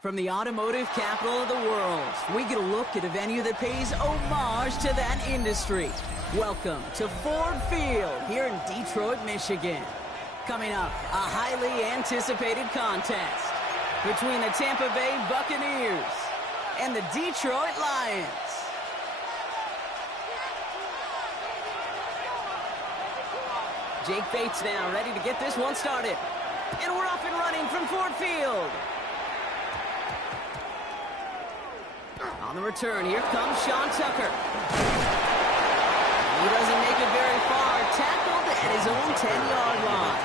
From the automotive capital of the world, we get a look at a venue that pays homage to that industry. Welcome to Ford Field here in Detroit, Michigan. Coming up, a highly anticipated contest between the Tampa Bay Buccaneers and the Detroit Lions. Jake Bates now ready to get this one started. And we're off and running from Ford Field. On the return, here comes Sean Tucker. He doesn't make it very far. Tackled at his own 10-yard line.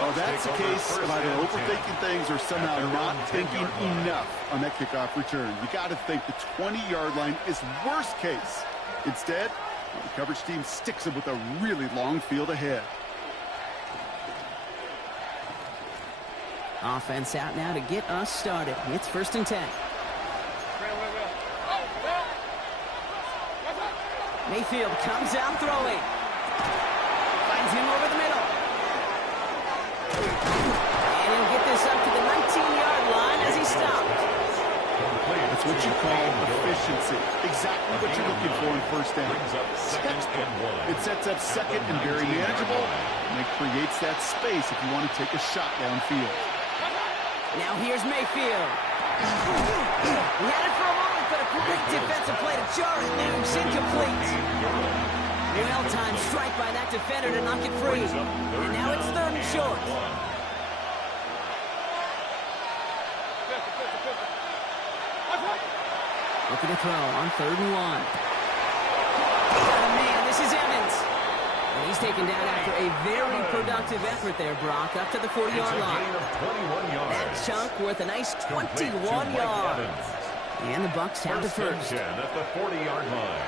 Well, that's the case of either overthinking things or somehow not thinking enough on that kickoff return. You got to think the 20-yard line is worst case. Instead, the coverage team sticks him with a really long field ahead. Offense out now to get us started. It's 1st and 10. Mayfield comes out throwing. Finds him over the middle. And he'll get this up to the 19-yard line as he stopped. That's what you call efficiency. Exactly what you're looking for in first down. It sets up second and very manageable, and it creates that space if you want to take a shot downfield. Now here's Mayfield. He had it for a moment, but a great defensive play to jar it loose. Incomplete. Well-timed strike by that defender to knock it free. And now it's 3rd and short. Looking to throw on 3rd and 1. Oh, man, this is Evans. And he's taken down after a very productive effort there, Brock, up to the 40-yard line. That chunk worth a nice 21 yards. And the Bucs have the first. At the 40-yard line.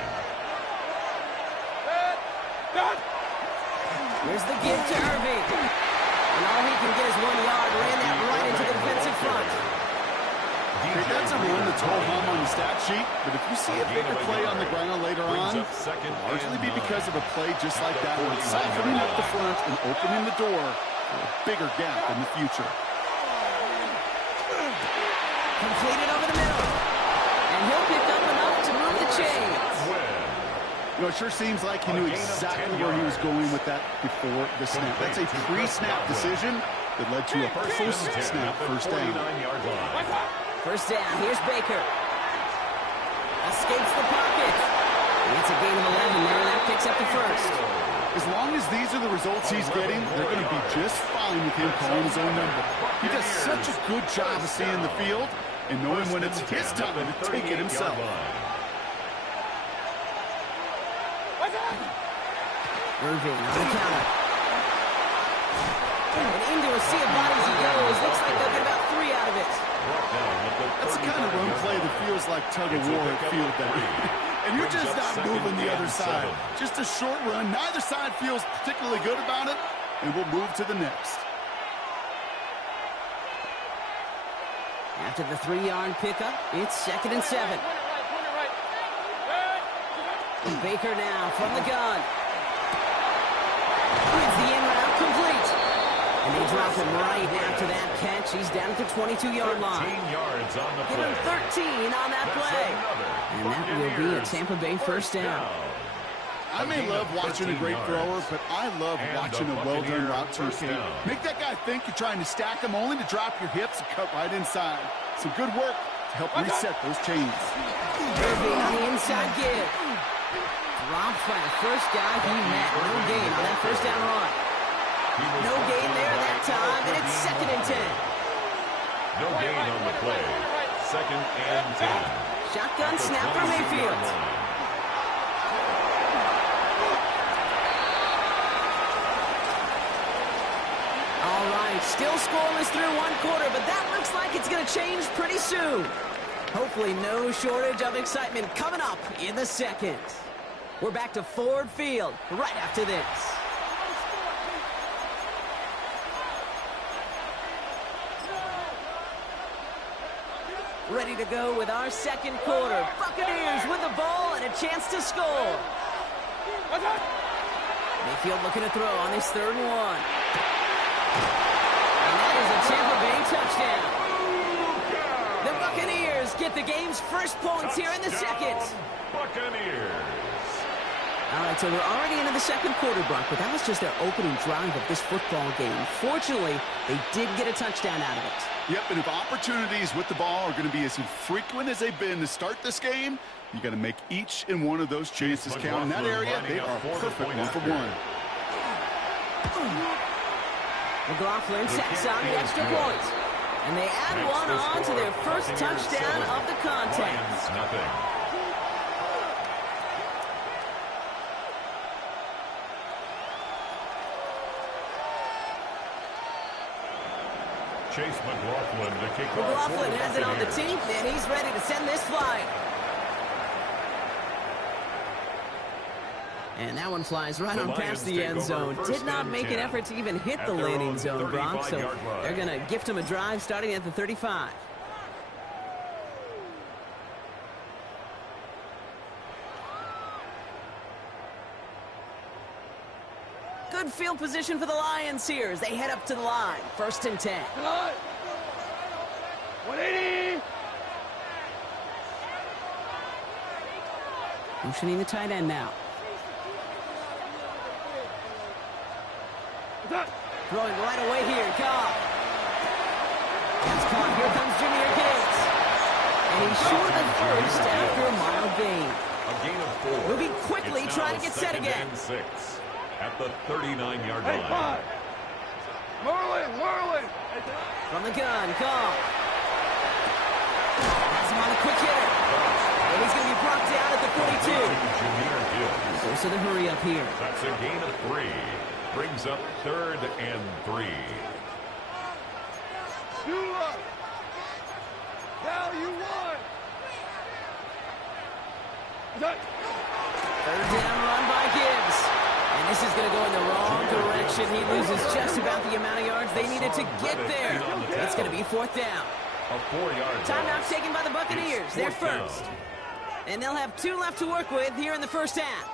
Here's the give to Irving. And all he can get is 1 yard. Ran that right into the defensive front. Okay, that's a run that's ho-hum on the stat sheet, but if you see a bigger play on the ground later on, it'll largely be because of a play just like that one, softening up the front and opening the door for a bigger gap in the future. Completed over the middle. And he'll pick up enough to move the chains. You know, it sure seems like he knew exactly where he was going with that before the snap. That's a pre-snap decision that led to a post-snap first down. First down, here's Baker. Escapes the pocket. It's a gain of 11 there, and that picks up the first. As long as these are the results he's getting, they're going to be just fine with him calling his own number. He does such a good job of seeing the field and knowing when it's his time to take it himself. Irving on the counter. And into a sea of bodies he goes. Looks like they'll get about 3 out of it. That's the kind of run play that feels like tug-of-war at field day. And you're just not moving the other side. Just a short run. Neither side feels particularly good about it, and we'll move to the next. After the 3-yard pickup, it's 2nd and 7. Baker now from the gun. It's the in route complete. And they drop him right after that catch. He's down at the 22-yard line. 15 yards on the play. Give him 13 on that play. And that will be a Tampa Bay first down. I may love watching a great thrower, but I love watching a well-done route to escape. Make that guy think you're trying to stack him only to drop your hips and cut right inside. Some good work to help reset those chains. Irving on the inside give. Dropped by the first guy he met. No gain on that first down run. No gain there that time, and it's 2nd and 10. No gain on the play. 2nd and 10. Shotgun snap for Mayfield. All right, still scoreless through 1 quarter, but that looks like it's going to change pretty soon. Hopefully no shortage of excitement coming up in the 2nd. We're back to Ford Field right after this. Ready to go with our 2nd quarter. Buccaneers with the ball and a chance to score. Mayfield looking to throw on his 3rd and 1. And that is a Tampa Bay touchdown. get the game's first points here in the second. Buccaneers. All right, so we're already into the second quarter, Brock, but that was just their opening drive of this football game. Fortunately, they did get a touchdown out of it. Yep, and if opportunities with the ball are going to be as infrequent as they've been to start this game, you got to make each and one of those chances count. In that area, they are perfect 1-for-1. McLaughlin sets on the extra point. And they add one on to their first touchdown of the contest. Nothing. Chase McLaughlin to kick off. McLaughlin has it on the team, and he's ready to send this flying. And that one flies right on past the end zone. Did not make an effort to even hit the landing zone, Brock. So they're going to gift him a drive starting at the 35. Good field position for the Lions here as they head up to the line. 1st and 10. 180. Motioning the tight end now. Throwing right away here. Cobb. That's caught. Here comes Jahmyr Gibbs. And he's short of first after a mild gain. A gain of 4. Moving quickly, trying to get set again. 6 at the 39-yard line. Merlin. From the gun, Cobb. Has him on a quick hitter. And he's going to be brought down at the 42. Jahmyr Gibbs. Goes to the hurry up here. That's a gain of 3. Brings up 3rd and 3. Now you won. Third down run by Gibbs. And this is going to go in the wrong direction. He loses just about the amount of yards they needed to get there. It's going to be 4th down. A 4-yard Timeout taken by the Buccaneers. They're first. And they'll have 2 left to work with here in the first half.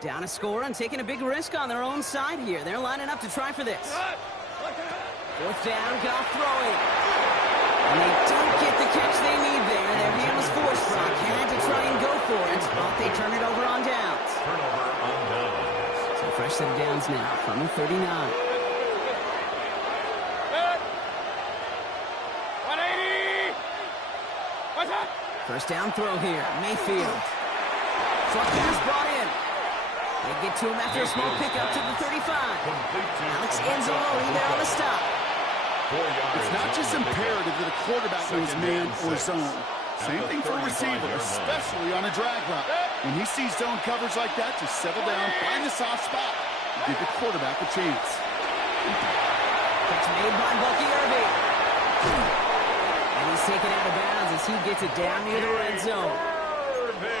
Down a score and taking a big risk on their own side here. They're lining up to try for this. 4th down, Goff throwing. And they don't get the catch they need there. Their hand was forced. Brock had to try and go for it, but they turn it over on downs. Turnover on downs. So fresh set of downs now from the 39. 180. First down throw here. Mayfield. Short pass brought in. They get to him after a small pickup to the 35. Alex Anzalone there on the stop. It's not just imperative that a quarterback knows man or zone. Same thing for a receiver, especially on a drag route. When he sees zone coverage like that, just settle down, find a soft spot, and give the quarterback a chance. Catch made by Bucky Irving. And he's taken out of bounds as he gets it down near the red zone.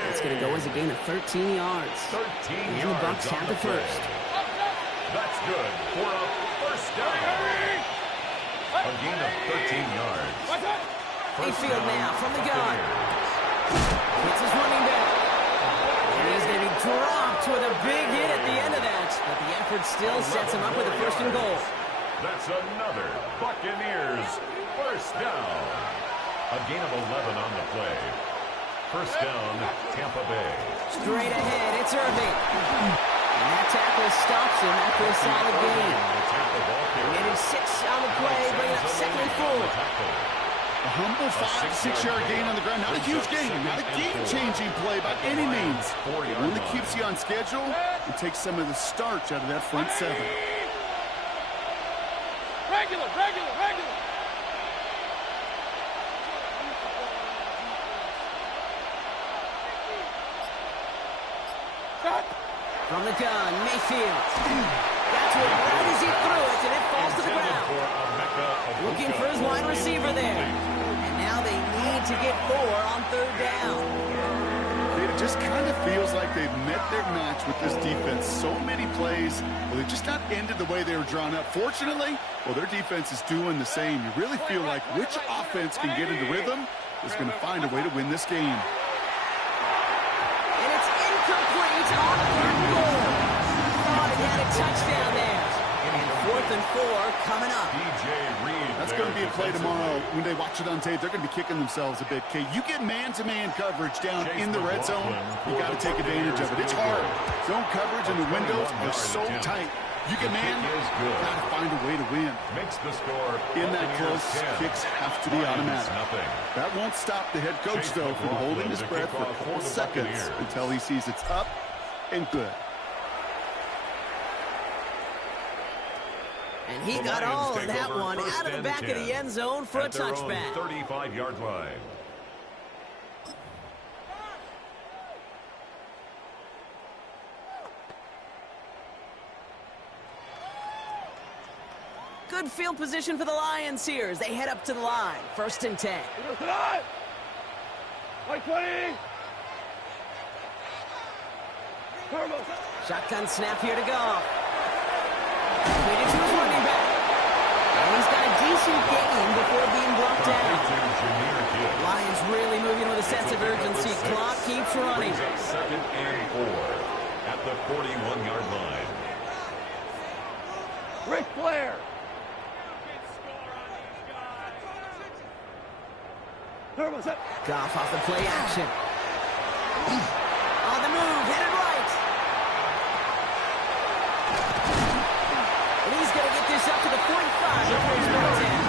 It's going to go as a gain of 13 yards. 13 and the Bucs have the first. That's good for a first down. A gain of 13 yards. Mayfield now from the gun. Hits his running back. And he's going to be dropped with a big hit at the end of that. But the effort still sets him up with a 1st and goal. That's another Buccaneers first down. A gain of 11 on the play. First down, Tampa Bay. Straight ahead, it's Irving. And that tackle stops him after a solid gain. Made it 6 on the play, bringing up 2nd and 4. A humble 5-6 yard gain on the ground. Not a huge gain, not a game-changing play by any means. One that keeps you on schedule and takes some of the starch out of that front 7. Regular. From the gun, Mayfield. Got to it right as he threw it, and it falls to the ground. Looking for his wide receiver there. And now they need to get 4 on 3rd down. It just kind of feels like they've met their match with this defense. So many plays, well, they've just not ended the way they were drawn up. Fortunately, well, their defense is doing the same. You really feel like which offense can get into rhythm is going to find a way to win this game. And it's incomplete on 3rd and goal. Thought it had a touchdown there. And 4th and 4 coming up. That's going to be a play tomorrow. When they watch it on tape, they're going to be kicking themselves a bit. Okay, you get man-to-man coverage down in the red zone, you got to take advantage of it. It's hard. Zone coverage and the windows are so tight. You get man, got to find a way to win. Makes the score in that close, kicks have to be automatic. That won't stop the head coach, though, from holding his breath for a couple seconds until he sees it's up and good. And he got all of that one out of the back of the end zone for a touchback. 35-yard line. Good field position for the Lions here as they head up to the line. 1st and 10. Like 20. Shotgun snap here to go. Waiting to his running back. And he's got a decent gain before being brought down. Lions really moving with a sense of urgency. Clock keeps running. 2nd and 4 at the 41-yard line. Ric Flair. Goff off the play action. On the move, headed right. And he's going to get this up to the 45 before he's brought down.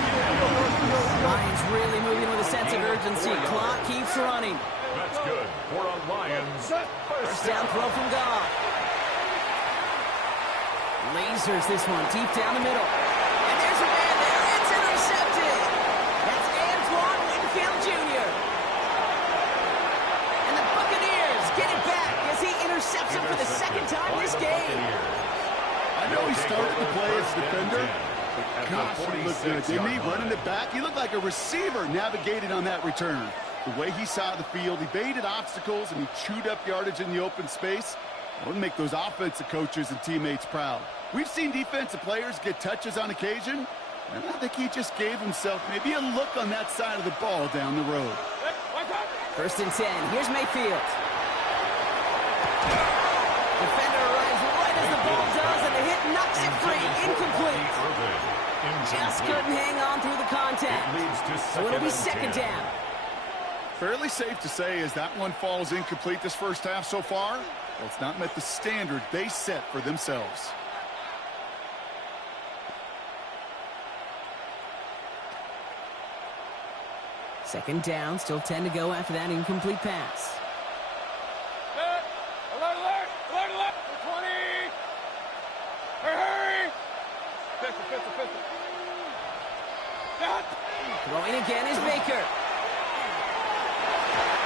Lions really moving with a sense of urgency. Clock keeps running. That's good for a Lions. First down throw from Goff. Lasers this one deep down the middle. And there's a man there. It's intercepted. That's Antoine Winfield Jr. And the Buccaneers get it back as he intercepts him for the 2nd time this game. I know he started the play as a defender, but gosh, he looked good, didn't he? Running it back, he looked like a receiver navigating on that return. The way he saw the field, he baited obstacles and he chewed up yardage in the open space. That would make those offensive coaches and teammates proud. We've seen defensive players get touches on occasion, and I think he just gave himself maybe a look on that side of the ball down the road. 1st and 10. Here's Mayfield. Defender arrives right as the ball does, and the hit knocks it free. Incomplete. Just couldn't hang on through the contact. So it'll be 2nd down. Fairly safe to say as that one falls incomplete this first half so far, well, it's not met the standard they set for themselves. Second down, still 10 to go after that incomplete pass. Alert, alert, alert, alert. 20. Hurry. Pistol. Throwing again is Baker.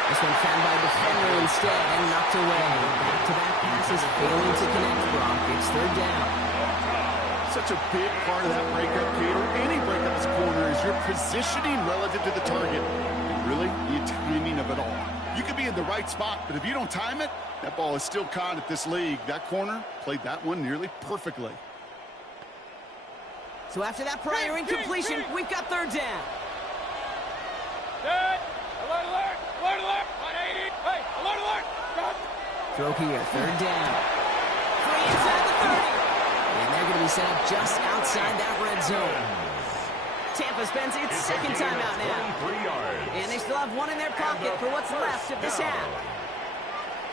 This one found by a defender instead and knocked away. Back-to-back passes failing to connect. Brock. It's 3rd down. Such a big part of that breakup, Gator. Any breakup as a corner is your positioning relative to the target. And really, the timing of it all. You could be in the right spot, but if you don't time it, that ball is still caught at this league. That corner played that one nearly perfectly. So after that prior incompletion, we've got 3rd down. Dead. Alert, alert, alert, alert. 180. Hey, alert, alert. Got. Throw here, 3rd down. Free inside the 30. And they're going to be set up just outside that red zone. Tampa spends its 2nd timeout now. And they still have one in their pocket for what's left of this half.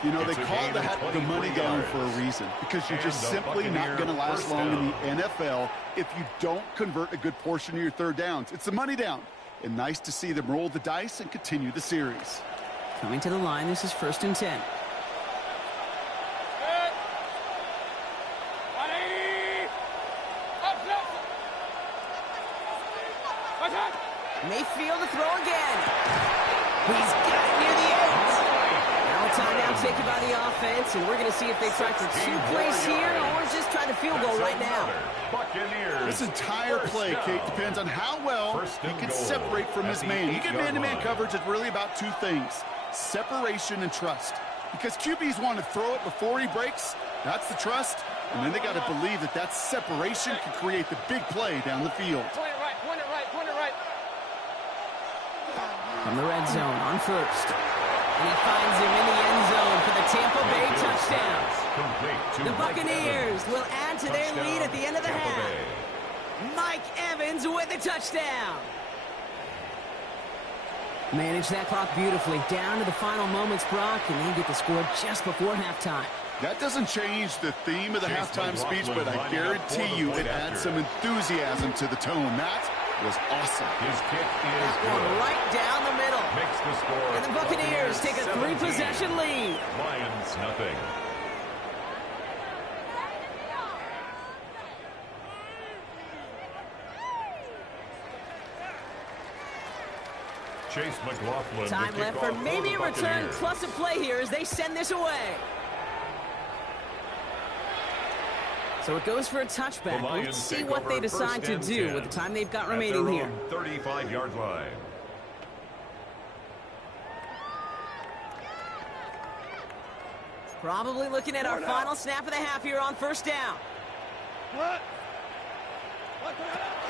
You know, they call that the money down for a reason, because you're just simply not going to last long in the NFL if you don't convert a good portion of your 3rd downs. It's the money down. And nice to see them roll the dice and continue the series. Coming to the line, this is 1st and 10. Mayfield to throw again. He's got it near the end. Now a timeout taken by the offense, and we're going to see if they try for 2 plays here or just try the field goal right now. This entire play, Kate, depends on how well he can separate from his man. You get man-to-man coverage, it's really about 2 things: separation and trust. Because QBs want to throw it before he breaks. That's the trust. And then they got to believe that that separation can create the big play down the field. Point it right, point it right, point it right. From the red zone on 1st. And he finds him in the end zone for the Tampa Bay touchdown. Complete to The Mike Buccaneers Evans. will add to their lead at the end of the Tampa half. Bay. Mike Evans with the touchdown. Manage that clock beautifully. Down to the final moments, Brock, and they get the score just before halftime. That doesn't change the theme of the halftime speech, but I guarantee you it adds some enthusiasm to the tone. That was awesome. His kick is That one good. right down the middle. Makes the score. And the Buccaneers take a 17. three-possession lead. Lions nothing. Chase McLaughlin. Time left for maybe a return plus a play here as they send this away. So it goes for a touchback. Let's see what they decide to do with the time they've got remaining here. 35-yard line. Probably looking at our final snap of the half here on first down.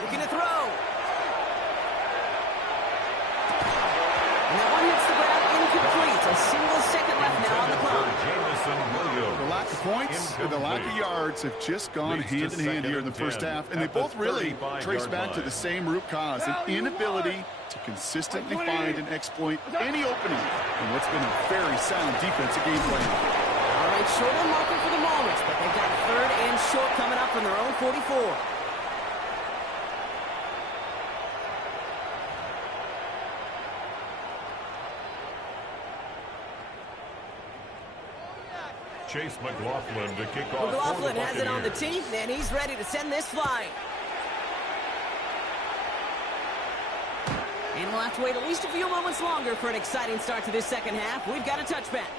Looking to throw. And that one hits the ground incomplete. A single second left now on the clock. The lack of points and the lack of yards have just gone hand in hand here in the first half, and they both really trace back to the same root cause, an inability to consistently find and exploit any opening in what's been a very sound defensive game plan. All right, short on marker for the moment, but they've got third and short coming up from their own 44. Chase McLaughlin to kick off. McLaughlin has it on the tee, and he's ready to send this flying. And we'll have to wait at least a few moments longer for an exciting start to this second half. We've got a touchback.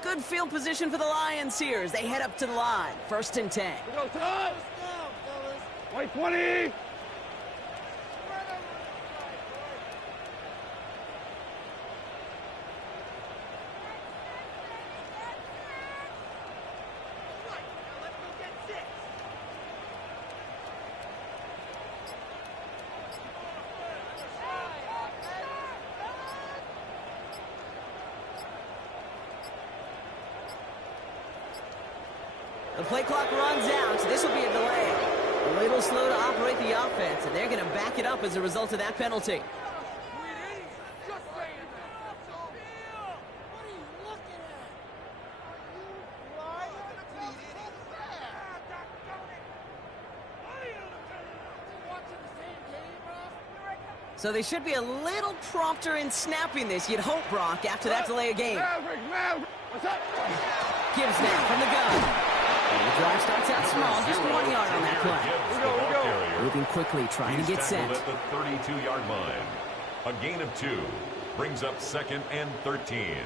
Good field position for the Lions here as they head up to the line. First and 10. Go, touch! White 20! The play clock runs out. This will be a delay. A little slow to operate the offense, and they're going to back it up as a result of that penalty. So they should be a little prompter in snapping this, you'd hope, Brock, after that delay of game. What's up? Gibbs now from the gun. And the drive starts out small, just 1 yard on that play. Moving quickly, trying to get set. At the 32-yard line. A gain of 2 brings up 2nd and 13.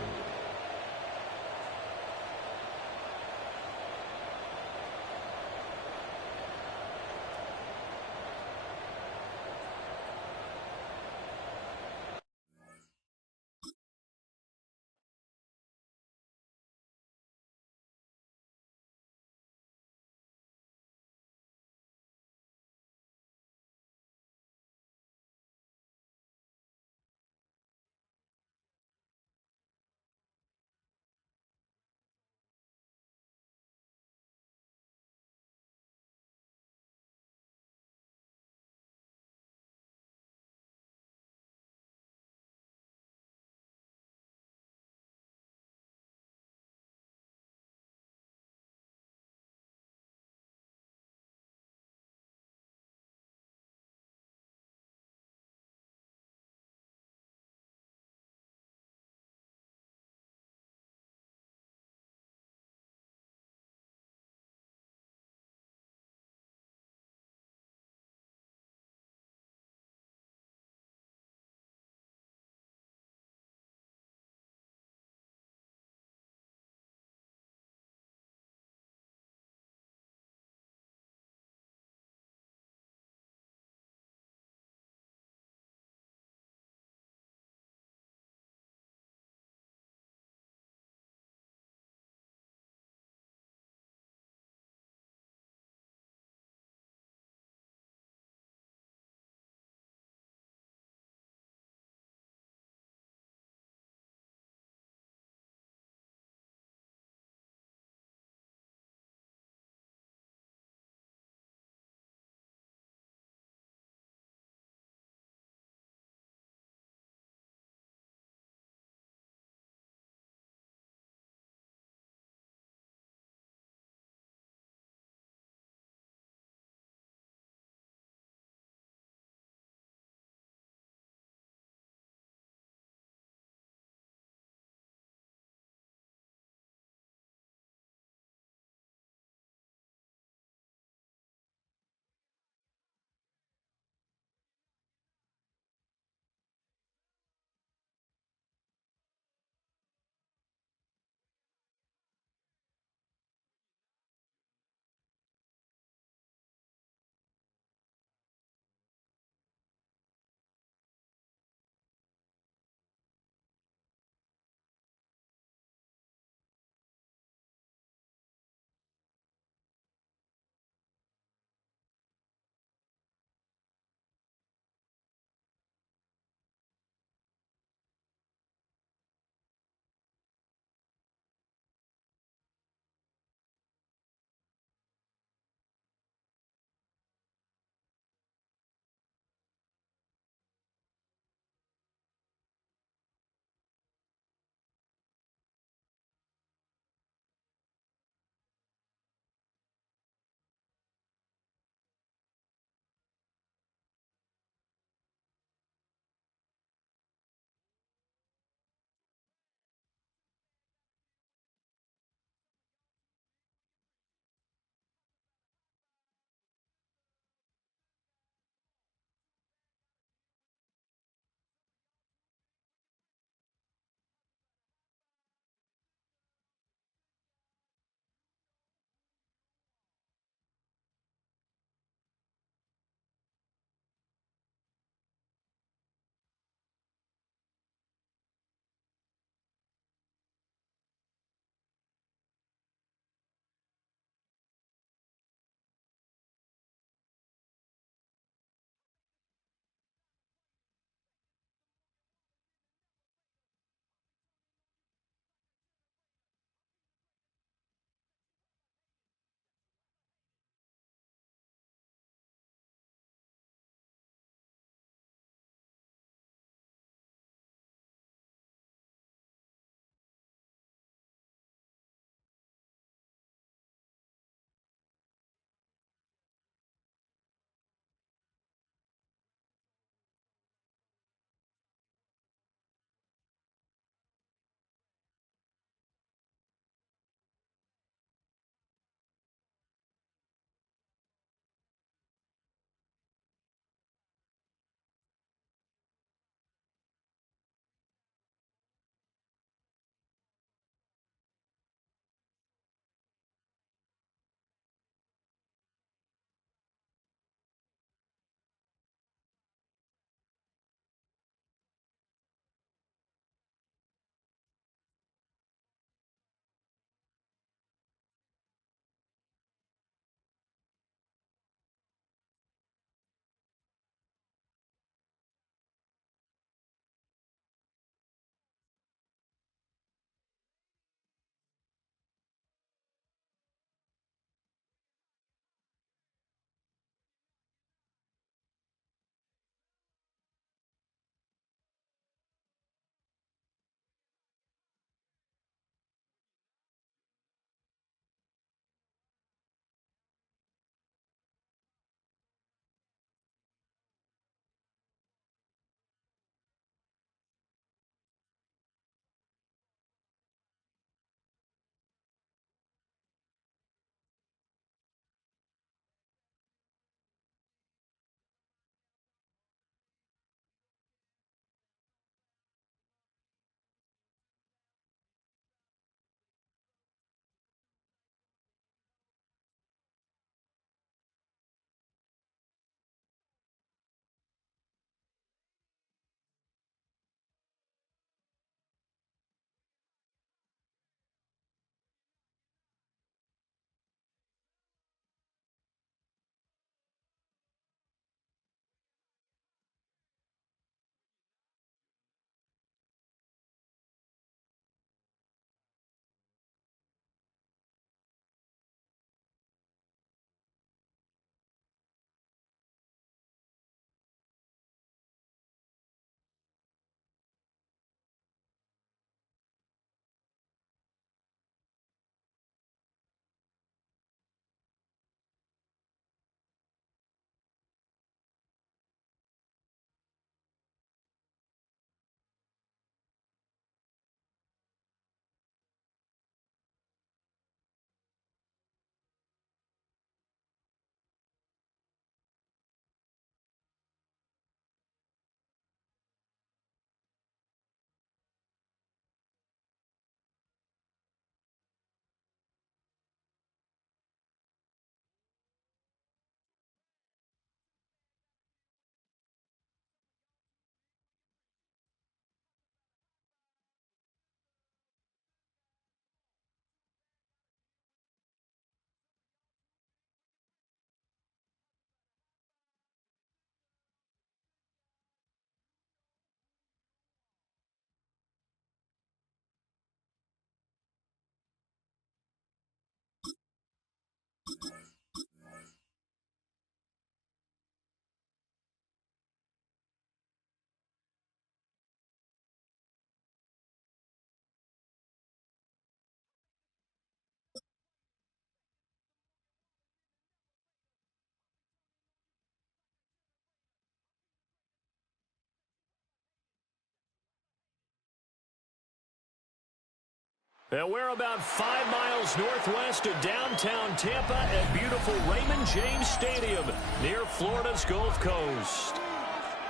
And we're about 5 miles northwest of downtown Tampa at beautiful Raymond James Stadium near Florida's Gulf Coast.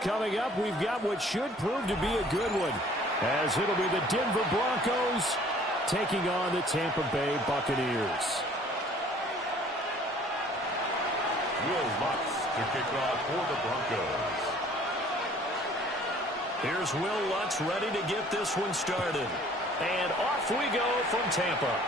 Coming up, we've got what should prove to be a good one, as it'll be the Denver Broncos taking on the Tampa Bay Buccaneers. Will Lutz to kick off for the Broncos. Here's Will Lutz ready to get this one started. And off we go from Tampa.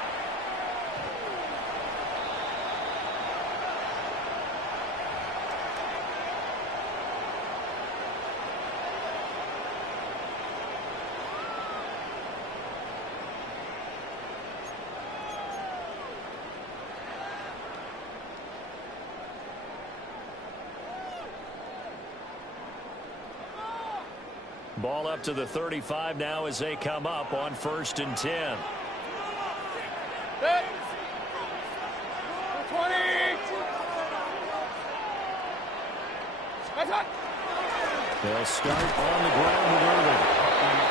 Ball up to the 35 now as they come up on 1st and 10. 20. They'll start on the ground with Irvin.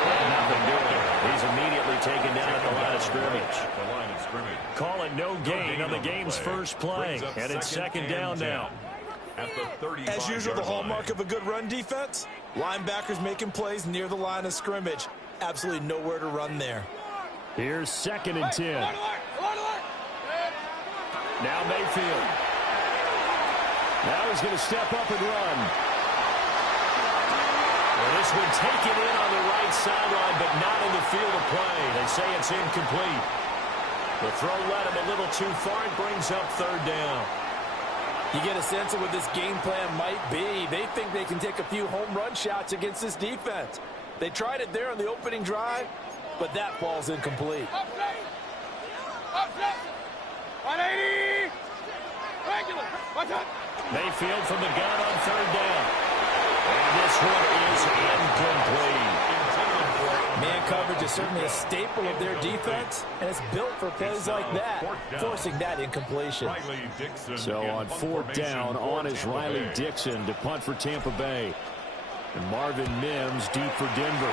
And nothing doing. He's immediately taken down at the line of scrimmage. Call it no gain on the game's first play. And it's 2nd down now. At the As usual, the hallmark of a good run defense, linebackers making plays near the line of scrimmage. Absolutely nowhere to run there. Here's 2nd and 10. Now Mayfield. Now he's going to step up and run. Well, this one taken in on the right sideline, but not in the field of play. They say it's incomplete. The throw led him a little too far. It brings up 3rd down. You get a sense of what this game plan might be. They think they can take a few home run shots against this defense. They tried it there on the opening drive, but that ball's incomplete. 180. Regular. Watch out. Mayfield from the gun on 3rd down. And this one is incomplete. Man coverage is certainly a staple of their defense, and it's built for plays like that, forcing that incompletion. So on 4th down, on is Riley Dixon to punt for Tampa Bay. And Marvin Mims deep for Denver.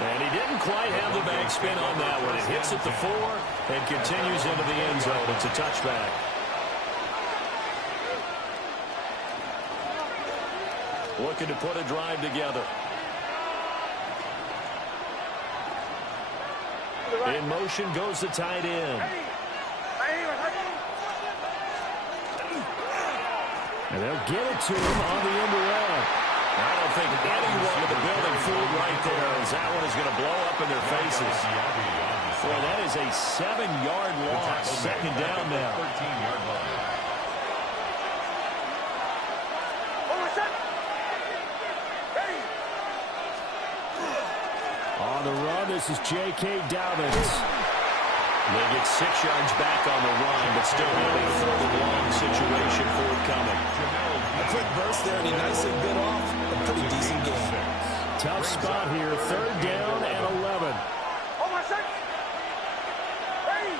And he didn't quite have the back spin on that one. It hits at the 4 and continues into the end zone. It's a touchback. Looking to put a drive together. In motion goes the tight end. And they'll get it to him on the end around. I don't think anyone in the building fooled right there, as that one is going to blow up in their faces. Boy, that is a 7-yard loss. 2nd down now. 13-yard line. On the run, this is J.K. Dobbins. They get 6 yards back on the run, but still have a 4th and long situation forthcoming. A quick burst there, and he nicely bit off a pretty decent game. Tough spot here, 3rd down and 11. Hold on a second. Hey.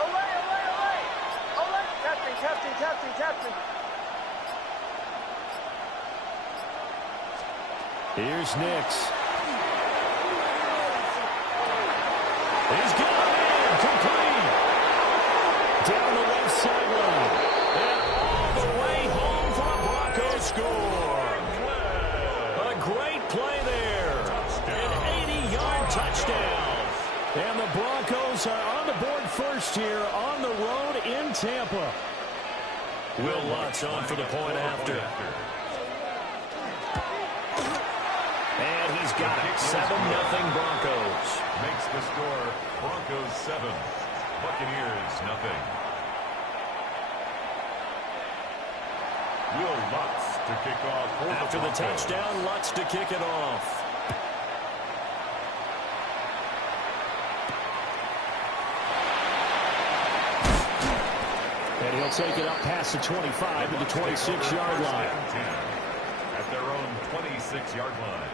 Olay. Testing. Here's Nix. He's got it, complete. Down the left sideline. And all the way home for a Broncos score. A great play there. An 80-yard touchdown. And the Broncos are on the board first here on the road in Tampa. Will Lutz on for the point after. And he's got it. 7-0 Broncos. Makes the score Broncos 7, Buccaneers 0. Will Lutz to kick off for After the touchdown, Lutz to kick it off. And he'll take it up past the 25 to the 26-yard line. At their own 26-yard line.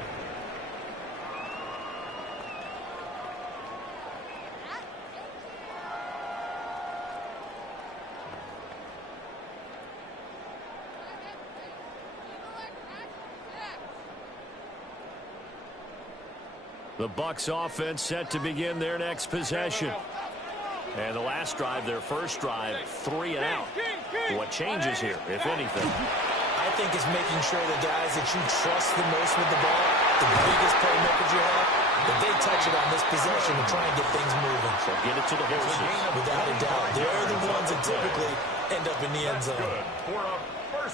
The Bucs offense set to begin their next possession. And the last drive, their first drive, 3 and out. What changes here, if anything? I think it's making sure the guys that you trust the most with the ball, the biggest playmakers you have, that they touch it on this possession and try and get things moving. So get it to the horses. Without a doubt, they're the ones that typically end up in the end zone.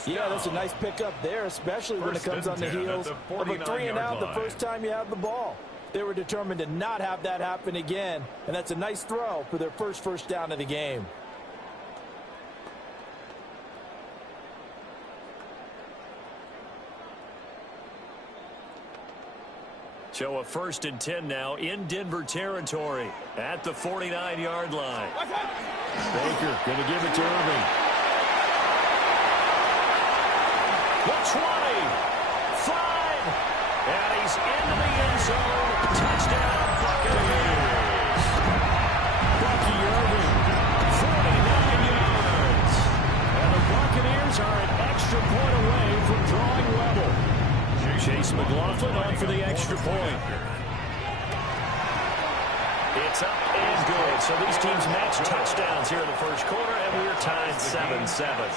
Yeah, that's a nice pickup there, especially when it comes on the heels of a 3 and out the first time you have the ball. They were determined to not have that happen again, and that's a nice throw for their first down of the game. So a 1st and 10 now in Denver territory at the 49-yard line. Baker going to give it to Irving. The 20, 5, and he's into the end zone. Touchdown, Buccaneers. Bucky Irving, 49 yards. And the Buccaneers are an extra point away from drawing level. Chase McLaughlin on for the extra point. It's up and good. So these teams match touchdowns here in the first quarter, and we're tied 7-7.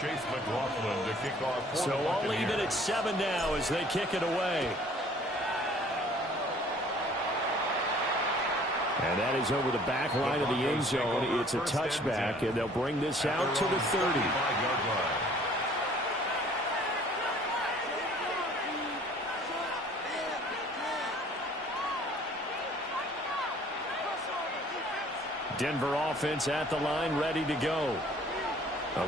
Chase McLaughlin to kick off. So all even at 7 now as they kick it away. And that is over the back line of the end zone. It's a touchback, and they'll bring this out to the 30. Denver offense at the line, ready to go.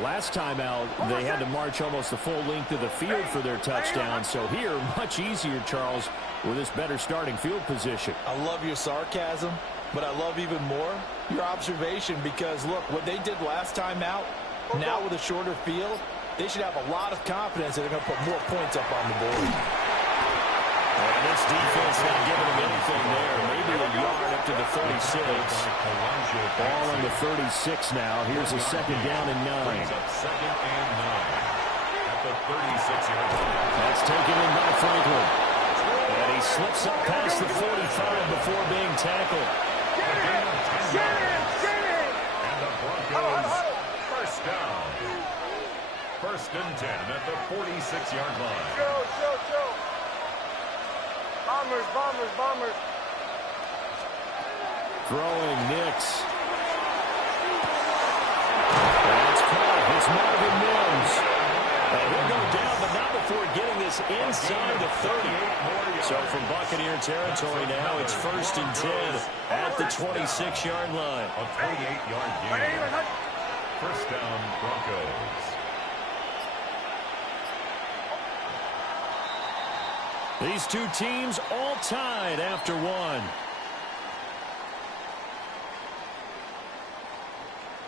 Last time out, they had to march almost the full length of the field for their touchdown. So here, much easier, Charles, with this better starting field position. I love your sarcasm, but I love even more your observation because, look, what they did last time out, now with a shorter field, they should have a lot of confidence that they're going to put more points up on the board. And this defense not giving them anything there. Maybe a yard up to the 36. Ball on the 36 now. Here's a 2nd down and 9. 2nd and 9 at the 36-yard line. That's taken in by Franklin. And he slips up past the 45 before being tackled. And the Broncos first down. 1st and 10 at the 46-yard line. Go. Bombers. Throwing Nix. That's caught. It's Marvin Mims. And he'll go down, but not before getting this inside the 30. So from Buccaneer territory now, it's 1st and 10 at the 26-yard line. A 28-yard gain. First down, Broncos. These two teams all tied after one.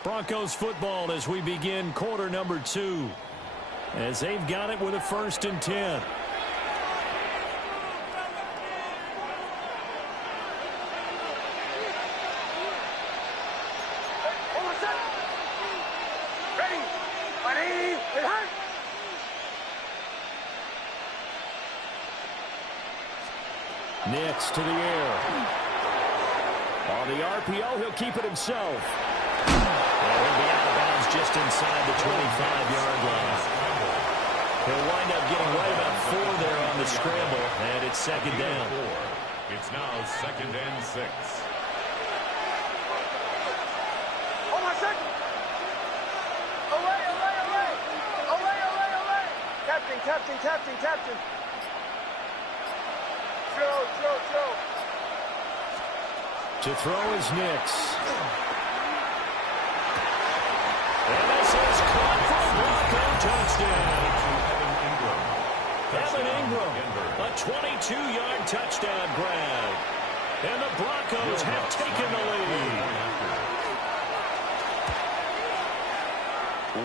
Broncos football as we begin quarter number 2. As they've got it with a 1st and 10. Nix to the air. On the RPO, he'll keep it himself. And he'll be out of bounds just inside the 25-yard line. He'll wind up getting right about 4 there on the scramble, and it's 2nd down. It's now 2nd and 6. Captain. Joe. To throw is Nix. And this is caught for a Bronco touchdown. Evan Ingram, a 22-yard touchdown grab. And the Broncos have taken the lead.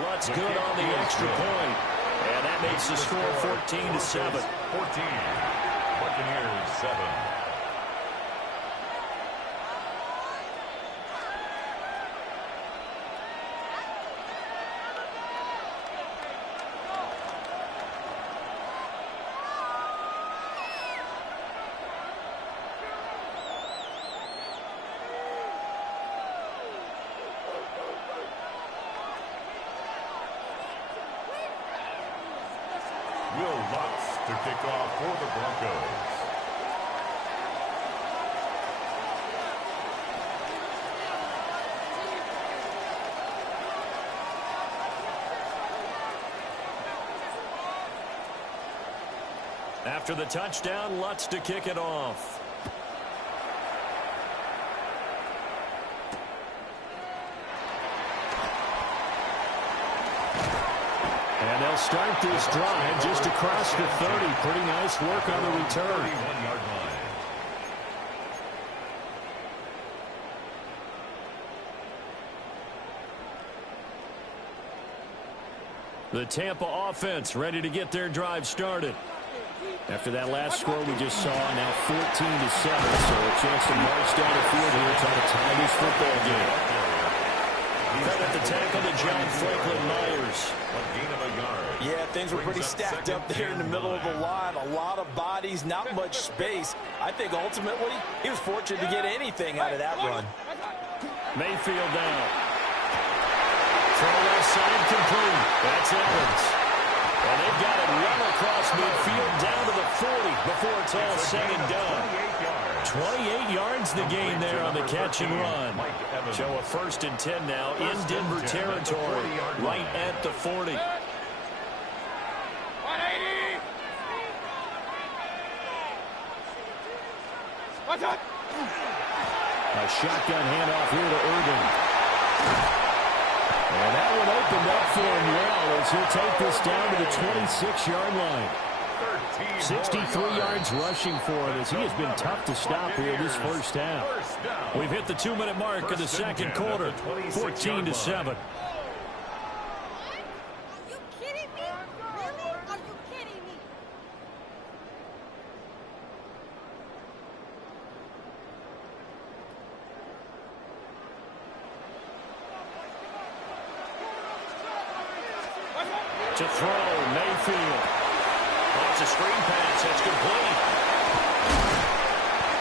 What's good on the extra point? And that makes the score 14-7. 14. Buccaneers 7. Will Lutz to kick off for the Broncos. After the touchdown, Lutz to kick it off. And they'll start this drive just across the 30. Pretty nice work on the return. 31-yard line. The Tampa offense ready to get their drive started. After that last score we just saw, now 14-7, so a chance to march down the field here, try to tie this football game. Credit the tackle to John Franklin Myers. A gain of a yard. Yeah, things were pretty stacked up there in the middle of the line. A lot of bodies, not much space. I think ultimately he was fortunate to get anything out of that run. Mayfield down. Throw left side complete. That's Evans. And they've got it run across midfield down to the 40 before it's all said and done. 28 yards the gain there on the catch and run. So a 1st and 10 now in Denver territory, right at the 40. 180. What's up? A shotgun handoff here to Urban. And that one opened up for him well as he'll take this down to the 26-yard line. 63 yards rushing for him as he has been tough to stop here this first half. We've hit the 2-minute mark of the second quarter, 14-7. To throw, Mayfield. That's a screen pass. That's complete.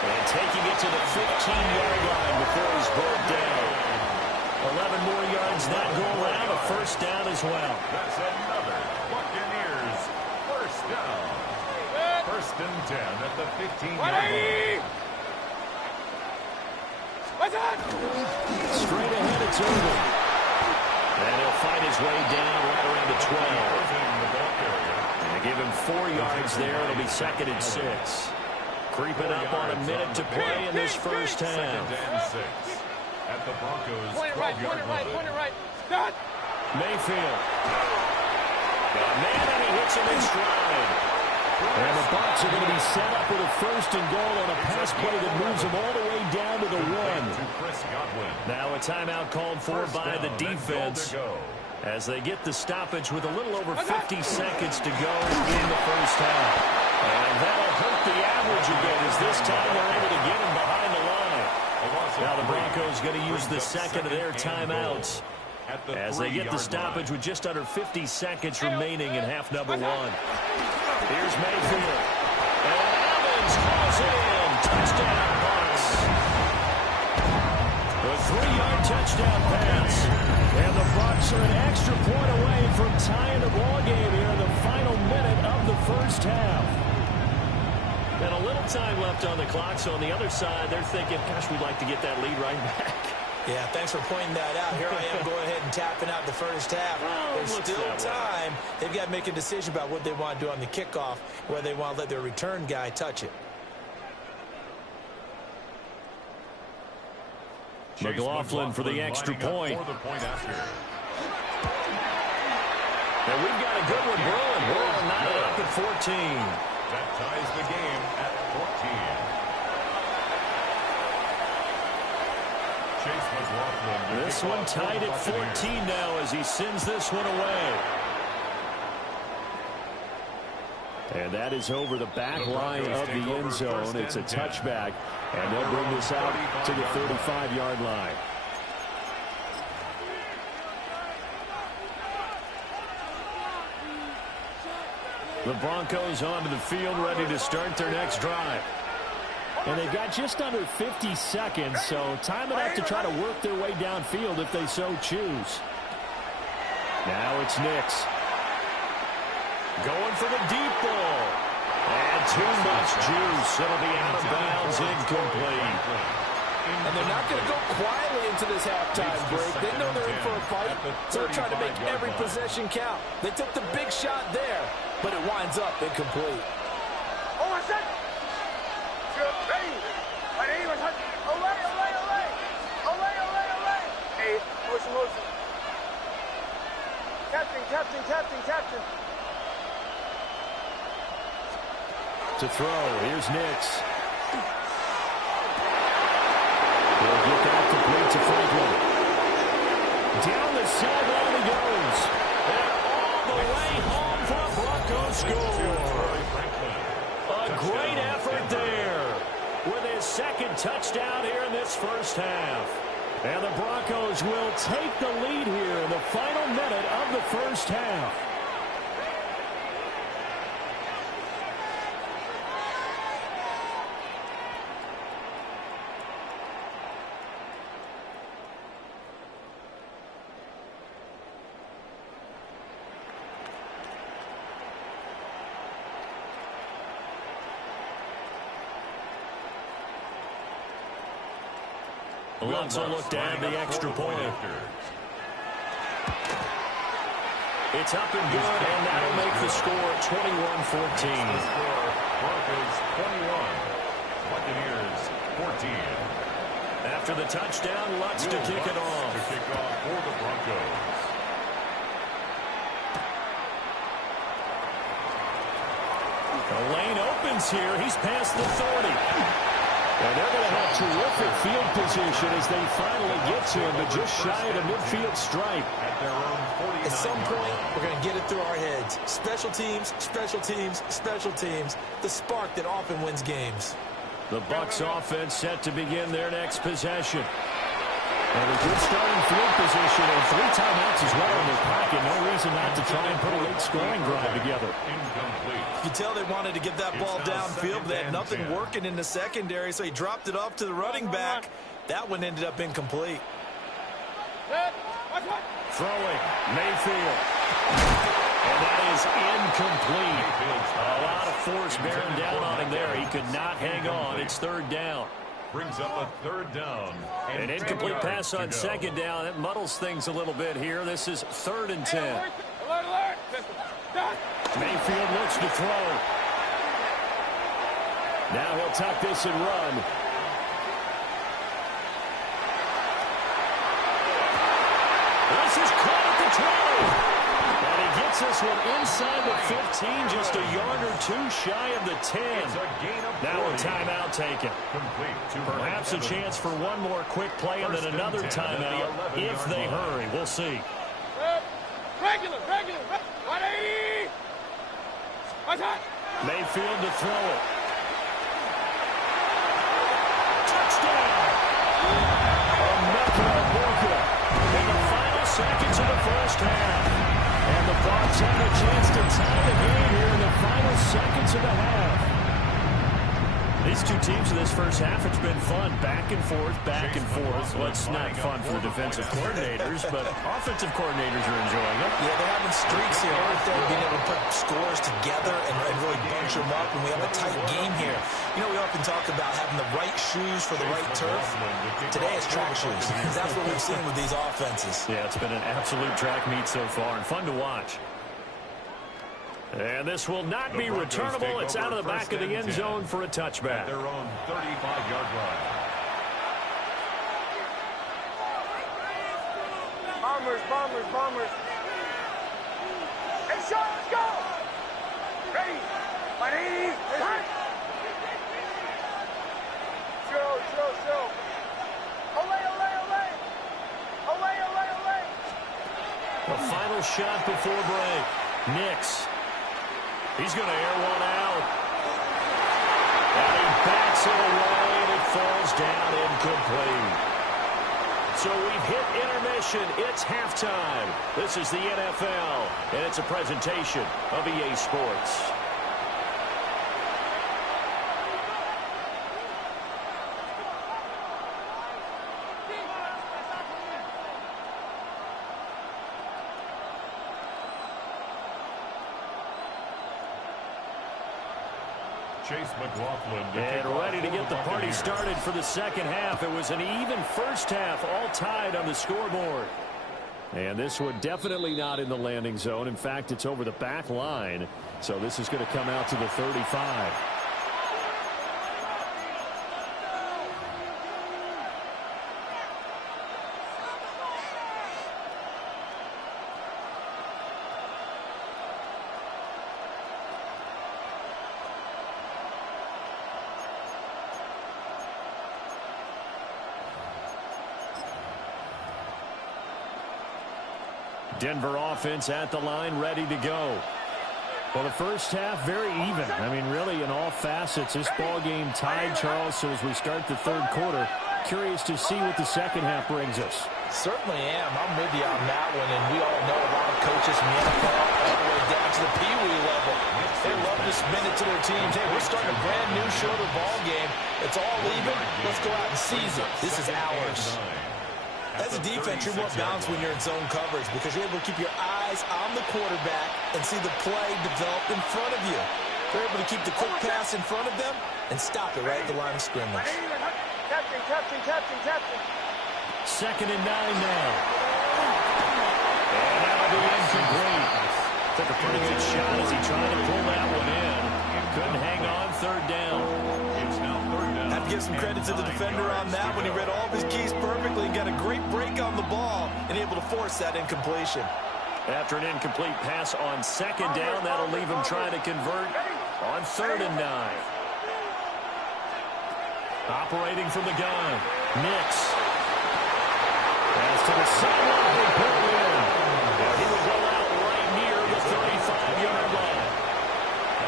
And taking it to the 15-yard line before he's brought down. 11 more yards not go around. A 1st down as well. That's another Buccaneers 1st down. 1st and 10 at the 15-yard line. What's up? Straight ahead, it's Urban. And he'll fight his way down right around the 12. And they give him 4 yards there. It'll be 2nd and 6. Creeping up on a minute to play in this first half. 2nd and 6 at the Broncos' 12-yard line. Point it right. Start. Mayfield. Got a man and he hits him in stride. And the Bucs are going to be set up with a 1st and goal on a pass play that moves them all the way down to the 1. Now a timeout called for by the defense as they get the stoppage with a little over 50 seconds to go in the first half. And that'll hurt the average a bit as this time they're able to get him behind the line. Now the Broncos going to use the 2nd of their timeouts as they get the stoppage with just under 50 seconds remaining in half number 1. Here's Mayfield. And Evans calls it in. Touchdown, Bucs. A 3-yard touchdown pass. And the Bucs are an extra point away from tying the ball game here in the final minute of the first half. And a little time left on the clock, so on the other side, they're thinking, gosh, we'd like to get that lead right back. Yeah, thanks for pointing that out. Here I am going ahead and tapping out the first half. There's still time. They've got to make a decision about what they want to do on the kickoff, whether they want to let their return guy touch it. McLaughlin for the extra point. And we've got a good one brewing. We're all knotted up at 14. That ties the game at 14. This one tied at 14 now as he sends this one away. And that is over the back line of the end zone. It's a touchback, and they'll bring this out to the 35-yard line. The Broncos onto the field, ready to start their next drive. And they've got just under 50 seconds, so time enough to try to work their way downfield if they so choose. Now it's Nix. Going for the deep ball. And too much juice. It'll be out of bounds, incomplete. And they're not going to go quietly into this halftime break. They know they're in for a fight, so they're trying to make every possession count. They took the big shot there, but it winds up incomplete. Oh, I said. Ready. Ready. Away, away, away. Away, away, away. Hey, motion. Captain. To throw, here's Nix. He'll get that complete to Franklin. Down the sideline he goes. And all the way home for a Broncos score. A great effort there with his second touchdown here in this first half. And the Broncos will take the lead here in the final minute of the first half. Lutz will look to add the extra point. It's up and good, and that'll make the score 21-14. Broncos 21, Buccaneers 14. After the touchdown, Lutz to kick it off. To kick off for the Broncos. The lane opens here. He's past the 30. And they're going to have terrific field position as they finally get to him, but just shy of the midfield stripe. At some point, we're going to get it through our heads. Special teams. The spark that often wins games. The Bucs offense set to begin their next possession. And a good starting field position and 3 timeouts as well in their pocket. No reason not to try and put a late scoring drive together. You can tell they wanted to get that ball downfield, but they had nothing working in the secondary, so he dropped it off to the running back. That one ended up incomplete. Throwing, Mayfield. And that is incomplete. A lot of force bearing down on him there. He could not hang on. It's third down. Brings up a third down. An incomplete pass on second down. That muddles things a little bit here. This is 3rd and 10. Mayfield looks to throw. Now he'll tuck this and run. This is caught at the 20. And he gets this one inside the 15, just a yard or 2 shy of the 10. Now a timeout taken. Perhaps a chance for one more quick play and then another timeout if they hurry. We'll see. Regular. 180. Mayfield to throw it. Touchdown! Another Walker in the final seconds of the first half. And the Bucs have a chance to tie the game here in the final seconds of the half. These two teams in this first half, it's been fun. Back and forth. Well, it's not fun for the defensive coordinators, but offensive coordinators are enjoying it. Yeah, they're having streaks here, aren't they? Being able to put scores together and really bunch them up, and we have a tight game here. You know, we often talk about having the right shoes for the right turf. Today it's track shoes, because that's what we've seen with these offenses. Yeah, it's been an absolute track meet so far, and fun to watch. And this will not be returnable. It's out of the back of the end zone for a touchback. Their own 35-yard line. Bombers. Hey, Sean, let's go. Ready. 180. Show. Away. The final shot before break. Nix. He's going to air one out. And he backs it away, and it falls down incomplete. So we've hit intermission. It's halftime. This is the NFL, and it's a presentation of EA Sports. And ready to get the party started for the second half. It was an even first half, all tied on the scoreboard. And this one definitely not in the landing zone. In fact, it's over the back line. So this is going to come out to the 35. Denver offense at the line, ready to go. Well, the first half, very even. I mean, really, in all facets, this ball game tied, Charles. So as we start the third quarter, curious to see what the second half brings us. Certainly am. I'm with you on that one. And we all know a lot of coaches in the NFL all the way down to the Pee-wee level. They love to spin it to their teams. Hey, we're starting a brand new, shorter ball game. It's all even. Let's go out and seize it. This is ours. As a defense, you're more balanced when you're in zone coverage because you're able to keep your eyes on the quarterback and see the play develop in front of you. You're able to keep the quick pass in front of them and stop it right at the line of scrimmage. Second and 9 now. And that'll be incomplete. Took a pretty good shot as he tried to pull that one in. Couldn't hang on, third down. Have to give some credit to the defender on that when he read all of his keys perfectly and got a great break on the ball and able to force that incompletion. After an incomplete pass on second down, that'll leave him trying to convert on third and 9. Operating from the gun, Nix. Pass to the sideline and put it in. He will go out right near the 35-yard line.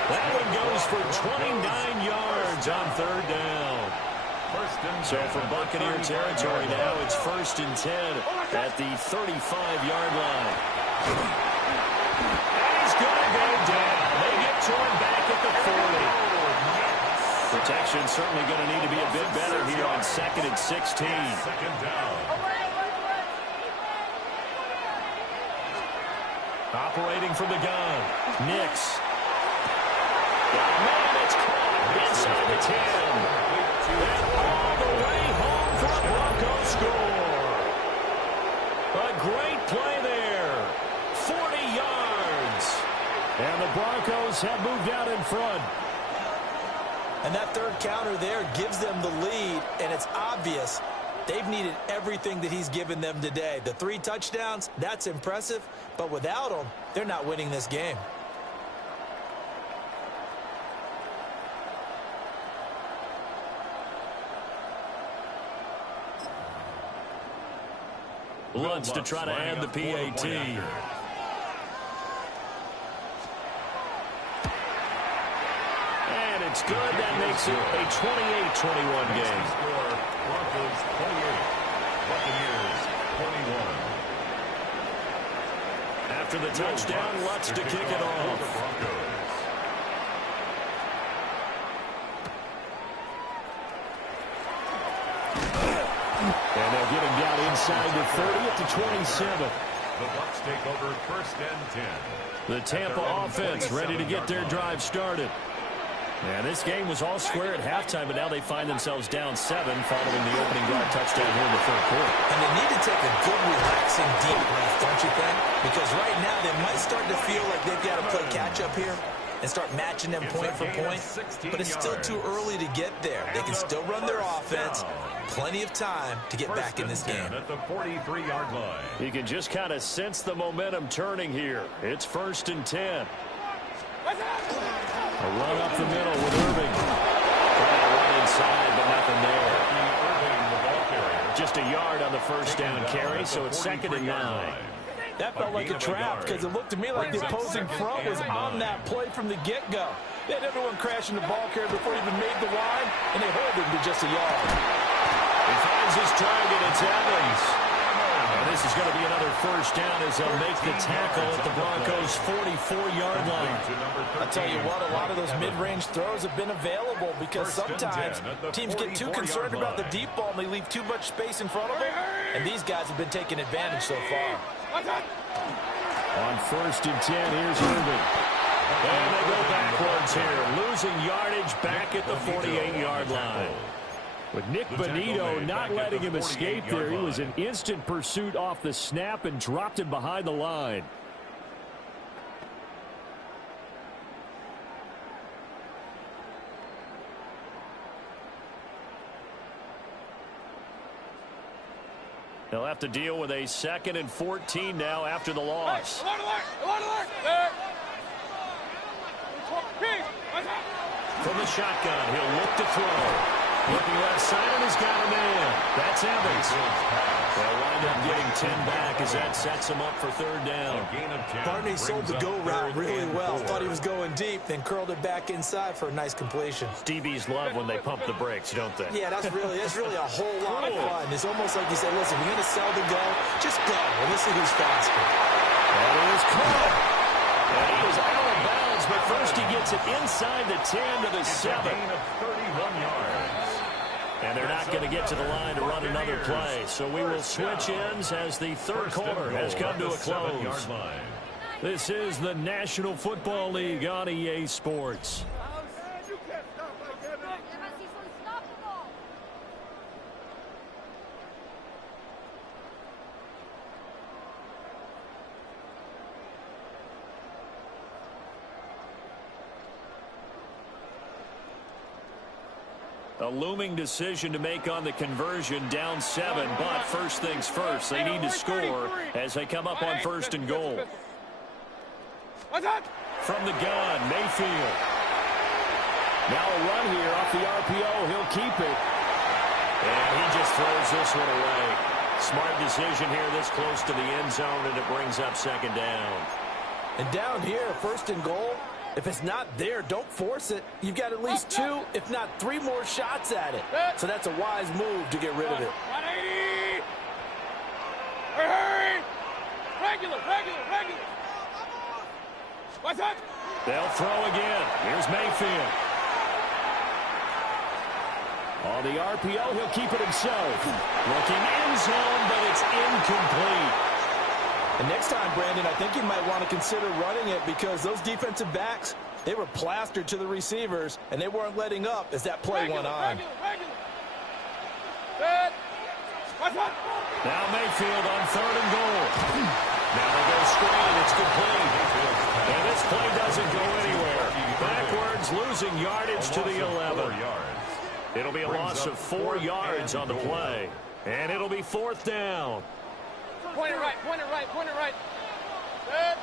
That one goes for 29 yards on third down. So from Buccaneer territory now, it's 1st and 10 at the 35-yard line. And he's going to go down. They get to him back at the 40. Protection certainly going to need to be a bit better here on 2nd and 16. Operating from the gun, Nix. Man, it's caught inside the 10. And all the way home for a Broncos score. A great play there. 40 yards. And the Broncos have moved out in front. And that third counter there gives them the lead, and it's obvious they've needed everything that he's given them today. The 3 touchdowns, that's impressive, but without him, they're not winning this game. Lutz to try to add the PAT. And it's good. That makes it a 28-21 game. Broncos 28, Buccaneers 21. After the touchdown, Lutz to kick it off. And they'll get him down inside the 30 at the 27. The Bucs take over 1st and 10. The Tampa offense ready to get their drive started. And this game was all square at halftime, but now they find themselves down 7 following the opening drive touchdown here in the third quarter. And they need to take a good, relaxing, deep breath, don't you think? Because right now they might start to feel like they've got to play catch-up here and start matching them point for point. But it's still too early to get there. They can still run their offense. Plenty of time to get back in this game. At the 43-yard line. You can just kind of sense the momentum turning here. It's 1st and 10. A run up the middle with Irving. Trying to run inside, but nothing there. Just a yard on the first down carry, so it's 2nd and 9. That felt like a trap because it looked to me like the opposing front was on that play from the get-go. They had everyone crashing the ball carrier before he even made the line, and they hold him to just a yard. He finds his target. It's Evans. And this is going to be another first down as they'll make the tackle at the Broncos' 44-yard line. I'll tell you what, a lot of those mid-range throws have been available because sometimes teams get too concerned about the deep ball and they leave too much space in front of them. And these guys have been taking advantage so far. On 1st and 10, here's Irving. And they go backwards here, losing yardage back at the 48-yard line. With Nick Bonito not letting him escape there, he was in instant pursuit off the snap and dropped him behind the line. They'll have to deal with a 2nd and 14 now after the loss. From the shotgun, he'll look to throw. Looking left side, and he's got a man. That's Evans. They'll wind up getting 10 back as that sets him up for 3rd down. Barney sold the go route really well. Thought he was going deep, then curled it back inside for a nice completion. DBs love when they pump the brakes, don't they? Yeah, that's really a whole lot of fun. It's almost like you say, listen, we're going to sell the go. Just go, and let's see who's faster. That is caught. And he is out of bounds, but first he gets it inside the 10 to the 7. Of 31 yards. And they're not going to get to the line to run another play. So we will switch ends as the 3rd quarter has come to a close. This is the National Football League on EA Sports. A looming decision to make on the conversion, down 7, but first things first, they need to score as they come up on 1st and goal. From the gun, Mayfield. Now a run here off the RPO, he'll keep it. And he just throws this one away. Smart decision here this close to the end zone, and it brings up 2nd down. And down here, 1st and goal. If it's not there, don't force it. You've got at least 2, if not 3 more shots at it. So that's a wise move to get rid of it. 180! Hurry! Regular! What's that? They'll throw again. Here's Mayfield. On the RPO, he'll keep it himself. Looking end zone, but it's incomplete. And next time, Brandon, I think you might want to consider running it because those defensive backs, they were plastered to the receivers, and they weren't letting up as that play went on. Now Mayfield on 3rd and goal. Now they go screen. It's complete. And this play doesn't go anywhere. Backwards, losing yardage to the 11. It'll be a loss of 4 yards on the play. And it'll be 4th down. Point it right. Good.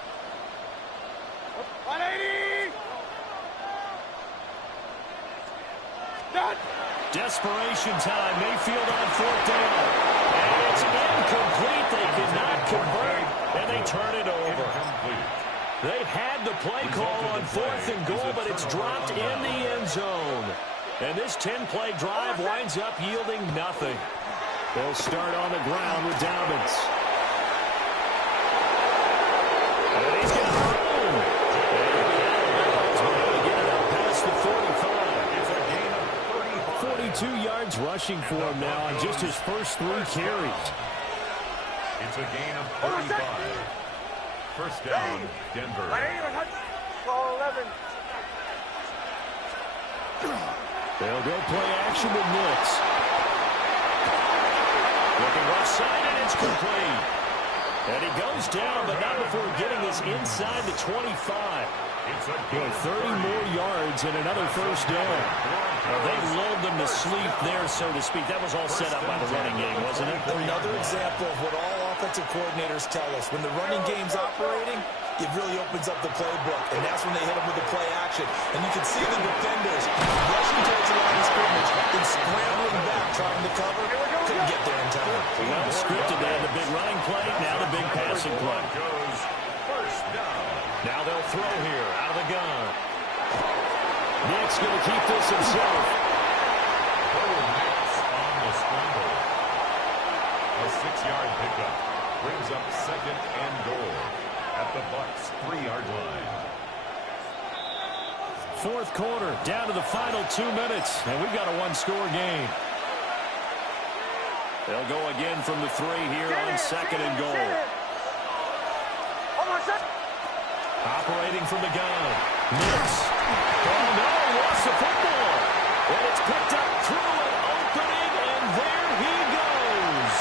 180! Done! Desperation time. Mayfield on 4th down. And it's incomplete. They cannot convert, and they turn it over. They had the play call on 4th and goal, but it's dropped in the end zone. And this 10-play drive winds up yielding nothing. They'll start on the ground with Dobbins. And he's going to throw. And get it up past the 45. It's a gain of 42 yards rushing for him now on just his first 3 carries. It's a gain of 35. 1st down, Denver. 11. They'll go play action with Nix. Looking left side, and it's complete. And he goes down, but not before getting this inside the 25. With 30 more yards and another 1st down. They lulled them to sleep there, so to speak. That was all set up by the running game, wasn't it? Another example of what all offensive coordinators tell us. When the running game's operating, it really opens up the playbook, and that's when they hit them with the play action. And you can see the defenders rushing towards the line of scrimmage and scrambling back, trying to cover. Couldn't get there in time. Well scripted. They had the big running play, now the big passing play. Now they'll throw here out of the gun. Nick's going to keep this himself. On the scramble. A 6-yard pickup brings up 2nd and goal at the Bucs' 3-yard line. 4th quarter, down to the final 2 minutes, and we've got a 1-score game. They'll go again from the 3 here on 2nd and goal. Operating from the gun. Miss. Oh, no, lost the football. And it's picked up through an opening, and there he goes.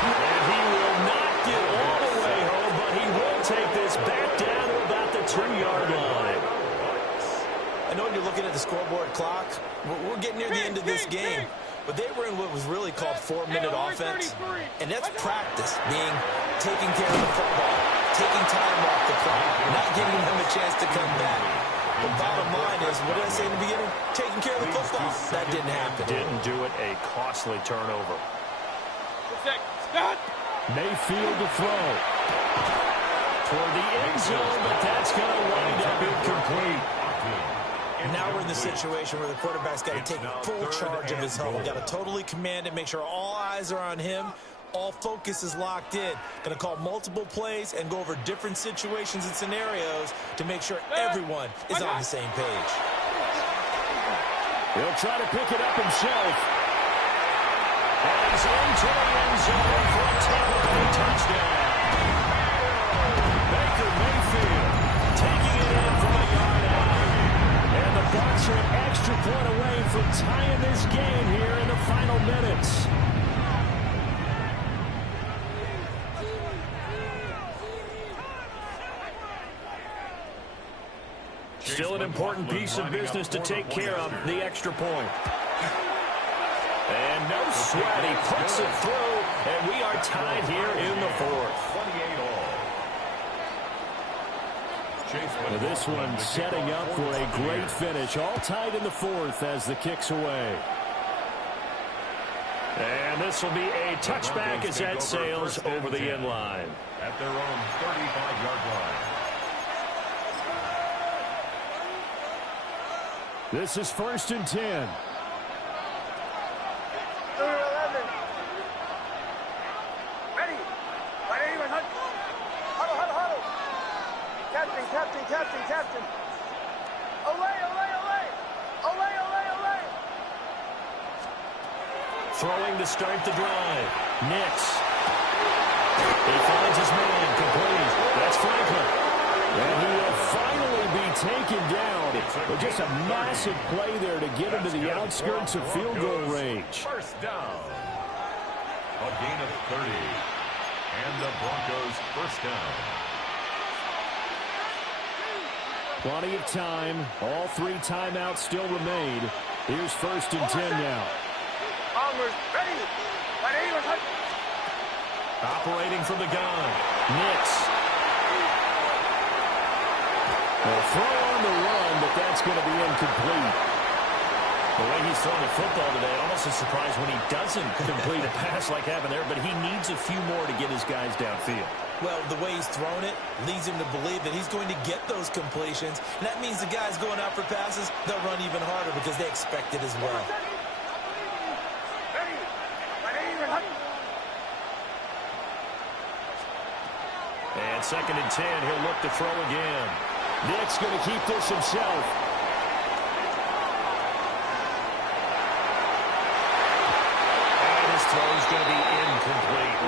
And he will not get all the way home, but he will take this back down to about the 2-yard line. I know when you're looking at the scoreboard clock, we're getting near the end of this game. But they were in what was really called 4-minute offense. And that's practice, taking care of the football, taking time off the clock, not giving them a chance to come back. The bottom line is, what did I say in the beginning? Taking care of the football. That didn't happen. Didn't do it. A costly turnover. Mayfield to throw. Toward the end zone, but that's going to wind up incomplete. Now we're in the situation where the quarterback's got to take full charge of his huddle. Got to totally command it, make sure all eyes are on him. All focus is locked in. Going to call multiple plays and go over different situations and scenarios to make sure everyone is on the same page. He'll try to pick it up himself. And he's into the end zone for a Tampa Bay touchdown. Baker Mayfield taking it in from a yard out. And the Bucs are an extra point away from tying this game here in the final minutes. Still an important piece of business to take care of, the extra point. And no sweat, he puts it through, and we are tied here in the fourth. 28 all. This one setting up for a great finish. All tied in the fourth as the kick's away. And this will be a touchback as that sails over the end line. At their own 35-yard line. This is 1st and 10. Captain. Away. Throwing to start the drive. Nix. He finds his man. Complete. That's Franklin. And he will finally be taken down. But just a massive play there to get him to the outskirts of field goal range. First down. A gain of 30. And the Broncos first down. Plenty of time. All 3 timeouts still remain. Here's 1st and 10 now. Operating from the gun. Nix. A throw on the run, but that's going to be incomplete. The way he's throwing the football today, almost a surprise when he doesn't complete a pass like having there, but he needs a few more to get his guys downfield. Well, the way he's thrown it leads him to believe that he's going to get those completions. And that means the guys going out for passes, they'll run even harder because they expect it as well. And 2nd and 10, he'll look to throw again. Nick's going to keep this himself. And his throw is going to be incomplete.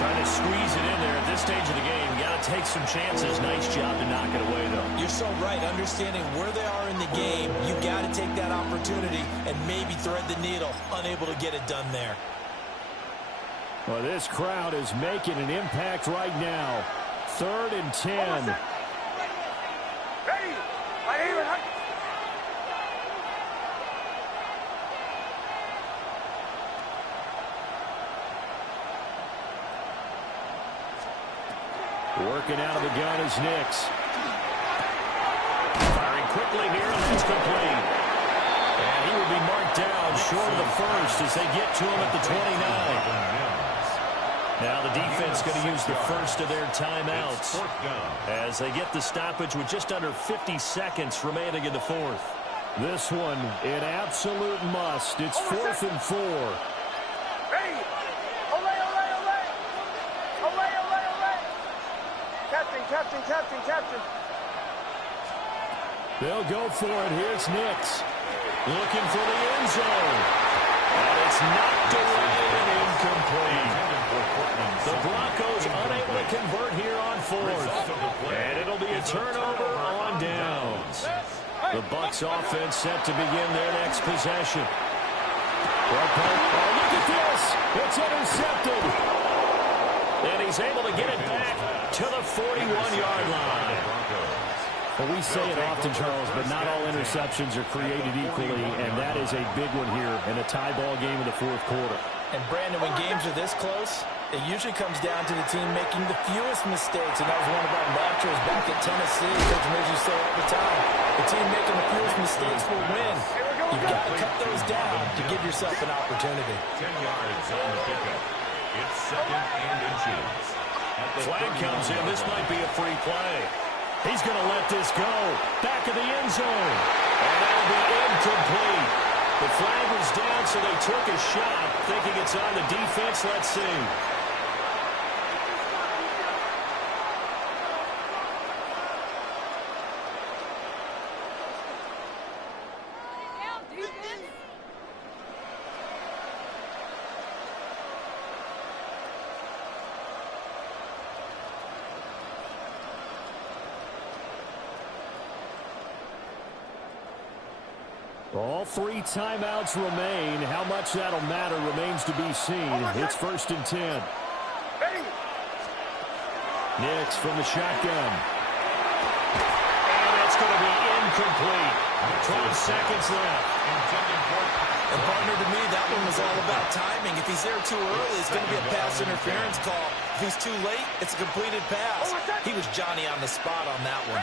Trying to squeeze it in there at this stage of the game. You got to take some chances. Nice job to knock it away, though. You're so right. Understanding where they are in the game, you got to take that opportunity and maybe thread the needle. Unable to get it done there. Well, this crowd is making an impact right now. 3rd and 10. Working out of the gun is Nix. Firing quickly here, and that's complete. And he will be marked down short of the first as they get to him at the 29. Now the defense going to use the first of their timeouts as they get the stoppage with just under 50 seconds remaining in the fourth. This one an absolute must. It's 4th and 4. Captain. They'll go for it. Here's Nix. Looking for the end zone. And it's knocked away and incomplete. The Broncos unable to convert here on fourth. And it'll be a turnover on downs. The Bucs offense set to begin their next possession. Oh, look at this. It's intercepted. And he's able to get it back to the 41-yard line. Well, we say it often, Charles, but not all interceptions are created equally, and that is a big one here in a tie ball game in the fourth quarter. And, Brandon, when games are this close, it usually comes down to the team making the fewest mistakes, and that was one of our mantras back at Tennessee. Coach Mills used to say all the time, the team making the fewest mistakes will win. You've got to cut those down to give yourself an opportunity. 10 yards on the pickup. It's second and inches. Flag comes in. This might be a free play. He's going to let this go. Back of the end zone. And that'll be incomplete. The flag was down, so they took a shot, thinking it's on the defense. Let's see. All three timeouts remain. How much that'll matter remains to be seen. It's 1st and 10. Nix from the shotgun. And it's going to be incomplete. 12 seconds left. And, partner, to me, that one was all about timing. If he's there too early, it's going to be a pass interference call. If he's too late, it's a completed pass. He was Johnny on the spot on that one.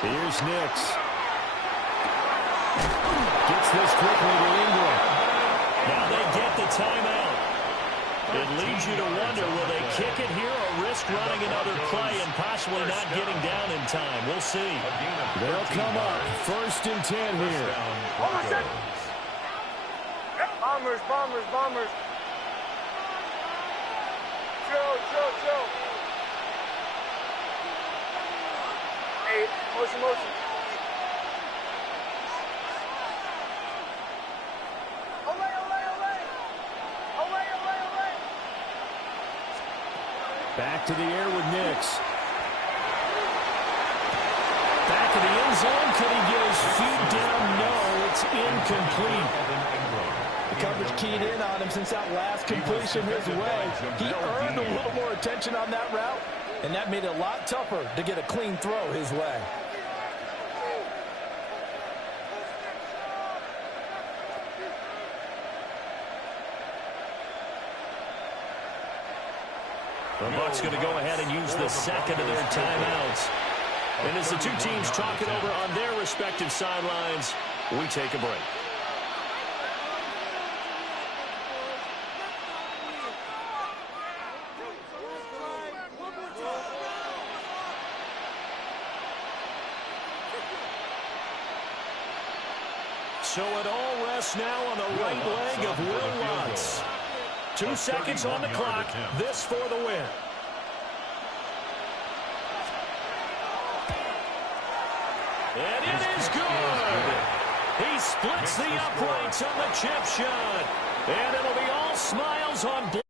Here's Nix. Gets this quickly to Ingram. Now they get the timeout. It leads you to wonder, will they kick it here or risk running another play and possibly not getting down in time? We'll see. They'll come up 1st and 10 here. Bombers. Chill. Hey, motion. Olay. Back to the air with Nix. Back of the end zone. Could he get his feet down? No, it's incomplete. The coverage keyed in on him since that last completion his way. He earned a little more attention on that route, and that made it a lot tougher to get a clean throw his way. The Bucs going to go ahead and use the second of their timeouts. And as the two teams talk it over on their respective sidelines, we take a break. So it all rests now on the right leg of Will Lutz. 2 seconds on the clock. This for the win. And it is good. He splits the uprights on the chip shot. And it'll be all smiles on Blake.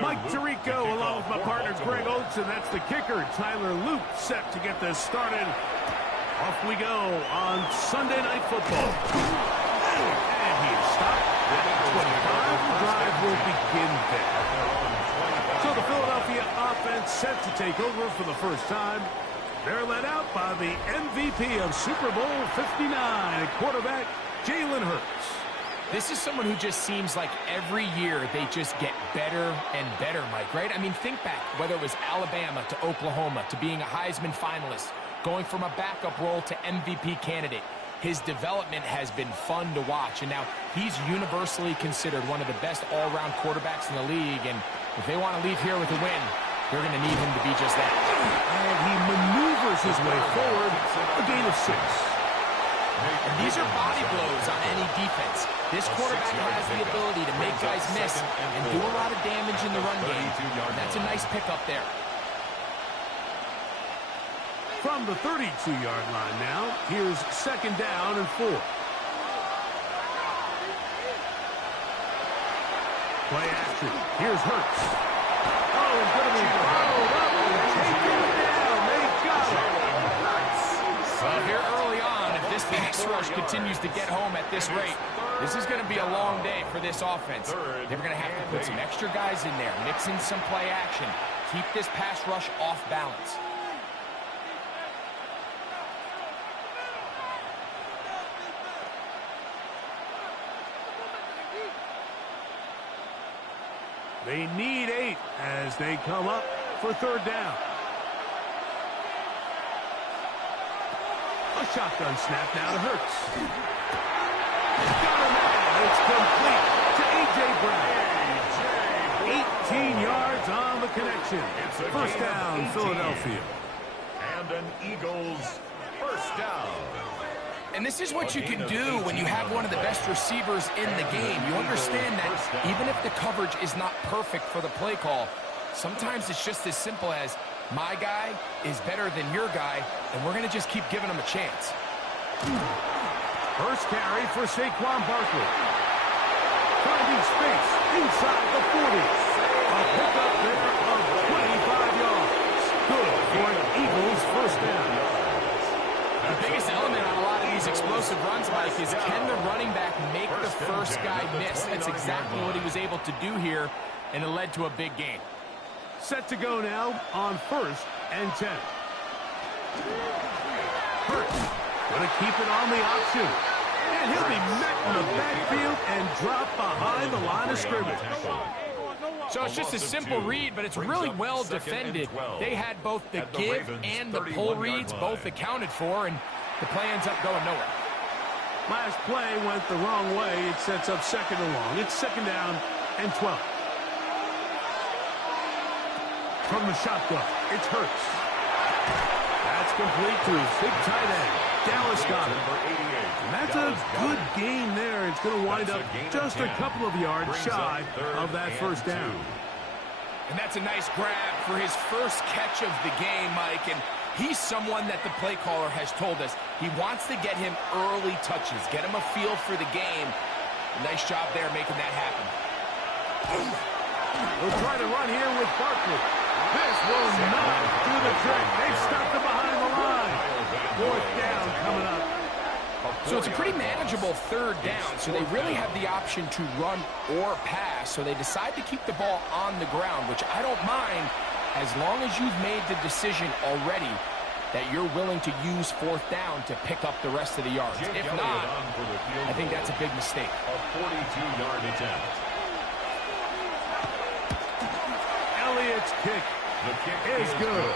Mike Tirico along with my partner Greg Oates, and that's the kicker, Tyler Luke, set to get this started. Off we go on Sunday Night Football. And he's stopped. 25, the drive will begin there. So the Philadelphia offense set to take over for the first time. They're led out by the MVP of Super Bowl 59 at quarterback, Jalen Hurts. This is someone who just seems like every year they just get better and better, Mike, right? I mean, think back, whether it was Alabama to Oklahoma to being a Heisman finalist, going from a backup role to MVP candidate. His development has been fun to watch, and now he's universally considered one of the best all-around quarterbacks in the league, and if they want to leave here with a win, they're going to need him to be just that. And he maneuvers his way forward, a gain of 6. And these are body blows on any defense. This quarterback has the ability to make guys miss and do a lot of damage in the run game. That's a nice pickup there. From the 32-yard line now, here's 2nd down and 4. Play action. Here's Hurts. Oh, he's going to be followed up and taken down. They got it. Well, here early on, if this pass rush continues to get home at this rate, this is going to be a long day for this offense. They're going to have to put some extra guys in there, mix in some play action, keep this pass rush off balance. They need 8 as they come up for 3rd down. A shotgun snap now to Hurts. Got him out. It's complete to A.J. Brown. 18 yards on the connection. 1st down, Philadelphia. And an Eagles 1st down. And this is what you can do when you have one of the best receivers in the game. You understand that even if the coverage is not perfect for the play call, sometimes it's just as simple as my guy is better than your guy, and we're going to just keep giving him a chance. First carry for Saquon Barkley. Finding space inside the 40. A pickup there of 25 yards. Good for an Eagles 1st down. The biggest element on a lot of these explosive runs, Mike, is can the running back make the first guy miss? That's exactly what he was able to do here, and it led to a big gain. Set to go now on 1st and 10. Hurts going to keep it on the option. And he'll be met in the backfield and dropped behind the line of scrimmage. So it's just a simple read, but it's really well defended. They had both the give and the pull reads both accounted for, and the play ends up going nowhere. Last play went the wrong way. It sets up 2nd and long. It's 2nd down and 12. From the shotgun, it's Hurts. That's complete to his big tight end. Dallas got it. And that's a good gain there. It's going to wind up just a couple of yards shy of that 1st down. And that's a nice grab for his first catch of the game, Mike. And he's someone that the play caller has told us he wants to get him early touches, get him a feel for the game. Nice job there making that happen. We'll try to run here with Barkley. This will not do the trick. They've stopped him behind the line. 4th down coming up. So it's a pretty manageable 3rd down, so they really have the option to run or pass, so they decide to keep the ball on the ground, which I don't mind as long as you've made the decision already that you're willing to use 4th down to pick up the rest of the yards. If not, I think that's a big mistake. A 42-yard attempt. Elliott's kick is good.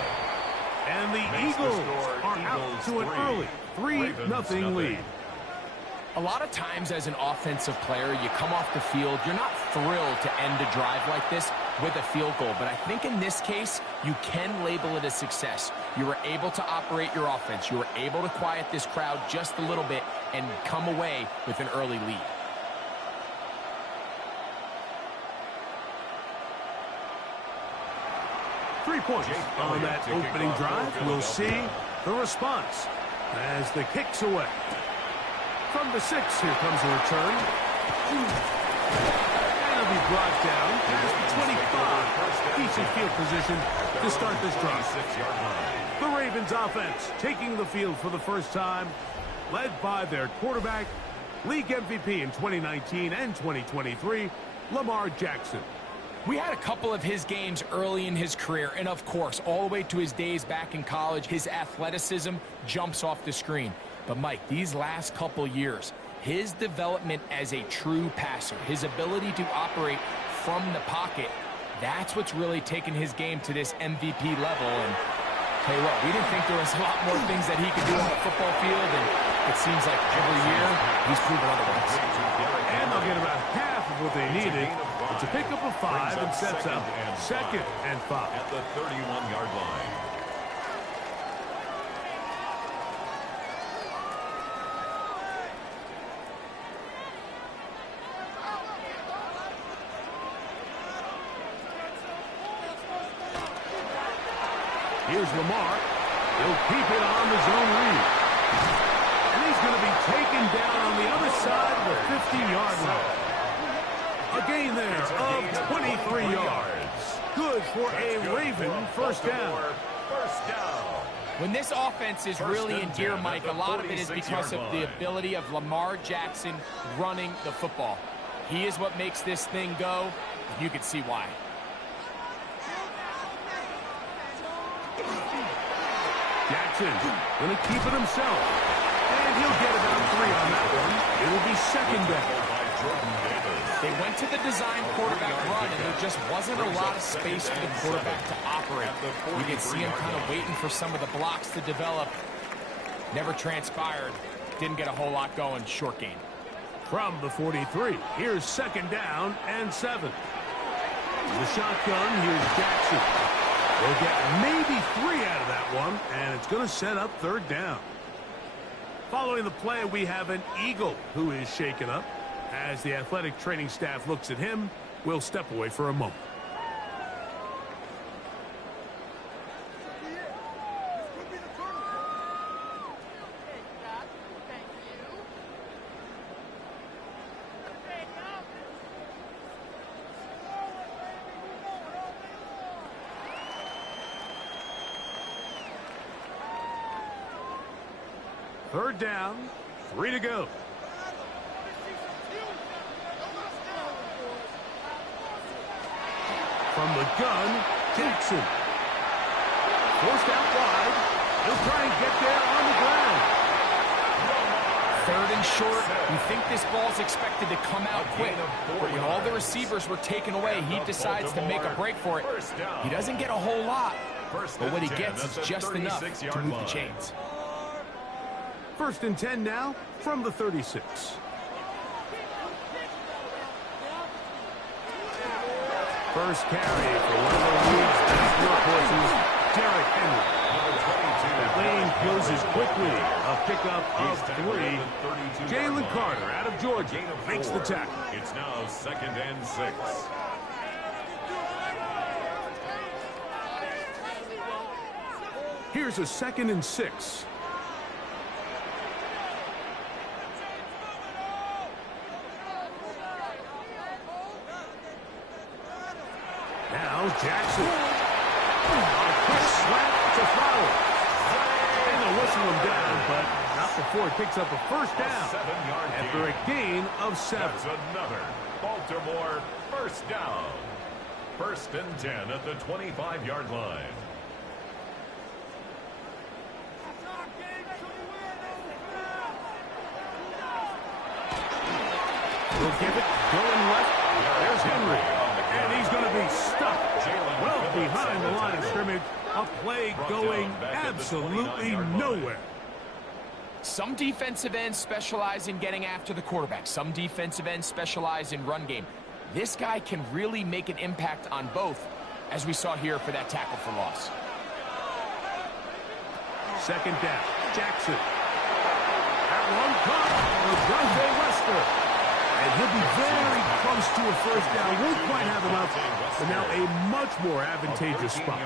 And the Eagles are out to an early 3-0 lead. A lot of times as an offensive player, you come off the field, you're not thrilled to end a drive like this with a field goal. But I think in this case, you can label it a success. You were able to operate your offense. You were able to quiet this crowd just a little bit and come away with an early lead. Three points on that opening drive. We'll see the response as the kick's away. From the 6, here comes a return. And a going to be brought down past the 25. Decent field position to start this drive. The Ravens offense taking the field for the first time, led by their quarterback, league MVP in 2019 and 2023, Lamar Jackson. We had a couple of his games early in his career, and of course, all the way to his days back in college, his athleticism jumps off the screen. But Mike, these last couple years, his development as a true passer, his ability to operate from the pocket, that's what's really taken his game to this MVP level. And tell you what, we didn't think there was a lot more things that he could do on the football field, and it seems like every year he's proven otherwise. And they'll get about half of what they needed. It's a pickup of 5 and sets up 2nd and 5. At the 31-yard line. Here's Lamar. He'll keep it on the zone read. And he's going to be taken down on the other side of the 50-yard line. A gain there of 23 yards. Good for a Raven first down. When this offense is really in gear, Mike, a lot of it is because of the ability of Lamar Jackson running the football. He is what makes this thing go, and you can see why. Jackson going to keep it himself. And he'll get about 3 on that one. It will be 2nd down. They went to the design quarterback run, and there just wasn't a lot of space for the quarterback to operate. You can see him kind of waiting for some of the blocks to develop. Never transpired. Didn't get a whole lot going. Short gain. From the 43, here's 2nd down and 7. The shotgun, here's Jackson. They'll get maybe 3 out of that one, and it's going to set up 3rd down. Following the play, we have an Eagle who is shaken up. As the athletic training staff looks at him, we'll step away for a moment. Third down, 3 to go. From the gun, Jackson. Forced out wide. He'll try and get there on the ground. 3rd and short. You think this ball's expected to come out quick. But when all the receivers were taken away, he decides to make a break for it. He doesn't get a whole lot, but what he gets is just enough to move the chains. 1st and 10 now from the 36. First carry for one of the league's best workhorses, Derrick Henry. That lane closes quickly. A pickup of 3. Jalen Carter out of Georgia makes the tackle. It's now 2nd and 6. Here's a 2nd and 6. Now Jackson. A quick slap to Flowers. And they'll whistle him down, but not before he picks up a first down. 7-yard After a gain of 7. That's another Baltimore first down. 1st and 10 at the 25-yard line. He'll give it going left. There's Henry. And he's going to be stuck well behind the line of scrimmage. A play going absolutely nowhere. Some defensive ends specialize in getting after the quarterback. Some defensive ends specialize in run game. This guy can really make an impact on both, as we saw here for that tackle for loss. 2nd down. Jackson. That one caught. Rondé Wester. And he'll be very close to a first down. Won't quite have enough, but now a much more advantageous spot.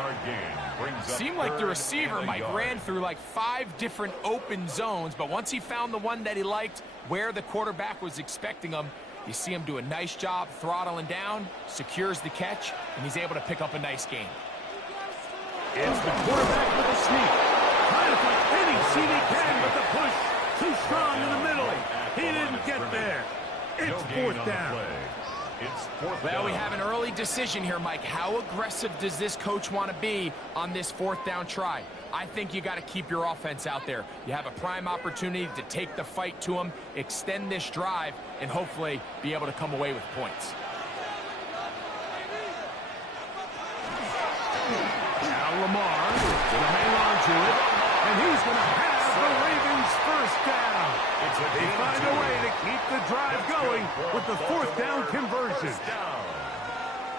Seemed like the receiver, Mike, ran through like 5 different open zones, but once he found the one that he liked, where the quarterback was expecting him, You see him do a nice job throttling down, secures the catch, and he's able to pick up a nice gain. It's the quarterback with a sneak. Trying to find any seam he can, but the push too strong in the middle. He didn't get there. It's fourth down. Well, we have an early decision here, Mike. How aggressive does this coach want to be on this fourth down try? I think you got to keep your offense out there. You have a prime opportunity to take the fight to them, extend this drive, and hopefully be able to come away with points. Now Lamar going to hang on to it, and he's going to have the Ravens first down. They find a way to keep the drive going with the fourth down conversion.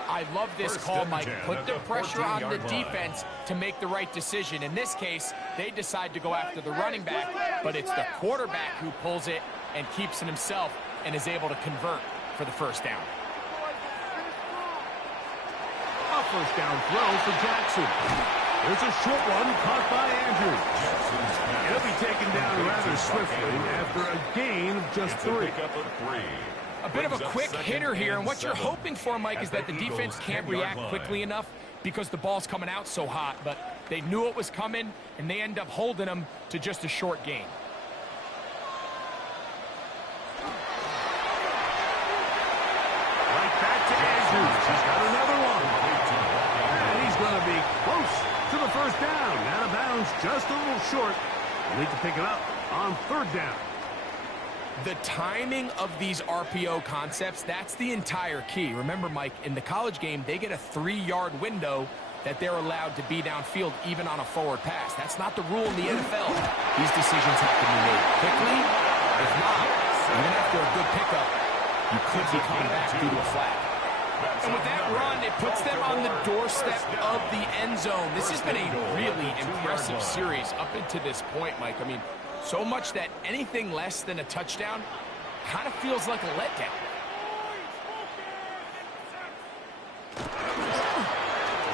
I love this call, Mike. Put the pressure on the defense to make the right decision. In this case, they decide to go after the running back, but it's the quarterback who pulls it and keeps it himself and is able to convert for the first down. A first down throw for Jackson. There's a short one caught by Andrews. He'll be taken down rather swiftly after a gain of just 3. A bit of a quick hitter here, and what you're hoping for, Mike, is that the defense can't react quickly enough because the ball's coming out so hot, but they knew it was coming, and they end up holding them to just a short gain. Right back to Andrews. He's got another one. And he's going to be close to the first down. Out of bounds, just a little short. They need to pick it up on third down. The timing of these RPO concepts, that's the entire key. Remember, Mike, in the college game, they get a 3-yard window that they're allowed to be downfield even on a forward pass. That's not the rule in the NFL. These decisions have to be made quickly. If not, even after a good pickup, you could be coming back due to a flag. And with that run, it puts them on the doorstep of the end zone. This has been a really impressive series up into this point, Mike. I mean, so much that anything less than a touchdown kind of feels like a letdown.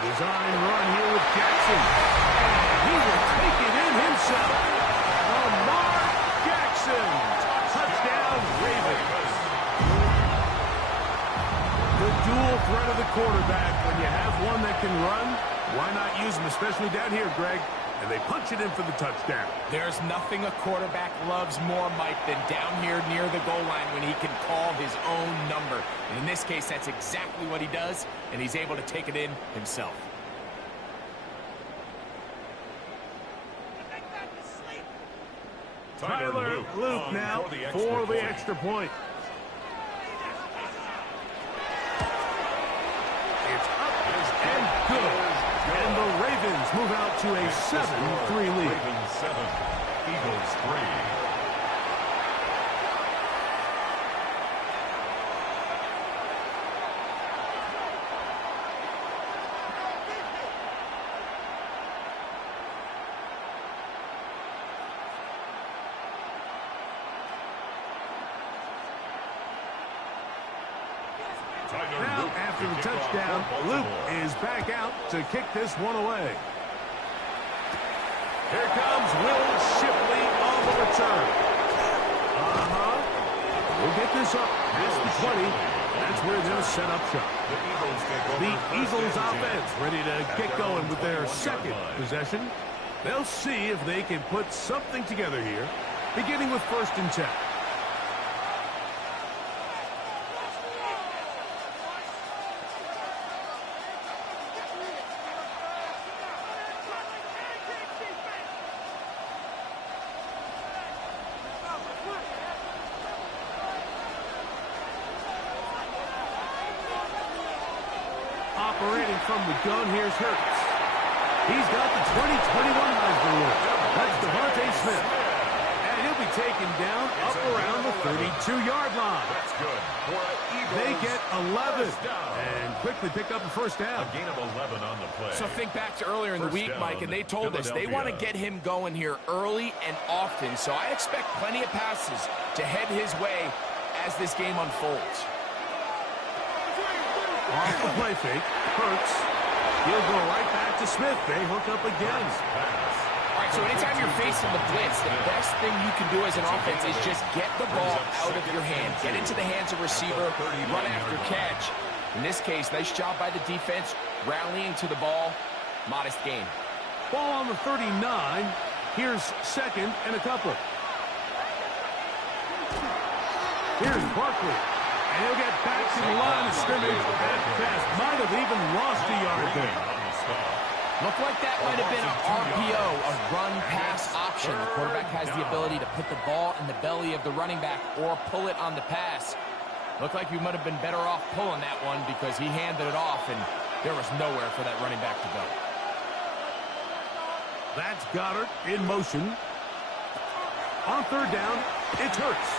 Design run here with Jackson. He will take it in himself. Lamar Jackson. Touchdown, Ravens. The dual threat of the quarterback. When you have one that can run, why not use him, especially down here, Greg? And they punch it in for the touchdown. There's nothing a quarterback loves more, Mike, than down here near the goal line when he can call his own number. And in this case, that's exactly what he does, and he's able to take it in himself. Tyler Luke now for the extra point. It's up and good. And the Ravens move out to a 7-3 lead. Ravens 7, Eagles 3. Now, after the touchdown, Luke is back out to kick this one away. Here comes Will Shipley on the return. We'll get this up. It's the 20. That's where they'll set up shop. The Eagles offense ready to get going with their second possession. They'll see if they can put something together here, beginning with 1st and 10. Operating from the gun, here's Hurts. He's got the 2021 Heisman winner. That's Devontae Smith. And he'll be taken down up around the 32-yard line. That's good. They get 11 and quickly pick up a first down. A gain of 11 on the play. So think back to earlier in the week, Mike, and they told us they want to get him going here early and often. So I expect plenty of passes to head his way as this game unfolds. Off the play fake, Hurts. He'll go right back to Smith. They hook up again. All right, So anytime you're facing the blitz, the best thing you can do as an offense is just get the ball out of your hand. Get into the hands of receiver, run after catch. In this case, nice job by the defense, rallying to the ball. Modest gain. Ball on the 39. Here's second and a couple. Here's Barkley. And he'll get back to the line of scrimmage at best. Might have even lost a yard there. Looked like that might have been an RPO, a run-pass option. The quarterback has the ability to put the ball in the belly of the running back or pull it on the pass. Looked like we might have been better off pulling that one because he handed it off, and there was nowhere for that running back to go. That's Goddard in motion. On third down, it's Hurts.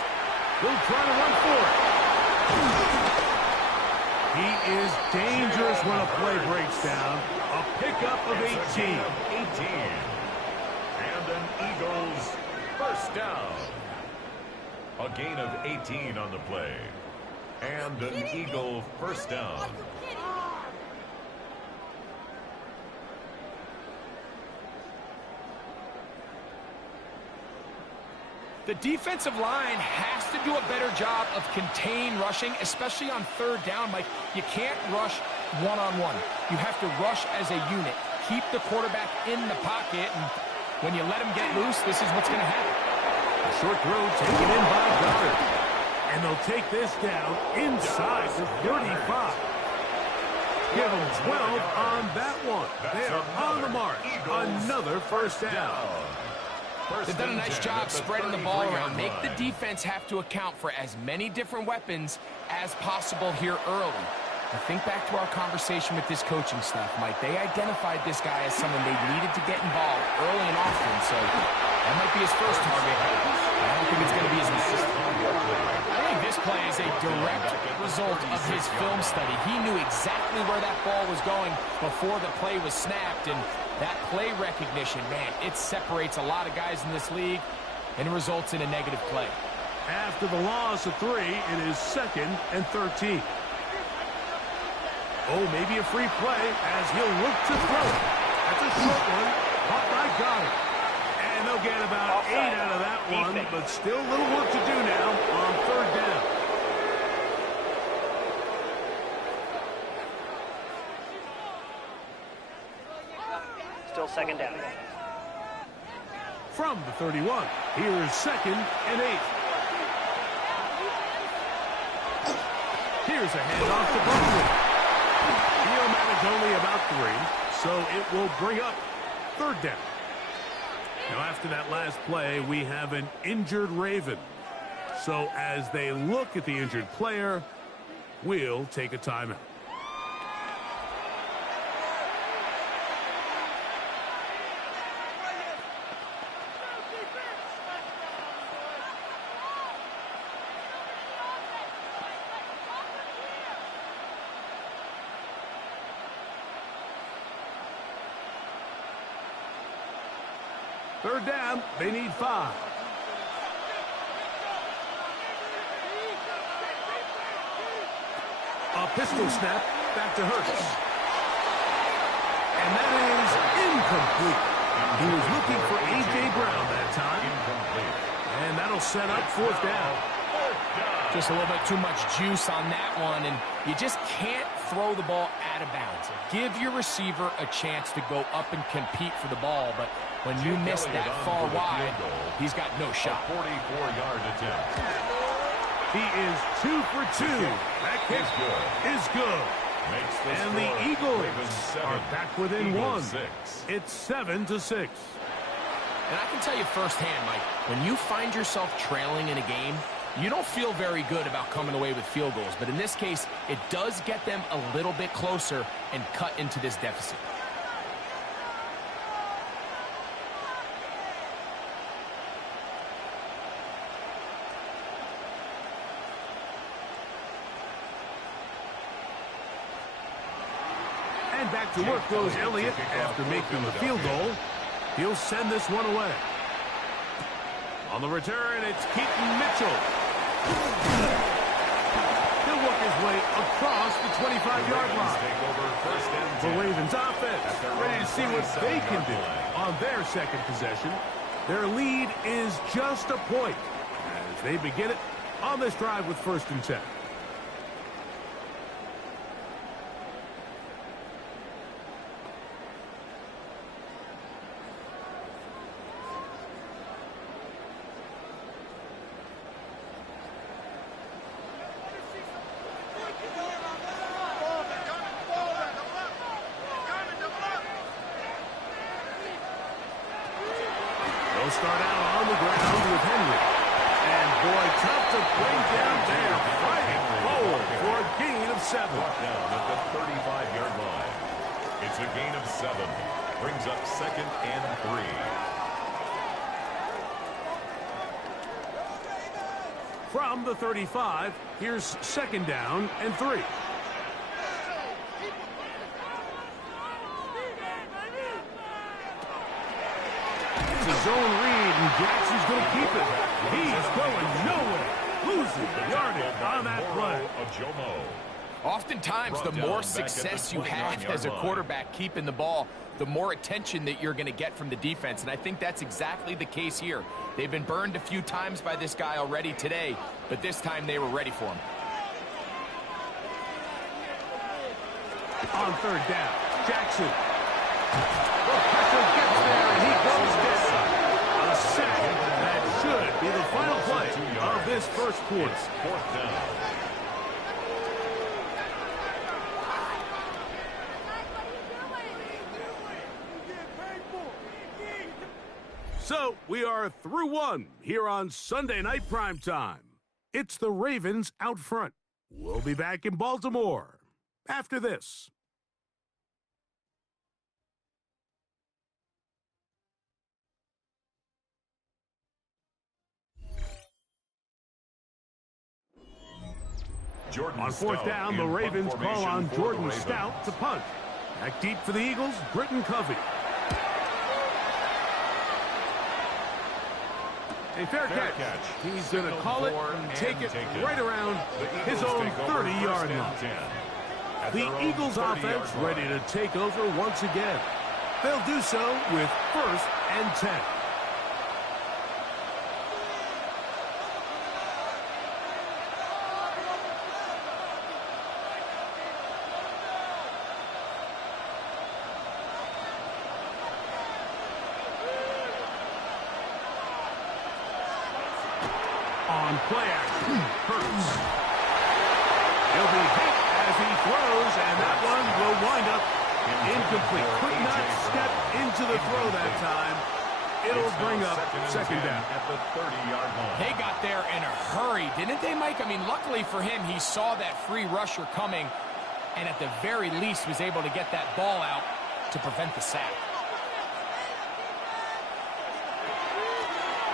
He'll try to run for it. He is dangerous when a play breaks down. A pickup of 18. And an Eagles first down. A gain of 18 on the play. And an Eagle first down. The defensive line has to do a better job of contain rushing, especially on third down. Mike, you can't rush one-on-one. You have to rush as a unit. Keep the quarterback in the pocket, and when you let him get loose, this is what's going to happen. A short throw taken in by Goddard. And they'll take this down inside the 35. Give them 12 on that one. They are on the mark. Another first down. They've done a nice job spreading the ball around. Make the defense have to account for as many different weapons as possible here early. I think back to our conversation with this coaching staff, Mike. They identified this guy as someone they needed to get involved early and often, so that might be his first target. I don't think it's going to be his last. I think this play is a direct result of his film study. He knew exactly where that ball was going before the play was snapped, and that play recognition, man, it separates a lot of guys in this league and results in a negative play. After the loss of 3, it is second and 13. Oh, maybe a free play as he'll look to throw it. That's a short one. Caught by Goddard. And they'll get about 8 out of that one, but still a little work to do now on third down. Still second down. From the 31, here's second and 8. Here's a handoff to Barkley. He'll manage only about 3, so it will bring up third down. Now, after that last play, we have an injured Raven. So as they look at the injured player, we'll take a timeout. Third down, they need 5. A pistol snap, back to Hurts. And that is incomplete. He was looking for A.J. Brown that time. And that'll set up fourth down. Just a little bit too much juice on that one, and you just can't throw the ball out of bounds. Give your receiver a chance to go up and compete for the ball, but when you miss that far wide, he's got no shot. 44-yard attempt. He is 2 for 2. That kick is good. And the Eagles are back within 1. It's 7-6. And I can tell you firsthand, Mike, when you find yourself trailing in a game, you don't feel very good about coming away with field goals. But in this case, it does get them a little bit closer and cut into this deficit. And back to work goes Elliott after making the field goal. He'll send this one away. On the return, it's Keaton Mitchell. He'll He'll work his way across the 25-yard line. The Ravens offense ready to see what they can do on their second possession. Their lead is just a point as they begin it on this drive with 1st and 10. They'll start out on the ground with Henry. And boy, tough to bring down there. Fighting forward for a gain of 7. Brought down at the 35-yard line. It's a gain of 7. Brings up 2nd and 3. From the 35, here's 2nd down and 3. It's a zone read, and Jackson's going to keep it. He's going nowhere. Losing yardage on that play. Oftentimes, the more success you have as a quarterback keeping the ball, the more attention that you're going to get from the defense, and I think that's exactly the case here. They've been burned a few times by this guy already today, but this time they were ready for him. On 3rd down, Jackson. The pressure gets there, and he goes down. A sack that should be the final play of this first quarter. 4th down. So we are through one here on Sunday Night Primetime. It's the Ravens out front. We'll be back in Baltimore after this. On 4th down, the Ravens call on Jordan Stout to punt. Back deep for the Eagles, Britton Covey. A fair catch. He's going to call it and take it right around his own 30-yard line. The Eagles offense ready to take over once again. They'll do so with 1st and 10. On play action, Hurts. He'll be hit as he throws, and that one will wind up incomplete. Could not step into the throw that time. It'll bring up 2nd down. At the 30-yard line. They got there in a hurry, didn't they, Mike? I mean, luckily for him, he saw that free rusher coming, and at the very least was able to get that ball out to prevent the sack.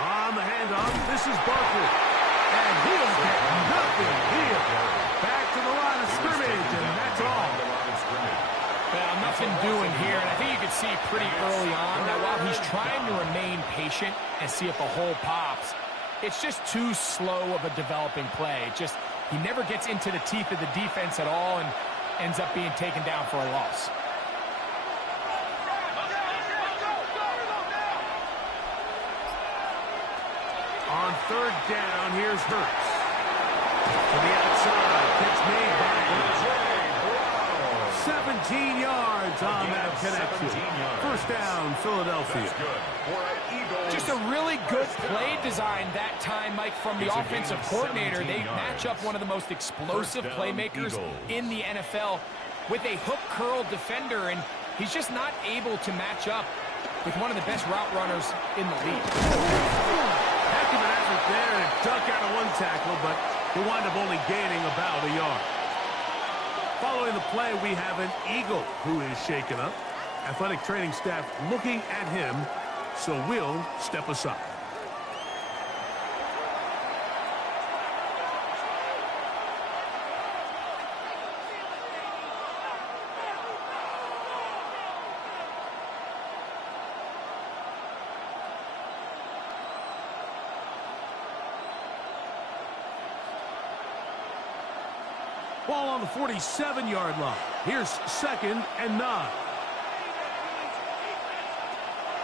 On the handoff, this is Barkley. And he'll get nothing here. Back to the line of scrimmage, and that's all. Well, nothing doing here, and I think you can see pretty early on that while he's trying to remain patient and see if a hole pops, it's just too slow of a developing play. He never gets into the teeth of the defense at all and ends up being taken down for a loss. On 3rd down, here's Hurts. To the outside, catch made by 17 yards on that connection. 1st down, Philadelphia. Just a really good play design that time, Mike, from the offensive coordinator. They match up one of the most explosive playmakers in the NFL with a hook curl defender, and he's just not able to match up with one of the best route runners in the league. Heck of an effort there and duck out of one tackle, but he'll wind up only gaining about a yard. Following the play, we have an Eagle who is shaken up. Athletic training staff looking at him, so we'll step aside. Ball on the 47-yard line. Here's 2nd and 9.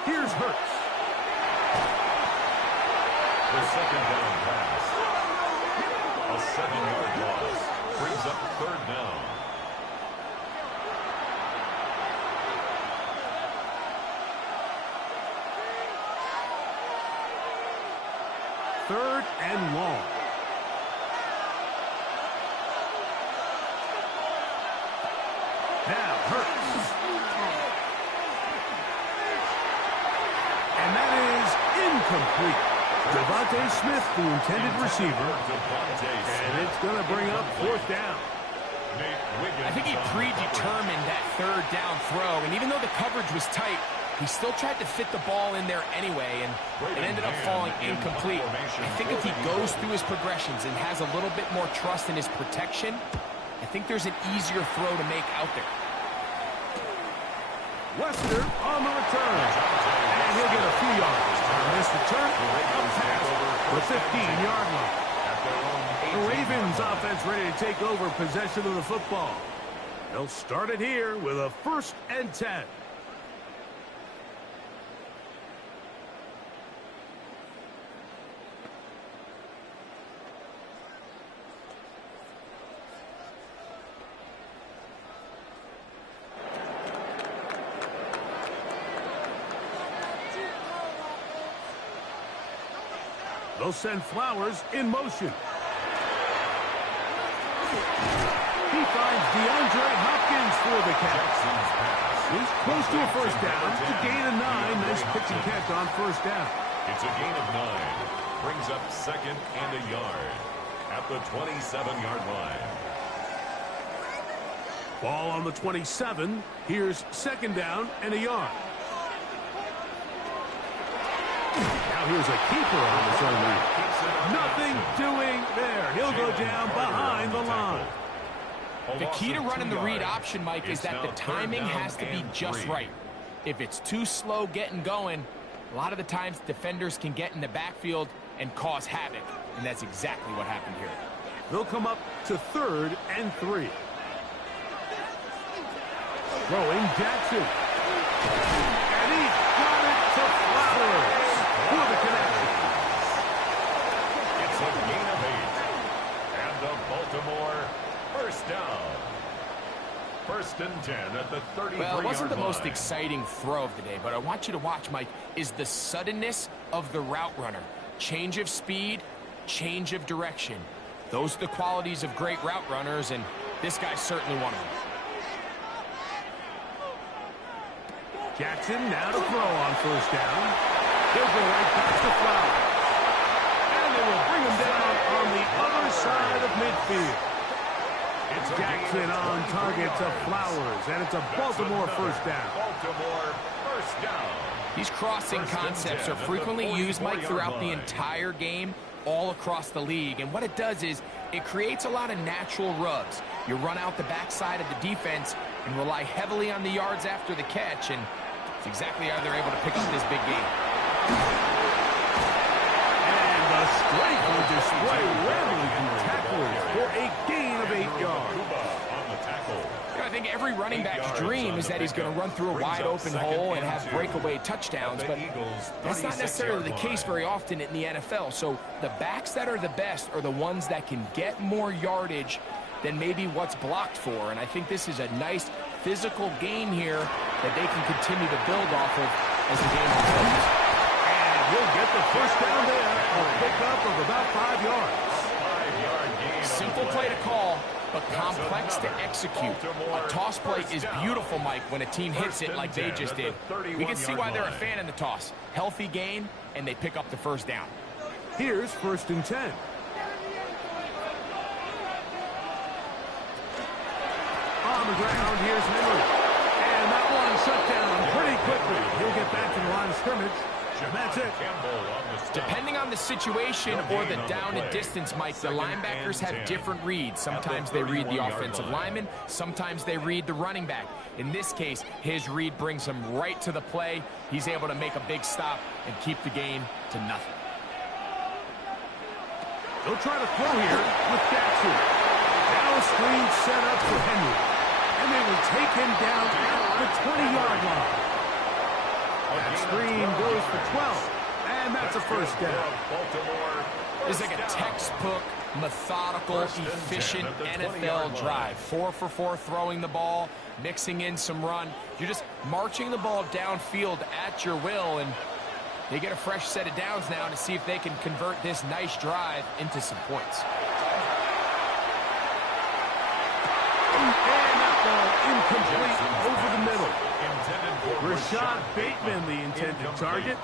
Here's Hurts. The 2nd down pass. A 7-yard loss. Brings up 3rd down. Third and long. Now Hurts. And that is incomplete. Devontae Smith, the intended receiver. And it's going to bring up 4th down. I think he predetermined that 3rd down throw, and even though the coverage was tight, he still tried to fit the ball in there anyway, and it ended up falling incomplete. I think if he goes through his progressions and has a little bit more trust in his protection, I think there's an easier throw to make out there. Wester on the return. And he'll get a few yards. On this return, a pass for 15-yard line. The Ravens offense ready to take over possession of the football. They'll start it here with a 1st and 10. They'll send Flowers in motion. He finds DeAndre Hopkins for the catch. He's close to a 1st down. A gain of 9. Nice pitch and catch on 1st down. It's a gain of 9. Brings up 2nd and a yard at the 27-yard line. Ball on the 27. Here's 2nd down and a yard. Now here's a keeper on his own line. Nothing doing there. He'll go down behind the line. The key to running the read option, Mike, is that the timing has to be just right. If it's too slow getting going, a lot of the times defenders can get in the backfield and cause havoc, and that's exactly what happened here. They'll come up to 3rd and 3. Throwing Jackson. And he's got it to Flowers for the connection. It's a gain of 8. And the Baltimore 1st down. 1st and 10 at the 33-yard line. Well, it wasn't the most exciting throw of the day, but I want you to watch, Mike, is the suddenness of the route runner. Change of speed, change of direction. Those are the qualities of great route runners, and this guy's certainly one of them. Jackson now to throw on 1st down. He'll go right back to Flowers. And they will bring him down on the other side of midfield. It's Jackson on target to Flowers, and it's a Baltimore 1st down. Baltimore 1st down. These crossing concepts are frequently used, Mike, throughout the entire game, all across the league. And what it does is it creates a lot of natural rubs. You run out the backside of the defense and rely heavily on the yards after the catch, and it's exactly how they're able to pick up this big game. And the strength on display, rambling through tacklers for a gain of 8 yards. I think every running back's dream is that he's going to run through a wide-open hole and have breakaway touchdowns, but that's not necessarily the case very often in the NFL. So the backs that are the best are the ones that can get more yardage than maybe what's blocked for, and I think this is a nice physical game here that they can continue to build off of as the game unfolds. And he'll get the 1st down there, a pickup of about 5 yards. Simple play to call, but complex to execute. A toss play is beautiful, Mike, when a team hits it like they just did. We can see why they're a fan in the toss. Healthy gain, and they pick up the 1st down. Here's 1st and 10. On the ground, here's Henry. And that one shut down pretty quickly. He'll get back to the line of scrimmage. And that's it. Depending on the situation or the down and distance, Mike, the linebackers have different reads. Sometimes they read the offensive lineman. Sometimes they read the running back. In this case, his read brings him right to the play. He's able to make a big stop and keep the game to nothing. They'll try to throw here with Jackson. Now a screen set up for Henry. And they will take him down at the 20-yard line. That screen goes for 12. And that's a first down. It's like a textbook, methodical, efficient NFL drive. 4 for 4 throwing the ball, mixing in some run. You're just marching the ball downfield at your will, and they get a fresh set of downs now to see if they can convert this nice drive into some points. And that ball incomplete over the middle. Rashad Bateman, the intended target.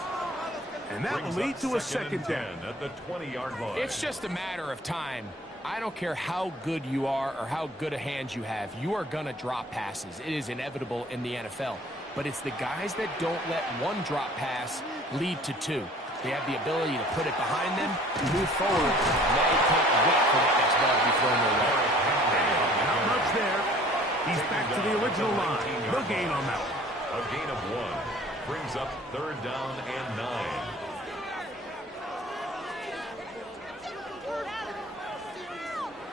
And that will lead to a second down at the 20-yard line. It's just a matter of time. I don't care how good you are or how good a hand you have. You are going to drop passes. It is inevitable in the NFL. But it's the guys that don't let one drop pass lead to 2. They have the ability to put it behind them, move forward, and they can't wait for that next ball to be thrown their way. Not much there. He's back to the original line. No gain on that one. A gain of 1 brings up 3rd down and 9.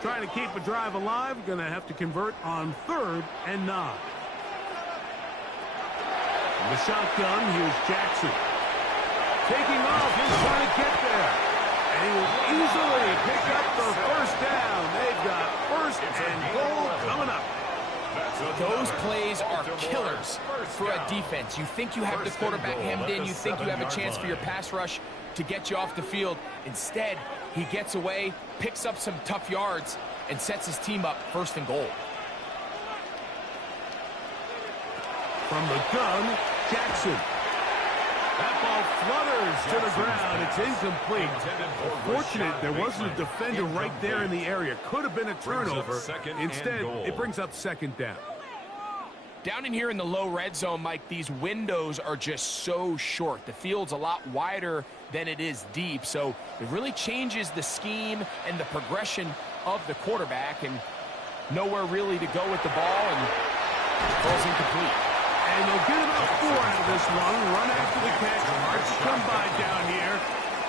Trying to keep a drive alive, going to have to convert on 3rd and 9. In the shotgun, here's Jackson. Taking off, he's trying to get there. And he will easily pick up the first down. They've got 1st and goal coming up. Those plays are killers for a defense. You think you have the quarterback hemmed in. You think you have a chance for your pass rush to get you off the field. Instead, he gets away, picks up some tough yards, and sets his team up 1st and goal. From the gun, Jackson. That ball flutters to the ground. It's incomplete. Fortunate there wasn't a defender right there in the area. Could have been a turnover. Instead, it brings up 2nd down. Down in here in the low red zone, Mike, these windows are just so short. The field's a lot wider than it is deep, so it really changes the scheme and the progression of the quarterback, and nowhere really to go with the ball, and it falls incomplete. And they'll get about 4 out of this one. Run after the catch. Hard to come by down here.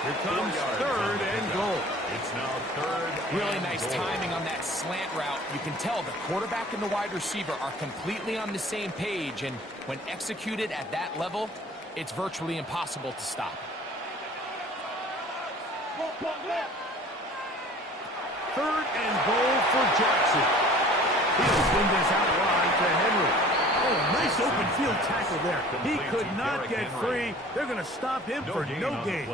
Here comes 3rd and goal. It's now 3rd. Really nice timing on that slant route. You can tell the quarterback and the wide receiver are completely on the same page, and when executed at that level, it's virtually impossible to stop. 3rd and goal for Jackson. He'll send this out wide to Henry. Oh, nice open field tackle there. He could not get free. They're going to stop him for no gain.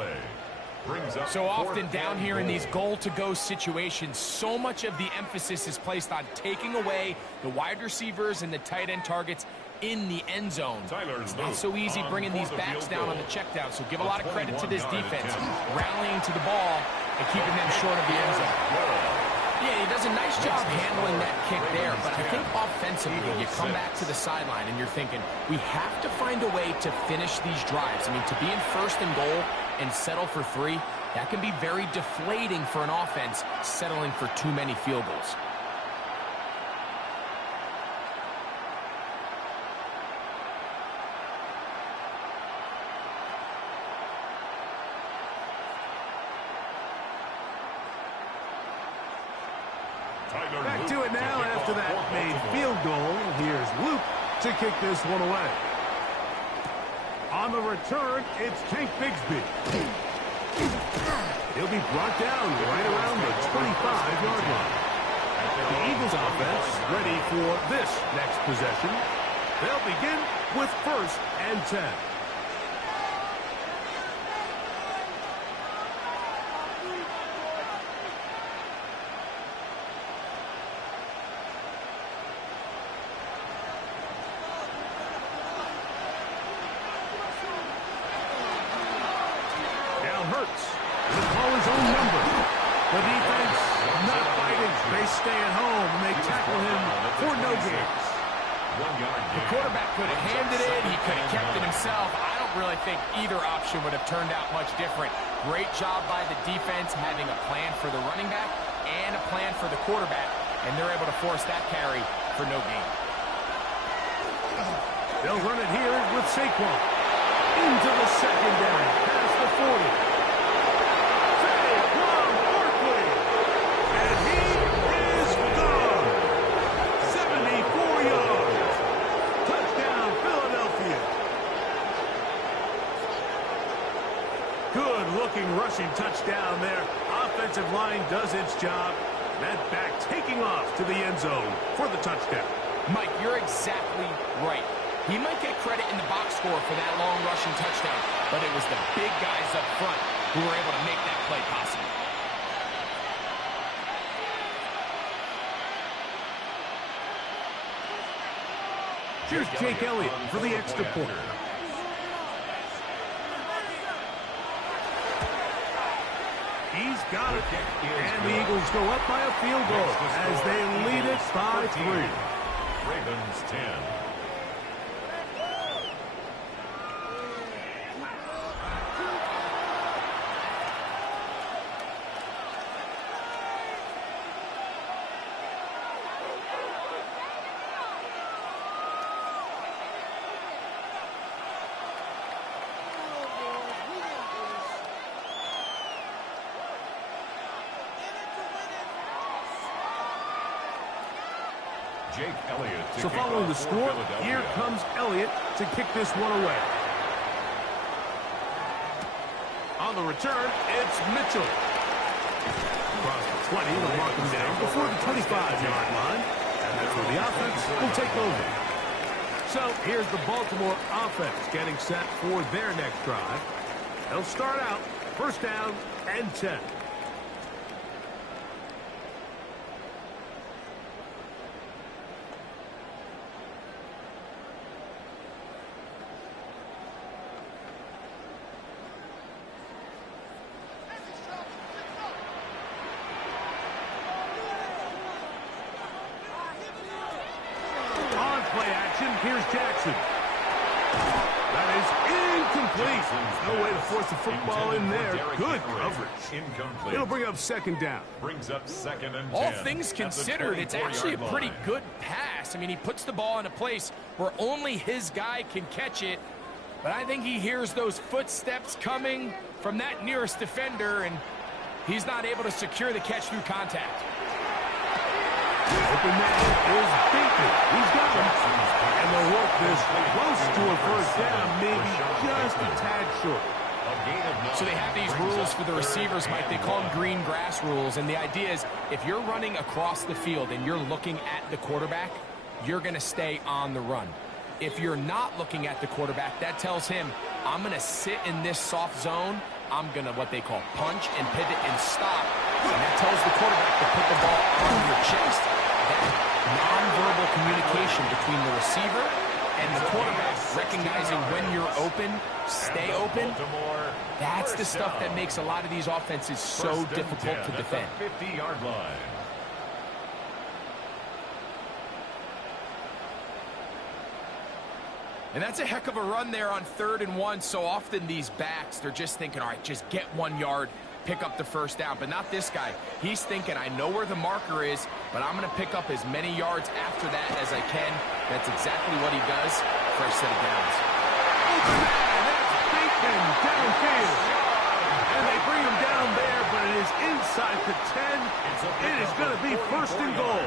So often down here in these goal-to-go situations, so much of the emphasis is placed on taking away the wide receivers and the tight end targets in the end zone. It's not so easy bringing these backs down on the check down, so give a lot of credit to this defense, rallying to the ball and keeping them short of the end zone. Yeah, he does a nice job handling that kick there, but I think offensively you come back to the sideline and you're thinking, we have to find a way to finish these drives. I mean, to be in 1st and goal and settle for 3, that can be very deflating for an offense settling for too many field goals. Back to it now after that made field goal. Here's Luke to kick this one away. On the return, it's Tank Bigsby. He'll be brought down right around the 25-yard line. The Eagles offense ready for this next possession. They'll begin with 1st and 10. Hurts. He'll call his own number. The defense not fighting. They stay at home and they tackle him for no gains. The quarterback could have handed it. He could have kept it himself. I don't really think either option would have turned out much different. Great job by the defense having a plan for the running back and a plan for the quarterback, and they're able to force that carry for no gain. They'll run it here with Saquon. Into the secondary. Past the 40. Saquon Barkley. And he is gone. Good-looking rushing touchdown there. Offensive line does its job. That back taking off to the end zone for the touchdown. Mike, you're exactly right. He might get credit in the box score for that long rushing touchdown, but it was the big guys up front who were able to make that play possible. Here's Jake Elliott for the extra point. He's got it. And the Eagles go up by a field goal as they lead it by 3. Ravens 10. So following the score, here comes Elliott to kick this one away. On the return, it's Mitchell. Across the 20, they'll mark him down before the 25-yard line. And that's where the offense will take over. So here's the Baltimore offense getting set for their next drive. They'll start out first down and 10. Here's Jackson. That is incomplete. No way to force the football in there. Good coverage. Incomplete. It'll bring up second down. Brings up second and 10. All things considered, it's actually a pretty good pass. I mean, he puts the ball in a place where only his guy can catch it. But I think he hears those footsteps coming from that nearest defender, and he's not able to secure the catch through contact. Open man is Baker. He's got him. And they'll work this close to a first down, maybe just a tad short. So they have these rules for the receivers, Mike. They call them green grass rules. And the idea is if you're running across the field and you're looking at the quarterback, you're going to stay on the run. If you're not looking at the quarterback, that tells him, I'm going to sit in this soft zone. I'm going to what they call punch and pivot and stop. And that tells the quarterback to put the ball on your chest. That nonverbal communication between the receiver and the quarterback, recognizing when you're open, stay open, that's the stuff that makes a lot of these offenses so difficult to defend. 50-yard line. And that's a heck of a run there on 3rd and 1. So often these backs, they're just thinking, all right, just get 1 yard, pick up the first down. But not this guy. He's thinking, I know where the marker is, but I'm going to pick up as many yards after that as I can. That's exactly what he does. Fresh set of downs. Open man, that's Bateman downfield. And they bring him down there, but it is inside the 10. It is going to be first and goal.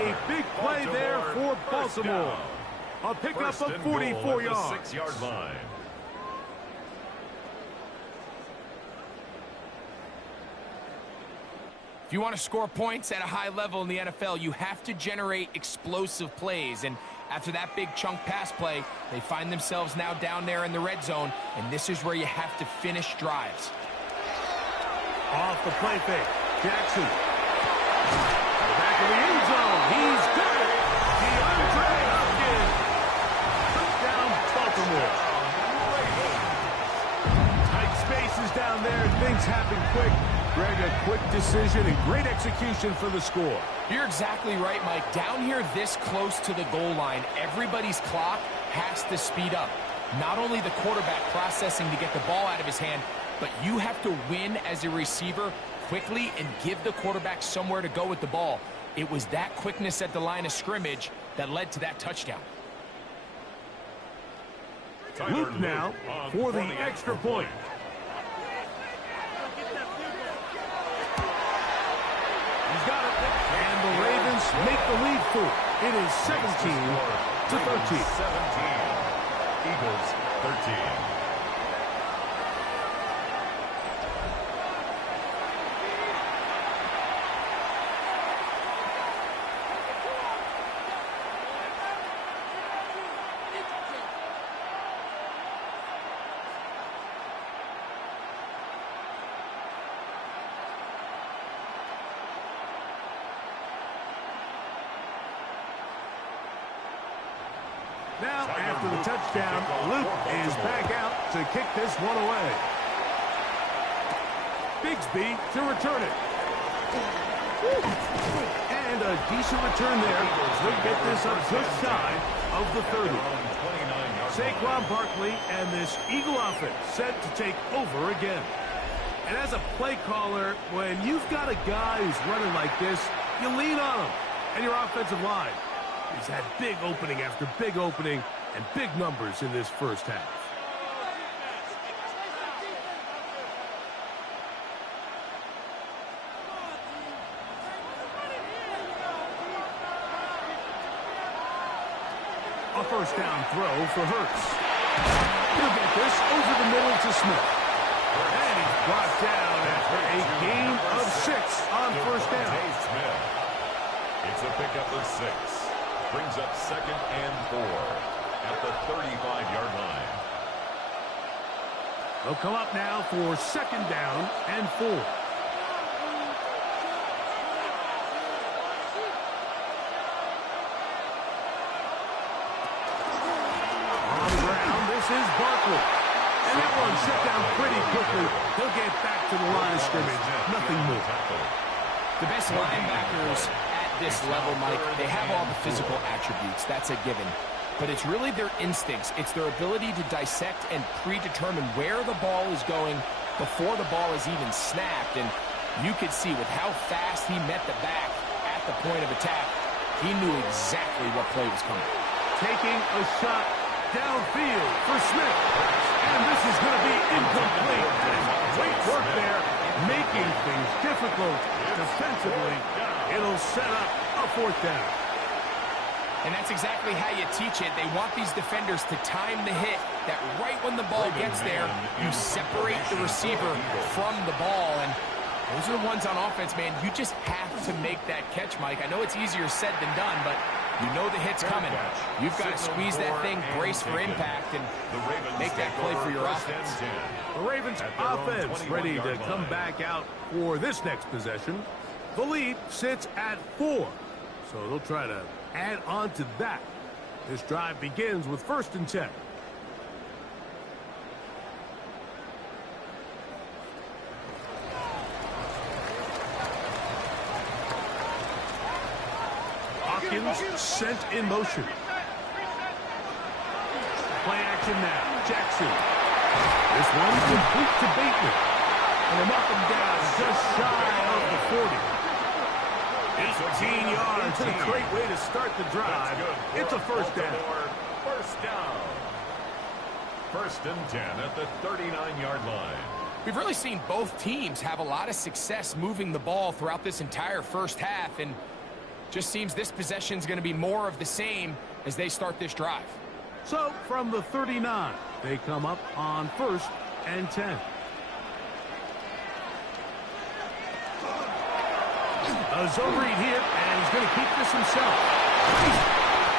A big play there for Baltimore. A pickup of 44 yards. 6-yard line. If you want to score points at a high level in the NFL, you have to generate explosive plays. And after that big chunk pass play, they find themselves now down there in the red zone, and this is where you have to finish drives. Off the play fake, Jackson. Back in the end zone, he's got it. DeAndre Hopkins. Touchdown, Baltimore. Tight spaces down there, and things happen quick. Greg, a quick decision and great execution for the score. You're exactly right, Mike. Down here this close to the goal line, everybody's clock has to speed up. Not only the quarterback processing to get the ball out of his hand, but you have to win as a receiver quickly and give the quarterback somewhere to go with the ball. It was that quickness at the line of scrimmage that led to that touchdown. Luke now for the extra point. He's got it. And the Ravens make the lead 4. It is 17-13. 17. Eagles 13. Now, after the touchdown, Luke is back out to kick this one away. Bigsby to return it. And a decent return there. He'll get this up just shy of the 30. Saquon Barkley and this Eagle offense set to take over again. And as a play caller, when you've got a guy who's running like this, you lean on him. And your offensive line has had big opening after big opening and big numbers in this first half. A first down throw for Hurts. He'll get this over the middle to Smith. And he's brought down after a gain of 6 on first down. It's a pickup of 6. Brings up 2nd and 4 at the 35-yard line. They'll come up now for 2nd down and 4. On the ground, this is Barkley. And that one shut down pretty quickly. He'll get back to the line of scrimmage. Nothing more. The best linebackers at this level, Mike, they have all the physical attributes. That's a given. But it's really their instincts. It's their ability to dissect and predetermine where the ball is going before the ball is even snapped. And you could see with how fast he met the back at the point of attack, he knew exactly what play was coming. Taking a shot downfield for Smith. And this is going to be incomplete. Great work there, making things difficult defensively. It'll set up a 4th down. And that's exactly how you teach it. They want these defenders to time the hit, that right when the ball gets there, you separate the receiver from the ball. And those are the ones on offense, man. You just have to make that catch, Mike. I know it's easier said than done, but you know the hit's coming. You've got to squeeze that thing, brace for impact, and make that play for your offense. The Ravens offense ready to come back out for this next possession. The lead sits at 4, so they'll try to add on to that. This drive begins with 1st and 10. Hawkins sent in motion. Play action now. Jackson. This one complete to Bateman. And they knock him down just shy of the 40. 18 yards. A great way to start the drive. It's a first down. First down. 1st and 10 at the 39-yard line. We've really seen both teams have a lot of success moving the ball throughout this entire first half, and just seems this possession is going to be more of the same as they start this drive. So from the 39, they come up on 1st and 10. A zone read here, and he's going to keep this himself.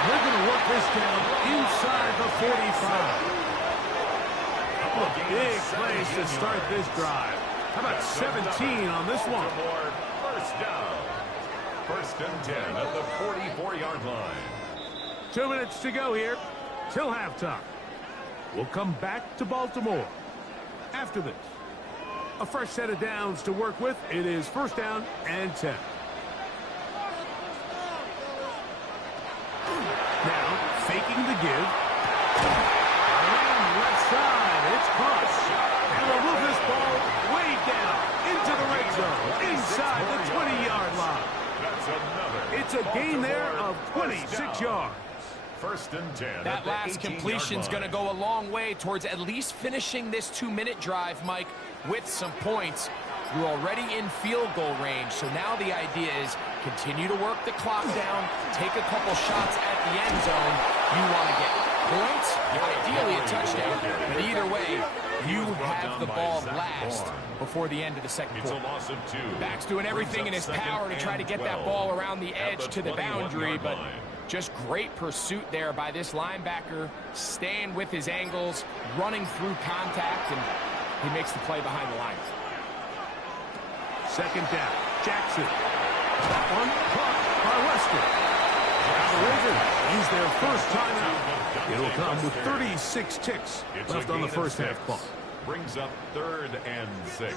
They're going to work this down inside the 45. Couple of big plays to start this drive. How about 17 on this one? First down. 1st and 10 at the 44-yard line. 2 minutes to go here till halftime. We'll come back to Baltimore after this. A fresh set of downs to work with. It is 1st down and 10. Now, faking the give. Around left side, it's caught. And they'll move this ball way down into the red zone, inside the 20-yard line. That's another. It's a gain there of 26 yards. 1st and 10. That last completion's going to go a long way towards at least finishing this 2-minute drive, Mike, with some points. You're already in field goal range, so now the idea is continue to work the clock down, take a couple shots at the end zone. You want to get points, ideally a touchdown, but either way, you have the ball last before the end of the second quarter. It's a loss of 2. Back's doing everything in his power to try to get that ball around the edge to the boundary, but just great pursuit there by this linebacker, staying with his angles, running through contact, and he makes the play behind the line. 2nd down. Jackson. That one caught by Weston. Now the Ravens use their first timeout. It'll come with 36 ticks left on the first half clock. Brings up 3rd and 6.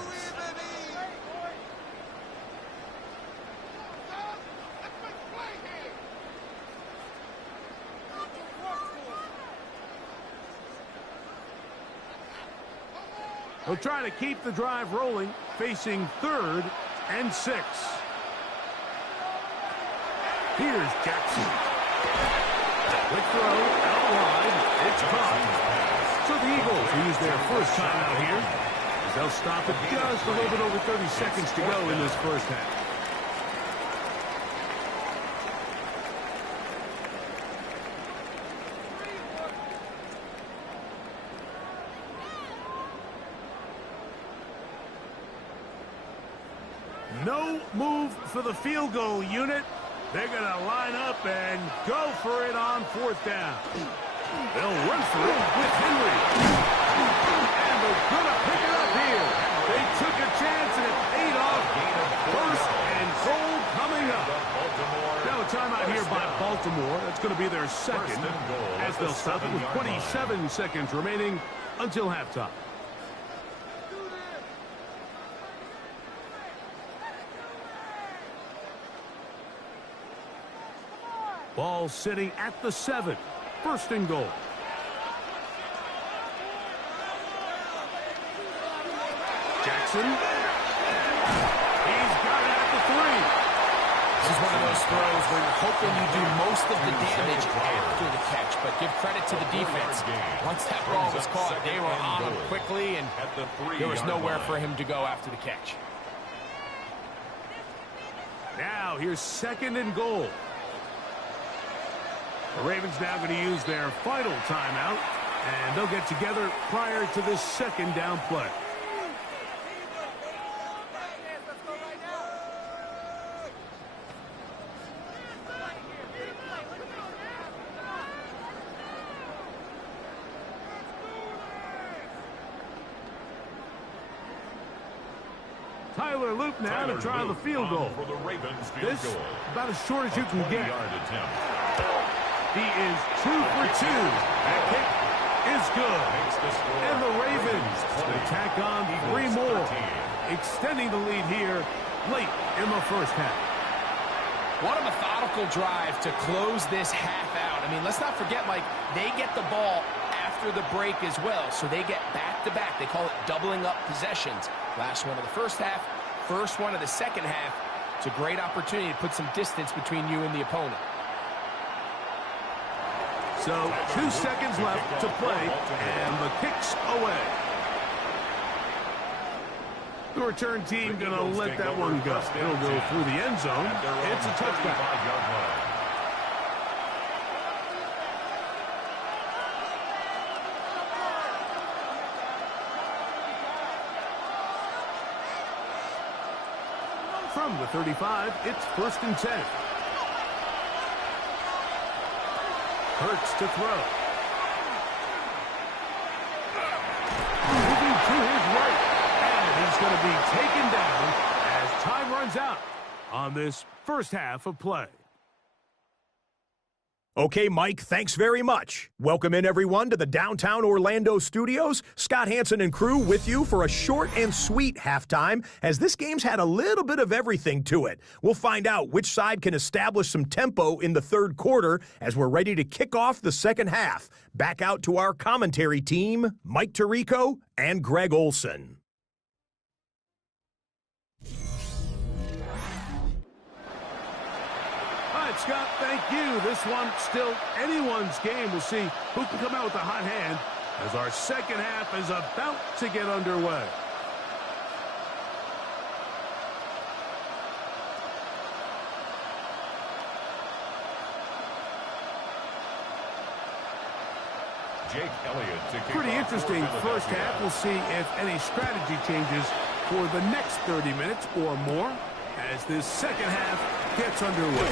They'll try to keep the drive rolling, facing 3rd and 6. Here's Jackson. Quick throw, out wide. It's caught. So the Eagles will use their first timeout here, as they'll stop it just a little bit over 30 seconds to go in this first half. No move for the field goal unit. They're going to line up and go for it on 4th down. They'll run for it with Henry. And they're going to pick it up here. They took a chance and it paid off. 1st and goal coming up. Now a timeout here by Baltimore. That's going to be their second, as they'll stop it with 27 seconds remaining until halftime. Ball sitting at the 7. 1st and goal. Jackson. He's got it at the 3. This is one of those throws where you're hoping you do most of the damage after the catch, but give credit to the defense. Once that ball was caught, they were on him quickly, and there was nowhere for him to go after the catch. Now here's 2nd and goal. The Ravens now going to use their final timeout, and they'll get together prior to this 2nd down play. Tyler Loop now to try the field goal. This about as short as you can get. He is 2 for 2. That kick is good. And the Ravens will tack on 3 more, extending the lead here late in the first half. What a methodical drive to close this half out. I mean, let's not forget, Mike, they get the ball after the break as well, so they get back-to-back. They call it doubling up possessions. Last one of the first half, first one of the second half. It's a great opportunity to put some distance between you and the opponent. So 2 seconds left to play, and the kick's away. The return team going to let that one go. It'll go through the end zone. It's a touchback. From the 35, it's 1st and 10. Hurts to throw. Moving to his right. And he's going to be taken down as time runs out on this first half of play. Okay, Mike, thanks very much. Welcome in, everyone, to the downtown Orlando studios. Scott Hansen and crew with you for a short and sweet halftime, as this game's had a little bit of everything to it. We'll find out which side can establish some tempo in the 3rd quarter as we're ready to kick off the 2nd half. Back out to our commentary team, Mike Tirico and Greg Olson. Scott, thank you. This one still anyone's game. We'll see who can come out with a hot hand as our second half is about to get underway. Pretty interesting first half. We'll see if any strategy changes for the next 30 minutes or more as this second half gets underway.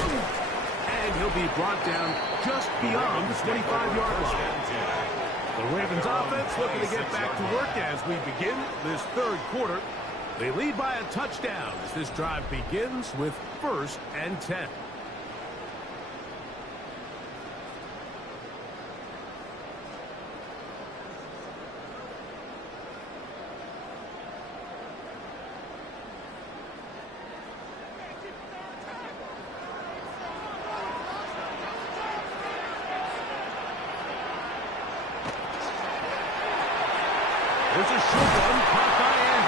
And he'll be brought down just beyond the 25-yard line. The Ravens offense looking to get back to work as we begin this 3rd quarter. They lead by a touchdown as this drive begins with 1st and 10.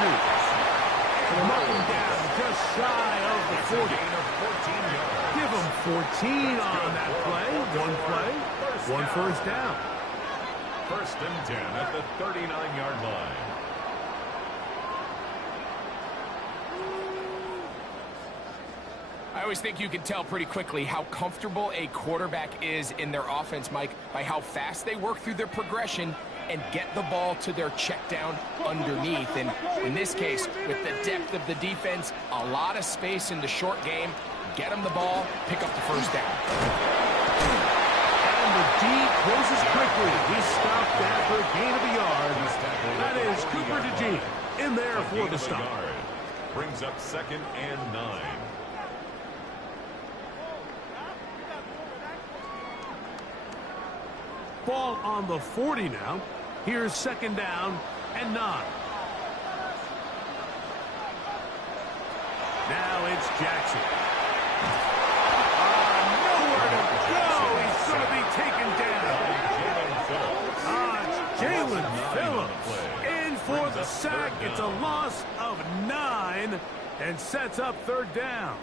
two. Mark him down just shy of the 40. Give him 14 on that play. One first down. First and 10 at the 39-yard line. I always think you can tell pretty quickly how comfortable a quarterback is in their offense, Mike, by how fast they work through their progression and get the ball to their check down underneath. And in this case, with the depth of the defense, a lot of space in the short game, get them the ball, pick up the first down. And the D closes quickly. He's stopped after a gain of a yard. That is Cooper DeGene in there for the stop. Brings up 2nd and 9. Ball on the 40 now. Here's 2nd down and 9. Now it's Jackson. Nowhere to go. He's going to be taken down. It's Jalen Phillips in for the sack. It's a loss of 9 and sets up 3rd down.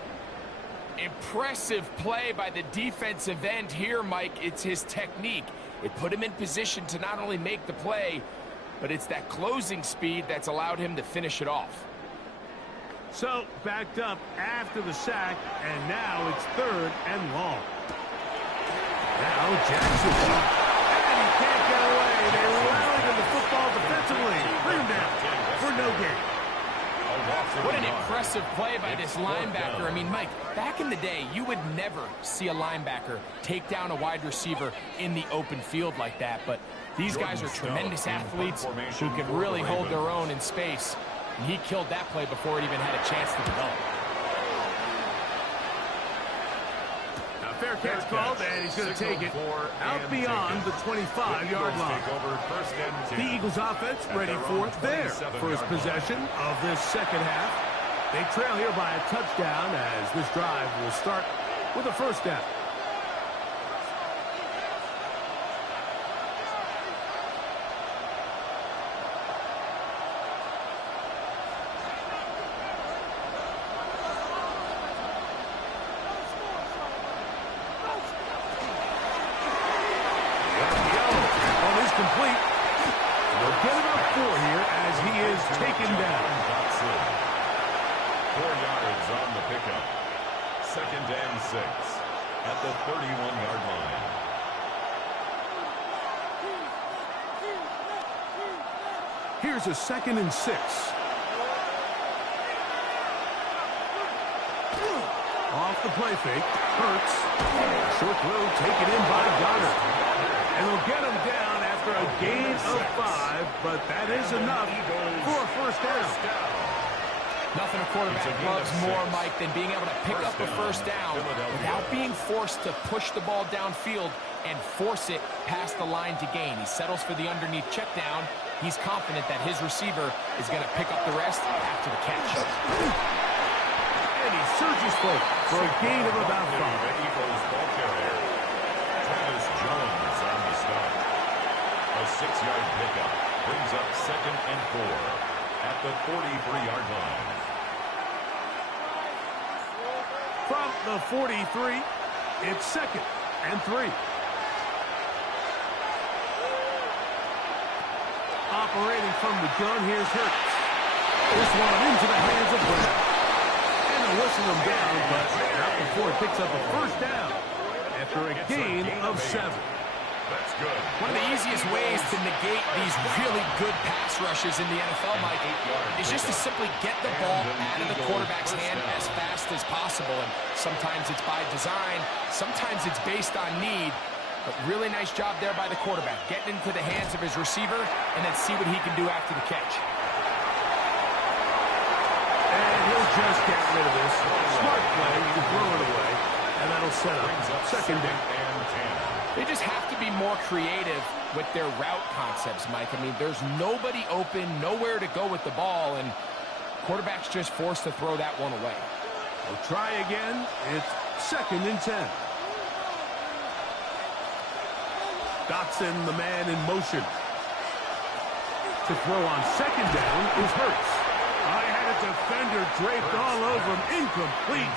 Impressive play by the defensive end here, Mike. It's his technique. It put him in position to not only make the play, but it's that closing speed that's allowed him to finish it off. So, backed up after the sack, and now it's 3rd and long. Now Jackson. And he can't get away. They rallied in the football defensively. Bring him down for no gain. What an impressive play by this linebacker. I mean, Mike, back in the day, you would never see a linebacker take down a wide receiver in the open field like that. But these guys are tremendous athletes who can really hold their own in space. And he killed that play before it even had a chance to develop. Now, fair catch called, and he's going to take it out beyond the 25-yard line. The Eagles offense ready for their first possession of this second half. They trail here by a touchdown as this drive will start with a first down. At the 31-yard line. Here's a 2nd and 6. Off the play fake. Hurts. Short throw taken in by Goddard. And they'll get him down after a gain of 5, but that is enough for a first down. Nothing a quarterback loves more, Mike, than being able to pick up a first down without being forced to push the ball downfield and force it past the line to gain. He settles for the underneath check down. He's confident that his receiver is going to pick up the rest after the catch. And he surges forward for a gain of about 5. Eagles ball carrier, Travis Jones on the stop. A 6-yard pickup brings up 2nd and 4 at the 43-yard line. From the 43, it's 2nd and 3. Operating from the gun, here's Hurts. This one into the hands of Brown. And they'll whistle him down, but not before it picks up a first down after a gain of 7. That's good. One of the easiest ways to negate these really good pass rushes in the NFL, Mike, is just to simply get the ball out of the quarterback's hand as fast as possible. And sometimes it's by design, sometimes it's based on need. But really nice job there by the quarterback, getting into the hands of his receiver and then see what he can do after the catch. And he'll just get rid of this. Smart play, you can throw it away, and that'll set up 2nd down. They just have to be more creative with their route concepts, Mike. I mean, there's nobody open, nowhere to go with the ball, and quarterback's just forced to throw that one away. We'll try again. It's 2nd and 10. Dotson, the man in motion. To throw on 2nd down is Hurts. defender draped all over him. Incomplete.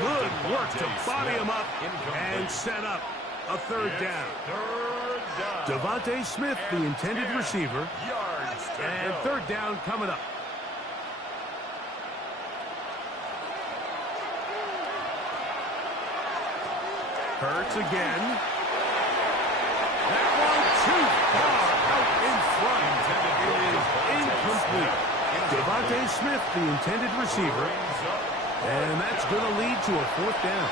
Good work to body him up and set up a third down. Devontae Smith, the intended receiver. And third down coming up. Hurts again. That one too far out in front. It is incomplete. Devontae Smith, the intended receiver. And that's going to lead to a fourth down.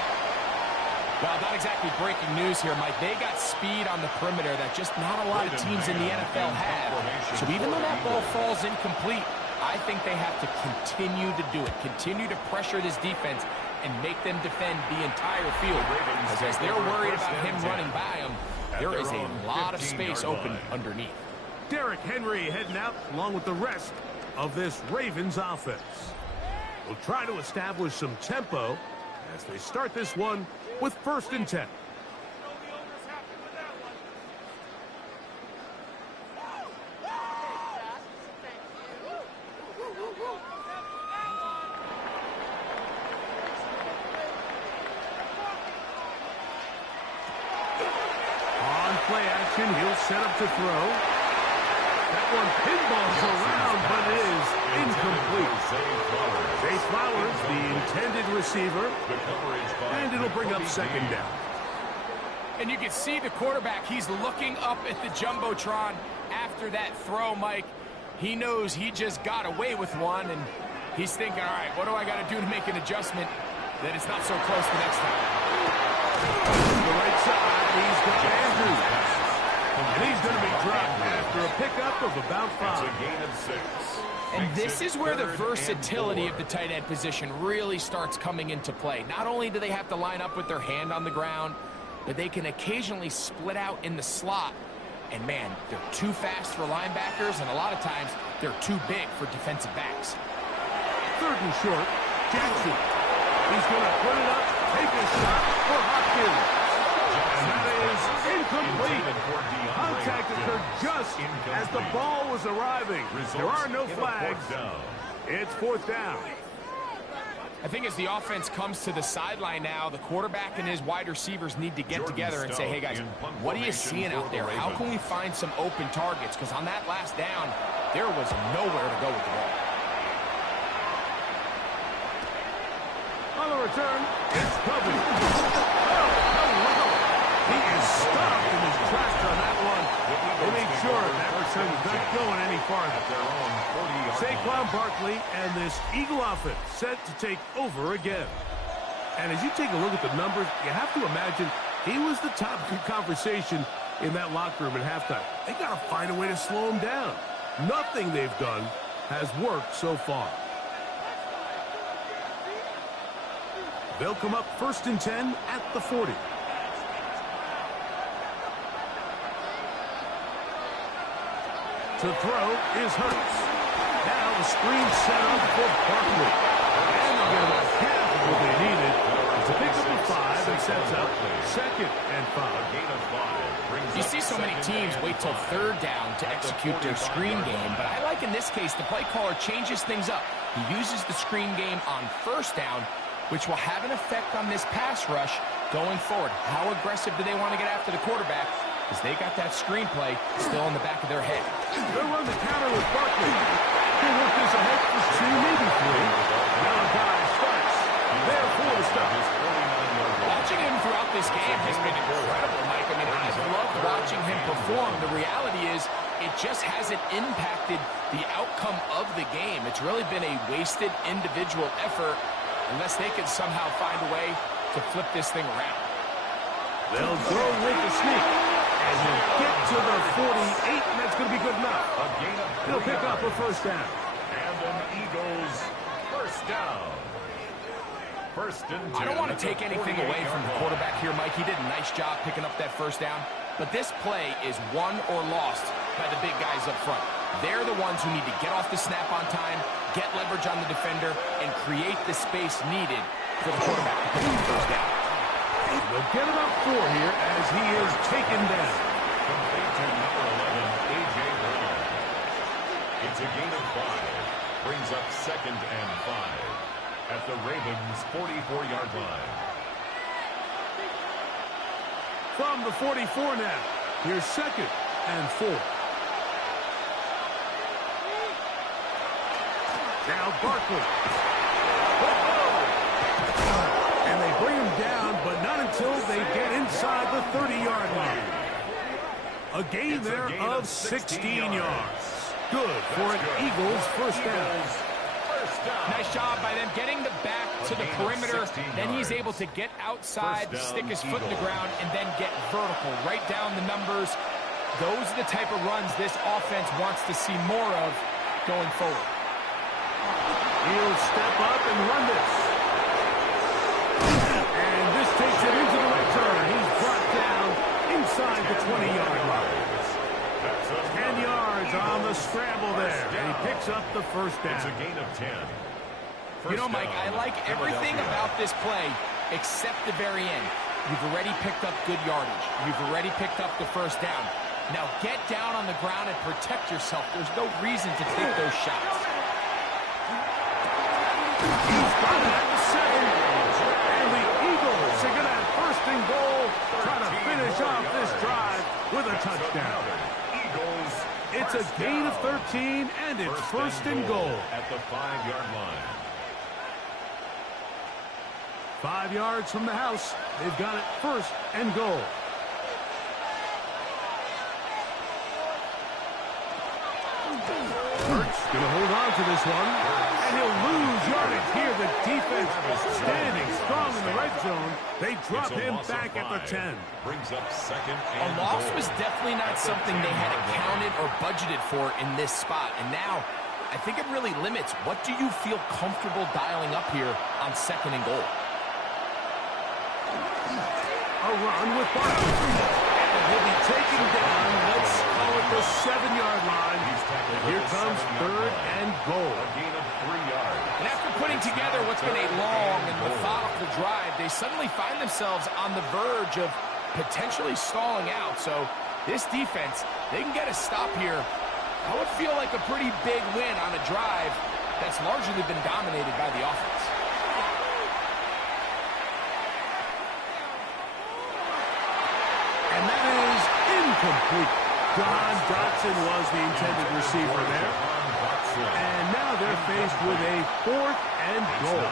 Well, not exactly breaking news here, Mike. They got speed on the perimeter that just not a lot of teams in the NFL have. So even though that ball falls incomplete, I think they have to continue to do it. Continue to pressure this defense and make them defend the entire field. Because as they're worried about him running by them, there is a lot of space open underneath. Derrick Henry heading out along with the rest of this Ravens offense. We'll try to establish some tempo as they start this one with 1st and 10. On play action, he'll set up to throw. That one pinballs around, but is incomplete. Zay Flowers, the intended receiver, and it'll bring up 2nd down. And you can see the quarterback, he's looking up at the Jumbotron after that throw, Mike. He knows he just got away with one, and he's thinking, all right, what do I got to do to make an adjustment that it's not so close the next time? The right side, he's got Andrews. And he's going to be dropped after a pickup of about 5. It's a gain of 6. And this is where the versatility of the tight end position really starts coming into play. Not only do they have to line up with their hand on the ground, but they can occasionally split out in the slot. And man, they're too fast for linebackers, and a lot of times they're too big for defensive backs. 3rd and short, Jackson. He's going to put it up, take a shot for Hopkins. And that is incomplete. Contact occurred just as the ball was arriving. There are no flags. It's 4th down. I think as the offense comes to the sideline now, the quarterback and his wide receivers need to get together and say, hey guys, what are you seeing out there? How can we find some open targets? Because on that last down, there was nowhere to go with the ball. On the return, it's Covey. He is stopped in his tracks on that one. They made sure that return is not going any farther. Saquon Barkley and this Eagle offense set to take over again. And as you take a look at the numbers, you have to imagine he was the top conversation in that locker room at halftime. They got to find a way to slow him down. Nothing they've done has worked so far. They'll come up 1st and 10 at the 40. To throw is Hurts. Now the screen set up for Barkley. And they'll get about half of what they needed to pick up a 5 and sets up 2nd and 5. You see so many teams wait till 3rd down to execute their screen game, but I like in this case the play caller changes things up. He uses the screen game on 1st down, which will have an effect on this pass rush going forward. How aggressive do they want to get after the quarterback? Because they got that screenplay still in the back of their head. They'll run the counter with Barkley. He'll work this ahead for 2, maybe 3. Now a guy starts. There for the stop. Watching him throughout this game has been incredible, Mike. I mean, I've loved watching him perform. The reality is it just hasn't impacted the outcome of the game. It's really been a wasted individual effort unless they can somehow find a way to flip this thing around. They'll go with the sneak. And he'll get to the 48, and that's going to be good enough. He'll pick up a 1st down. And an Eagles 1st down. 1st and 10. I don't want to take anything away from the quarterback here, Mike. He did a nice job picking up that 1st down. But this play is won or lost by the big guys up front. They're the ones who need to get off the snap on time, get leverage on the defender, and create the space needed for the quarterback to pick up the 1st down. They'll get about 4 here as he is taken down. Complete to number 11, A.J. Brown. It's a gain of 5. brings up 2nd and 5 at the Ravens' 44-yard line. From the 44 now, here's 2nd and 4. Now Barkley. And they bring him down, but not until they get inside the 30-yard line. A gain there of 16 yards. Good for an Eagles first down. Nice job by them getting the back to the perimeter. Then he's able to get outside, stick his foot in the ground, and then get vertical. Right down the numbers. Those are the type of runs this offense wants to see more of going forward. He'll step up and run this. And this takes it into the return. He's brought down inside the 20-yard line. 10 yards on the scramble there. And he picks up the first down. It's a gain of 10. You know, Mike, I like everything about this play except the very end. You've already picked up good yardage. You've already picked up the first down. Now get down on the ground and protect yourself. There's no reason to take those shots. He's got it at the 7. And the Eagles are going to have 1st and goal, try to finish off this drive with a touchdown. It's a gain of 13, and it's 1st and goal. At the 5-yard line. 5 yards from the house. They've got it 1st and goal. Hurts going to hold on to this one. And he'll lose yardage here. The defense standing strong in the red zone. They drop him back at the 10. Brings up 2nd A and loss goal. was definitely not something they had accounted or budgeted for in this spot. And now, I think it really limits. What do you feel comfortable dialing up here on 2nd and goal? A run with Barkley. And he'll be taken down. Let's call it the 7-yard line. And here comes 3rd and goal. A gain of 3 yards. And after putting together what's been a long and methodical drive, they suddenly find themselves on the verge of potentially stalling out. So this defense, they can get a stop here. That would feel like a pretty big win on a drive that's largely been dominated by the offense. And that is incomplete. John Dotson was the intended receiver there. And now they're faced with a 4th and goal.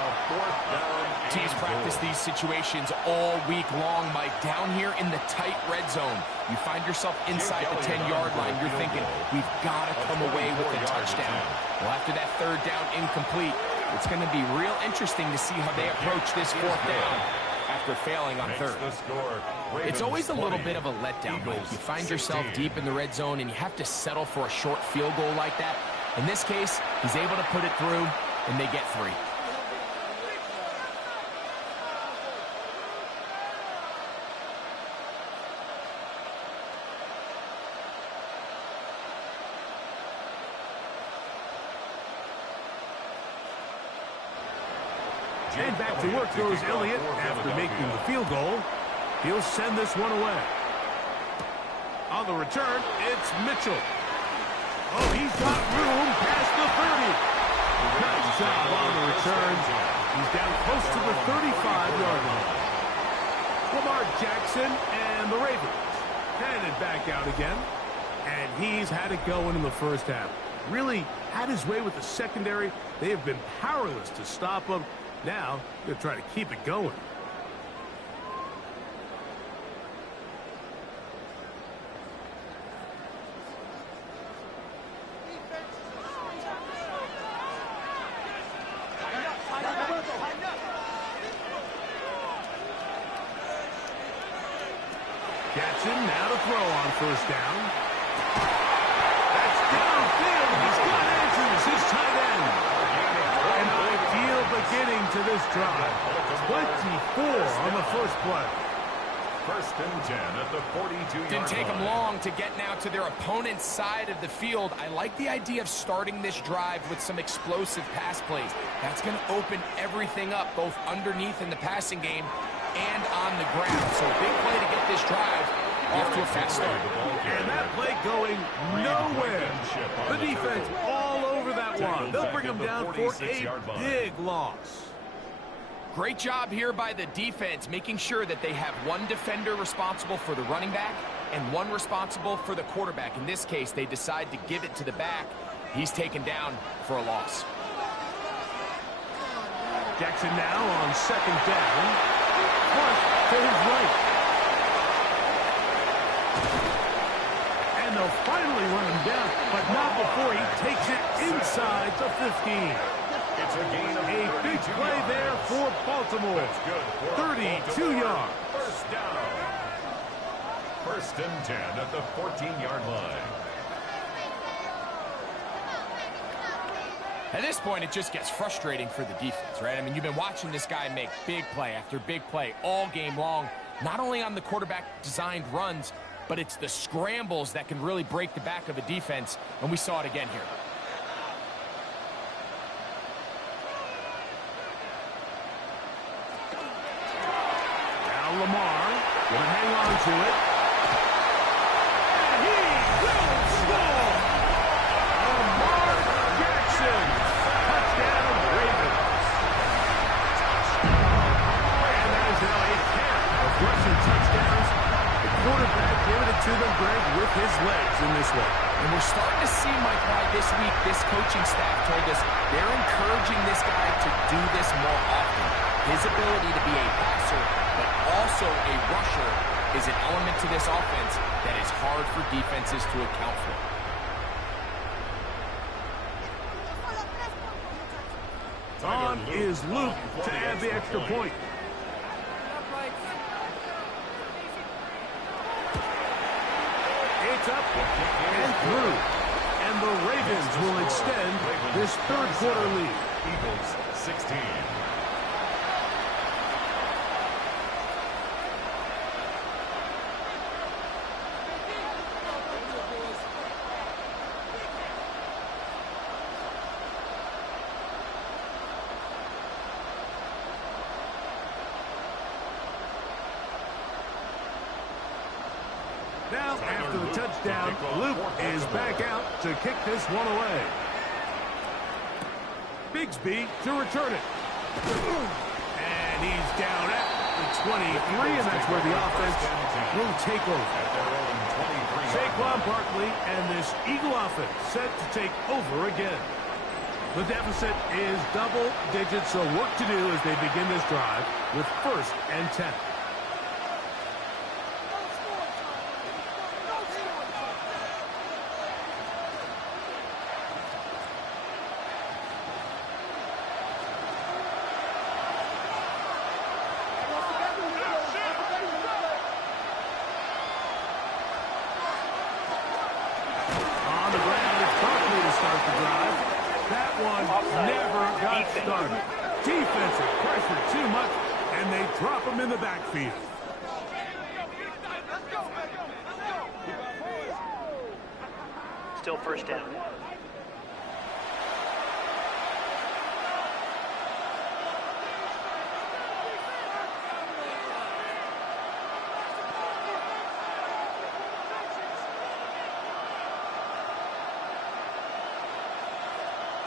Teams practice these situations all week long, Mike. Down here in the tight red zone, you find yourself inside the 10-yard line. You're thinking, we've got to come away with a touchdown. Well, after that 3rd down incomplete, it's going to be real interesting to see how they approach this 4th down after failing on 3rd. It's always a little bit of a letdown, Mike. You find yourself deep in the red zone, and you have to settle for a short field goal like that. In this case, he's able to put it through, and they get 3. And back to work goes Elliott after making the field goal. He'll send this one away. On the return, it's Mitchell. Oh, he's got room past the 30. Nice job on the return. He's down close to the 35-yard line. Lamar Jackson and the Ravens handed back out again. And he's had it going in the first half. Really had his way with the secondary. They have been powerless to stop him. Now, they're trying to keep it going. Jackson now to throw on 1st down. That's downfield. He's got Andrews, his tight end. An ideal beginning to this drive. 24 on the first play. 1st and 10 at the 42-yard line. Didn't take them long to get now to their opponent's side of the field. I like the idea of starting this drive with some explosive pass plays. That's going to open everything up, both underneath in the passing game and on the ground. So big play to get this drive off to a fast start. And that play going nowhere. The defense all over for that one. They'll bring him down for a big loss. Great job here by the defense, making sure that they have one defender responsible for the running back and one responsible for the quarterback. In this case, they decide to give it to the back. He's taken down for a loss. Jackson now on second down. First to his right. And they'll finally run him down, but not before he takes it inside the 15. It's a gain of a big play there for Baltimore. 32 yards. First down. First and 10 at the 14-yard line. At this point, it just gets frustrating for the defense, right? I mean, you've been watching this guy make big play after big play all game long, not only on the quarterback-designed runs, but it's the scrambles that can really break the back of a defense, and we saw it again here. Now Lamar will hang on to it. And he will score! Lamar Jackson! Touchdown, Ravens. And that is now a pair of rushing touchdowns. The quarterback giving it to them, Greg, with his legs in this one. And we're starting to see, Mike, why this week this coaching staff told us they're encouraging this guy to do this more often. His ability to be a passer, but also a rusher, is an element to this offense that is hard for defenses to account for. On is Luke to add the extra point. It's up and through. And the Ravens will extend this third quarter lead. Eagles 16. Now, after the touchdown, Luke is back out to kick this one away. Bigsby to return it. And he's down at the 23, and that's where the offense will take over. Saquon Barkley and this Eagle offense set to take over again. The deficit is double digits, so work to do as they begin this drive with 1st and 10. Never got started. Defensive pressure too much, and they drop him in the backfield. Still first down.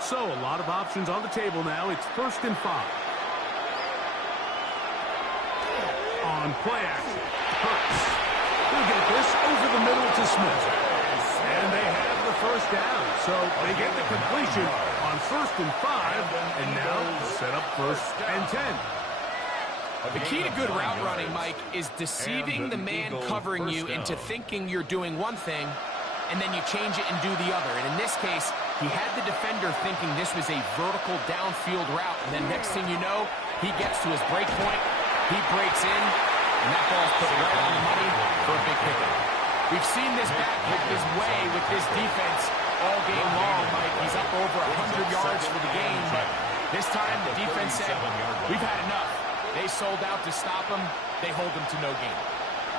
So, a lot of options on the table now. It's 1st and 5. On play action, Hurts. He'll get this over the middle to Smith. And they have the first down. So, they get the completion on 1st and 5. And now set up 1st and 10. The key to good route running, Mike, is deceiving the man covering you into thinking you're doing one thing, and then you change it and do the other. And in this case, he had the defender thinking this was a vertical downfield route, and then next thing you know, he gets to his break point, he breaks in, and that ball's put right on the money for a big pickup. We've seen this back his way with this defense all game long, Mike. He's up over 100 yards for the game, but this time the defense said, we've had enough. They sold out to stop him. They hold him to no gain.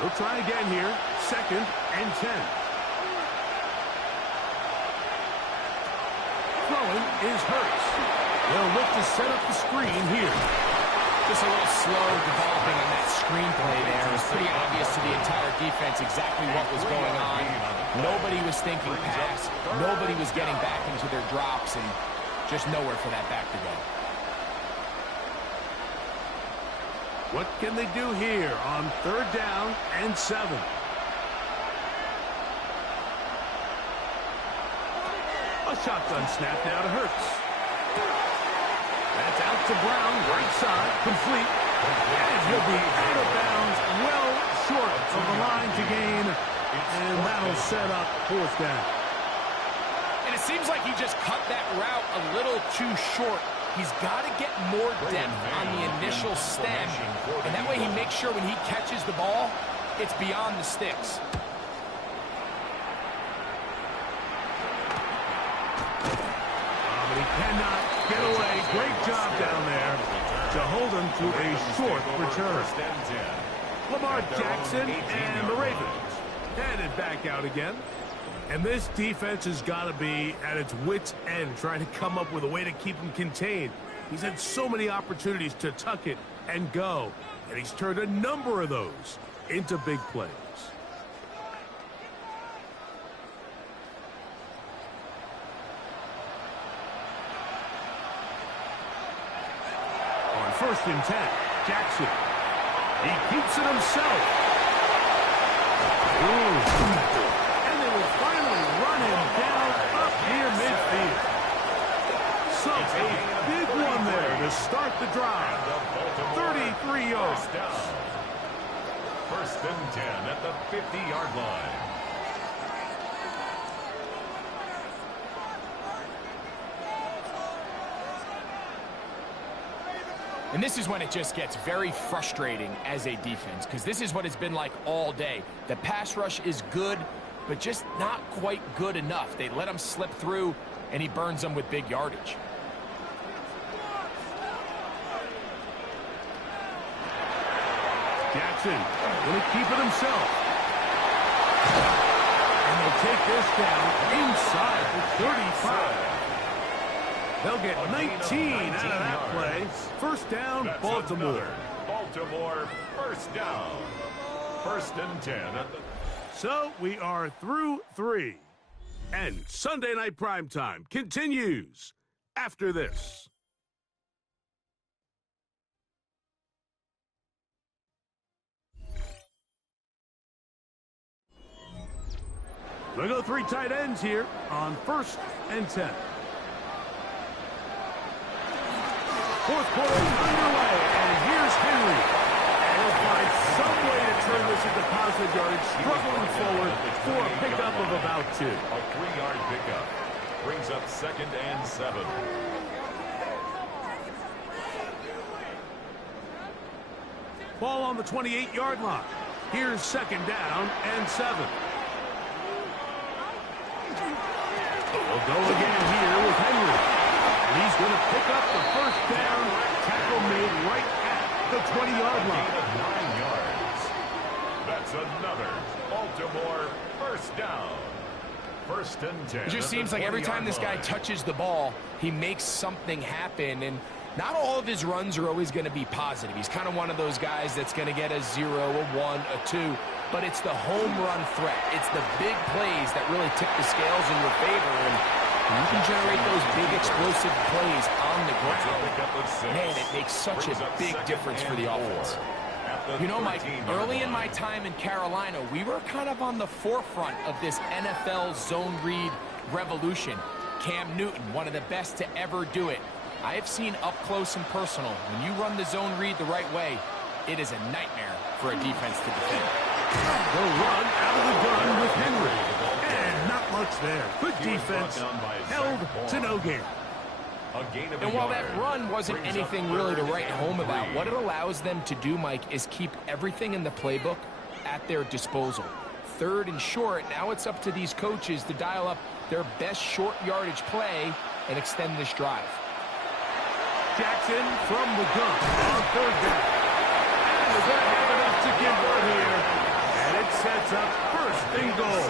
We'll try again here. 2nd and 10. Throwing is Hurts. They'll look to set up the screen here. Just a little slow developing on that screenplay there. It was pretty obvious to the entire defense exactly what was going on. Nobody was thinking pass. Nobody was getting back into their drops, and just nowhere for that back to go. What can they do here on 3rd down and 7? A shotgun snap now to Hurts. That's out to Brown, right side, complete. And he'll be out of bounds, well short of the line to gain. And that'll set up 4th down. And it seems like he just cut that route a little too short. He's got to get more depth on the initial stem. And that way he makes sure when he catches the ball, it's beyond the sticks. But he cannot get away. Great job down there to hold him to a short return. Lamar Jackson and the Ravens headed back out again. And this defense has got to be at its wits' end, trying to come up with a way to keep him contained. He's had so many opportunities to tuck it and go, and he's turned a number of those into big plays. On 1st and 10, Jackson. He keeps it himself. Ooh. Will finally run him down up near midfield. So a big one there to start the drive. 33 yards. 1st and 10 at the 50-yard line. And this is when it just gets very frustrating as a defense, because this is what it's been like all day. The pass rush is good, but just not quite good enough. They let him slip through, and he burns them with big yardage. Jackson going to keep it himself. And they'll take this down inside the 35. They'll get 19 out of that play. 1st down, Baltimore. Baltimore, 1st down. 1st and 10 at the... So we are through 3. And Sunday Night Primetime continues after this. We'll go 3 tight ends here on 1st and 10. 4th quarter underway, and here's Henry. He'll find some way to turn this into positive yardage, struggling forward for a pickup of about 2. A 3-yard pickup brings up 2nd and 7. Ball on the 28-yard line. Here's 2nd down and 7. We'll go again here with Henry. And he's going to pick up the 1st down. Tackle made right at the 20-yard line. Gain of 9 yards. That's another Baltimore 1st down. 1st and 10. It just seems like every time this guy touches the ball, he makes something happen, and not all of his runs are always going to be positive. He's kind of one of those guys that's going to get a 0, a 1, a 2, but it's the home run threat. It's the big plays that really tip the scales in your favor, and when you can generate those big explosive plays on the ground, man, it makes such a big difference for the offense. You know, Mike, early in my time in Carolina, we were kind of on the forefront of this NFL zone read revolution. Cam Newton, one of the best to ever do it. I have seen up close and personal, when you run the zone read the right way, it is a nightmare for a defense to defend. They'll run out of the gun with Henry. And not much there. Good defense, held to no gain. And while that run wasn't anything really to write home about, what it allows them to do, Mike, is keep everything in the playbook at their disposal. 3rd and short, now it's up to these coaches to dial up their best short yardage play and extend this drive. Jackson from the gun on 3rd down. And they're going to have enough to convert here. And it sets up 1st and goal.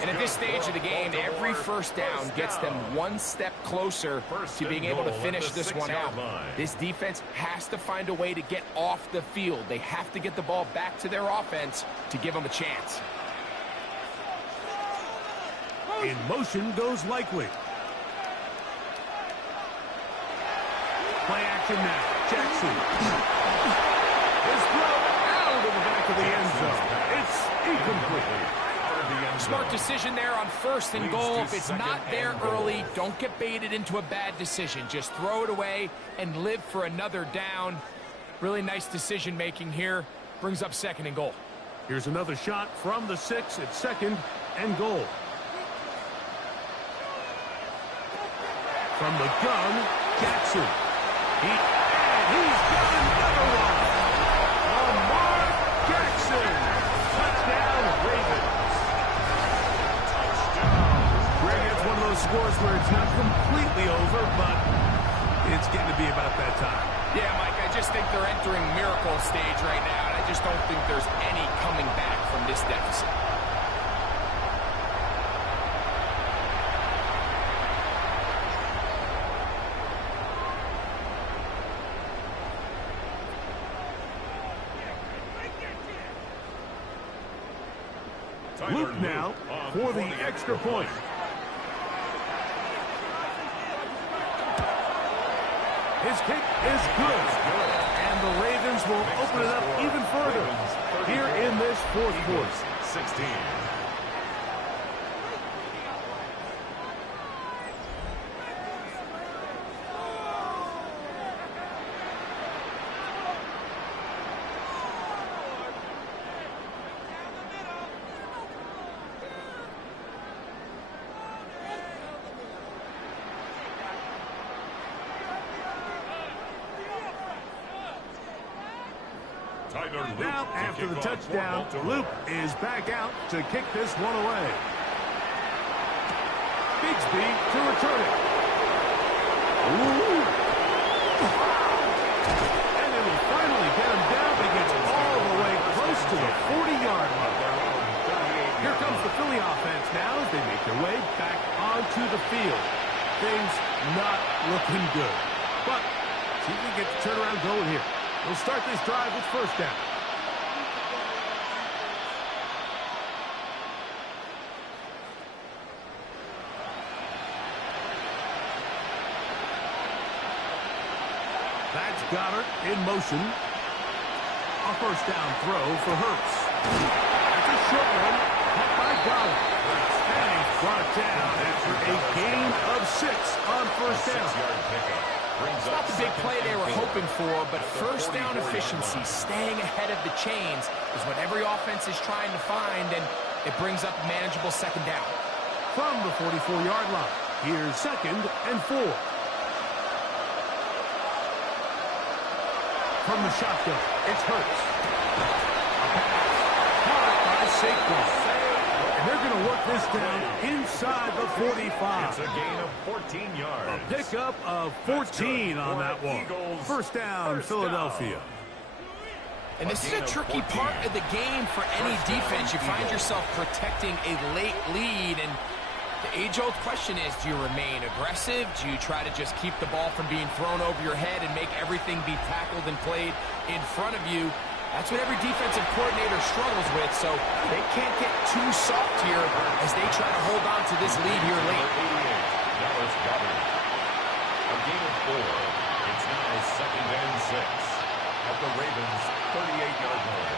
And at this stage of the game, every first down gets them one step closer to being able to finish this one out. This defense has to find a way to get off the field. They have to get the ball back to their offense to give them a chance. In motion goes Likely. Play action now. Jackson. His throw out of the back of the end zone. It's incomplete. Smart decision there on 1st and goal. If it's not there early, don't get baited into a bad decision. Just throw it away and live for another down. Really nice decision making here. Brings up 2nd and goal. Here's another shot from the 6 at 2nd and goal. From the gun, Jackson. He's got another one. Lamar Jackson. Touchdown, Ravens. Greg, it's one of those scores where it's not completely over, but it's getting to be about that time. Yeah, Mike, I just think they're entering miracle stage right now, and I just don't think there's any coming back from this deficit. Luke now for the extra point. His kick is good. And the Ravens will open it up even further here in this 4th quarter. 16. Now, after the touchdown, Luke is back out to kick this one away. Bigsby to return it. Ooh. And they will finally get him down. He gets all the way close to the 40-yard line. Here comes the Philly offense now as they make their way back onto the field. Things not looking good. But see if we get the turnaround going here. We'll start this drive with 1st down. That's Goddard in motion. A 1st down throw for Hurts. That's a short one. Caught by Goddard. And he's brought down after a gain of 6 on 1st down. It's not the big play they were hoping for, but 1st down efficiency, staying ahead of the chains, is what every offense is trying to find, and it brings up a manageable 2nd down. From the 44-yard line, here's 2nd and 4. From the shotgun, it's Hurts. Caught by Saquon. And they're going to work this down inside the 45. It's a gain of 14 yards. A pickup of 14 on that one. 1st down, Philadelphia. And this is a tricky part of the game for any defense. You find yourself protecting a late lead, and the age-old question is, do you remain aggressive? Do you try to just keep the ball from being thrown over your head and make everything be tackled and played in front of you? That's what every defensive coordinator struggles with, so they can't get too soft here as they try to hold on to this lead here late. Dallas Goddard. A gain of 4. It's now 2nd and 6 at the Ravens' 38-yard line.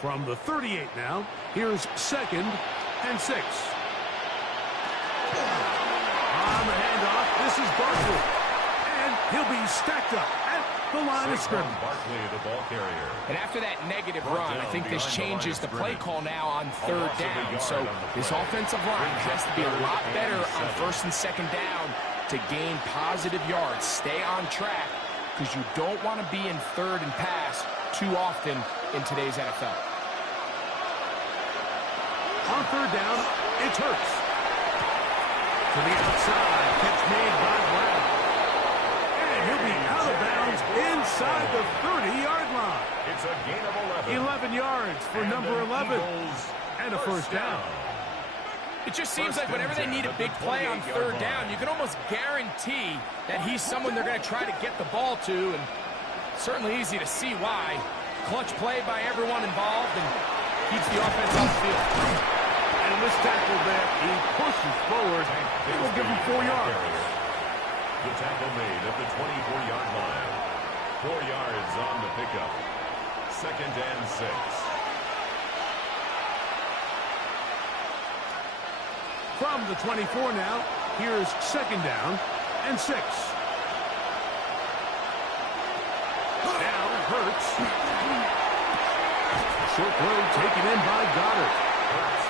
From the 38 now, here's 2nd and 6. On the handoff, this is Barkley. And he'll be stacked up at the line of scrimmage. Barkley, the ball carrier. And after that negative run, I think this changes the play call now on 3rd down. So this offensive line has to be a lot better on 1st and 2nd down to gain positive yards. Stay on track because you don't want to be in 3rd and pass too often in today's NFL. On 3rd down, it's Hurts. To the outside, catch made by Brown. And he'll be out of bounds inside the 30-yard line. It's a gain of 11 yards for number 11. And a first down. It just seems like whenever they need a big play on third down, you can almost guarantee that he's someone they're going to try to get the ball to, and certainly easy to see why. Clutch play by everyone involved and keeps the offense off the field. And this tackle there, he pushes forward. It will give him 4 yards. The tackle made at the 24-yard line. 4 yards on the pickup. 2nd and 6. From the 24 now, here's 2nd down and 6. Now Hurts. Short throw taken in by Goddard.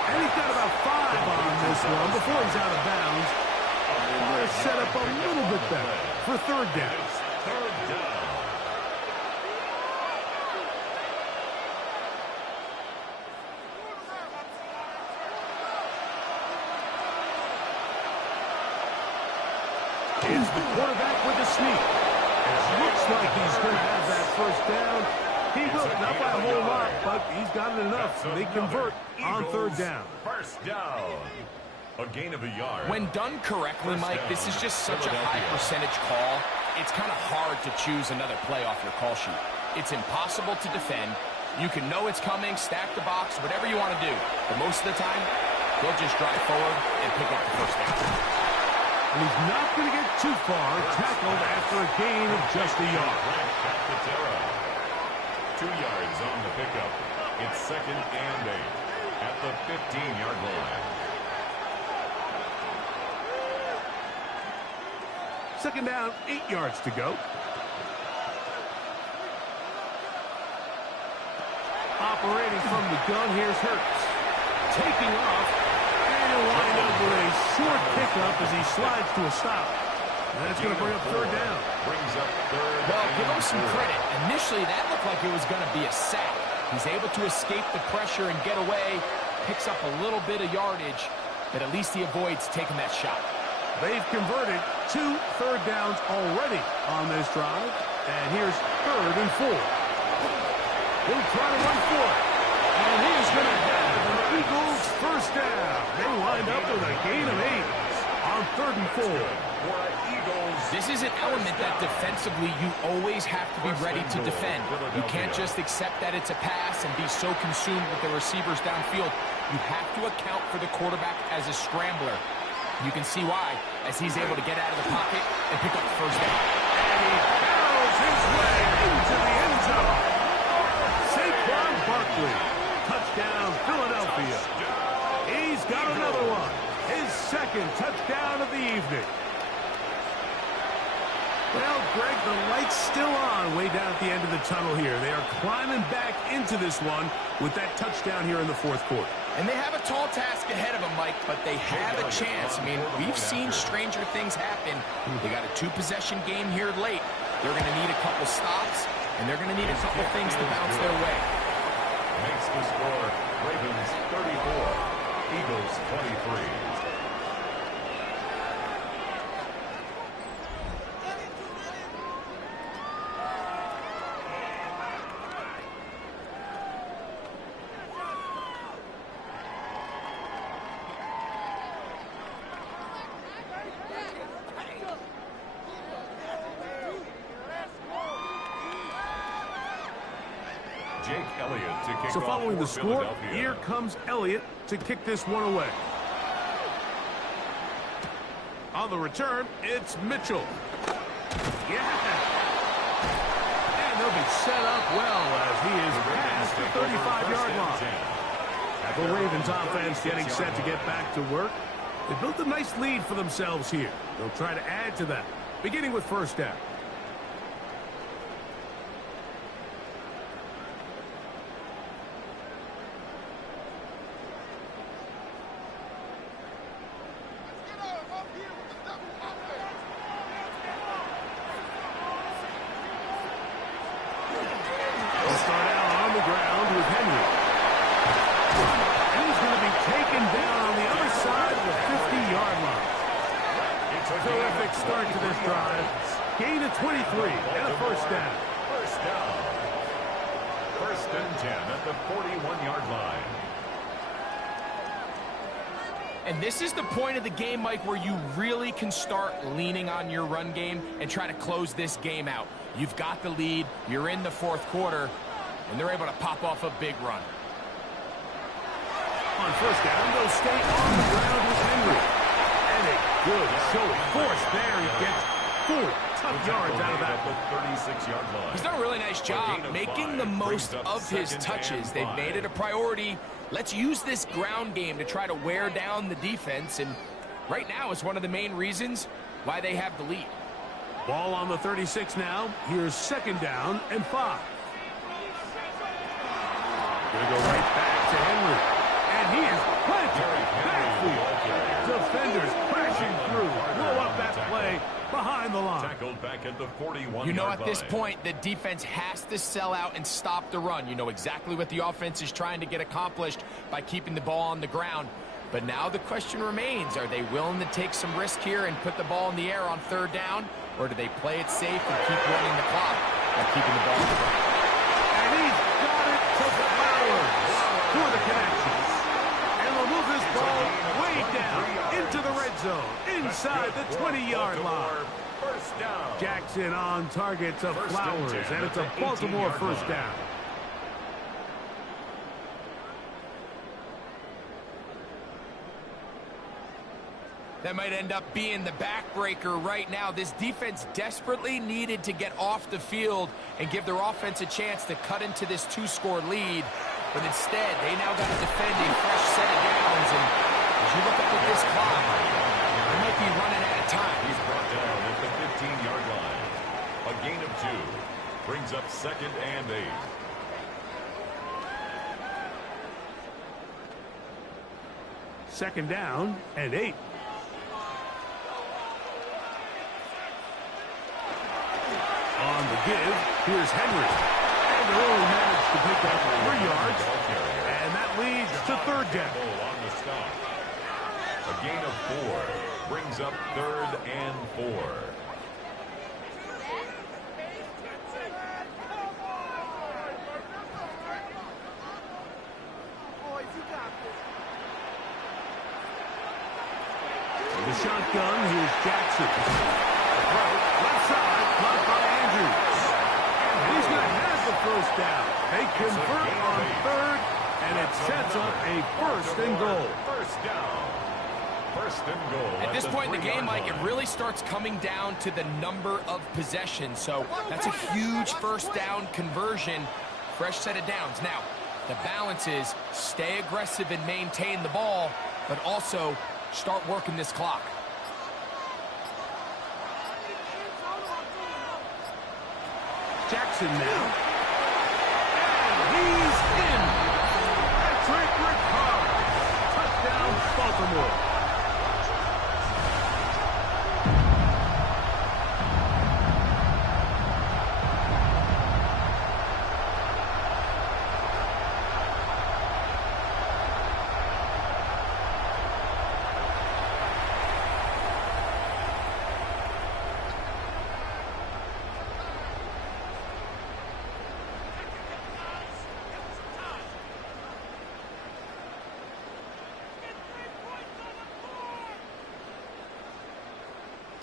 And he's got about 5 on this one before he's out of bounds. Set up a little bit better for 3rd down. Is the quarterback with the sneak. Looks like he's going to have that first down. He will, not by a whole lot, but he's got it enough so they convert on 3rd down. First down. A gain of a yard. When done correctly, Mike, this is just such a high percentage call. It's kind of hard to choose another play off your call sheet. It's impossible to defend. You can know it's coming, stack the box, whatever you want to do. But most of the time, they'll just drive forward and pick up the first down. And he's not going to get too far, tackled after a gain of just a yard. 2 yards on the pickup. It's 2nd and 8 at the 15-yard line. 2nd down, 8 yards to go. Operating from the gun, here's Hurts. Taking off. And wind up with a short pickup as he slides to a stop. And that's going to bring up 3rd down. Brings up 3rd. Well, give him some credit. Initially, that looked like it was going to be a sack. He's able to escape the pressure and get away. Picks up a little bit of yardage, but at least he avoids taking that shot. They've converted 2 third downs already on this drive. And here's 3rd and 4. He'll try to run for it. And he's going to have an Eagles first down. They wind up with a gain of 8 on 3rd and 4. This is an element that defensively you always have to be ready to defend. You can't just accept that it's a pass and be so consumed with the receivers downfield. You have to account for the quarterback as a scrambler. You can see why, as he's able to get out of the pocket and pick up the first down. And he barrels his way into the end zone. Saquon Barkley. Touchdown, Philadelphia. He's got another one. His 2nd touchdown of the evening. Well, Greg, the light's still on way down at the end of the tunnel here. They are climbing back into this one with that touchdown here in the 4th quarter. And they have a tall task ahead of them, Mike, but they have a chance. I mean, we've seen stranger things happen. They got a 2-possession game here late. They're going to need a couple stops, and they're going to need a couple things to bounce their way. Makes the score Ravens 34, Eagles 23. So following the score, here comes Elliott to kick this one away. On the return, it's Mitchell. Yeah. And they'll be set up well as he is past the 35-yard line. The Ravens offense getting set to get back to work. They built a nice lead for themselves here. They'll try to add to that, beginning with first down. Start to this drive. Gain of 23 and a first down. First down. First and 10 at the 41-yard line. And this is the point of the game, Mike, where you really can start leaning on your run game and try to close this game out. You've got the lead, you're in the fourth quarter, and they're able to pop off a big run. On first down, they'll stay on the ground with Henry. And a good show of force there. He gets 4 tough yards out of that. 36-yard line. He's done a really nice job making the most of his touches. They've made it a priority. Let's use this ground game to try to wear down the defense, and right now it's one of the main reasons why they have the lead. Ball on the 36 now. Here's second down and 5. Gonna go right back to Henry. And he is planted backfield. Defenders crashing through. Blow up that play behind the line. Tackled back at the 41-yard You know, at this line. point, the defense has to sell out and stop the run. You know exactly what the offense is trying to get accomplished by keeping the ball on the ground. But now the question remains, are they willing to take some risk here and put the ball in the air on third down? Or do they play it safe and keep running the clock by keeping the ball on the ground? And he's got it to Flowers for the connection. And they'll move this ball way down into the red zone, inside the 20-yard line. First down. Jackson on target to Flowers, and it's a Baltimore first down. That might end up being the backbreaker right now. This defense desperately needed to get off the field and give their offense a chance to cut into this 2-score lead. But instead, they now got to defend a fresh set of downs. And as you look up at this clock, they might be running out of time. He's brought down at the 15-yard line. A gain of 2. Brings up second and 8. Second down and 8. On the give, here's Henry. And they only managed to pick up 3 yards. And that leads to third down. On the stop. A gain of 4. Brings up third and 4. The shotgun, here's Jackson. Left side, caught by Andrews. And he's going to have the first down. They convert on third, and it sets up a first and goal. First down. First and goal. At this point in the game, Mike, it really starts coming down to the number of possessions. So that's a huge first down conversion. Fresh set of downs. Now, the balance is stay aggressive and maintain the ball, but also start working this clock. Jackson now. And he's in. Patrick Ricard. Touchdown, Baltimore.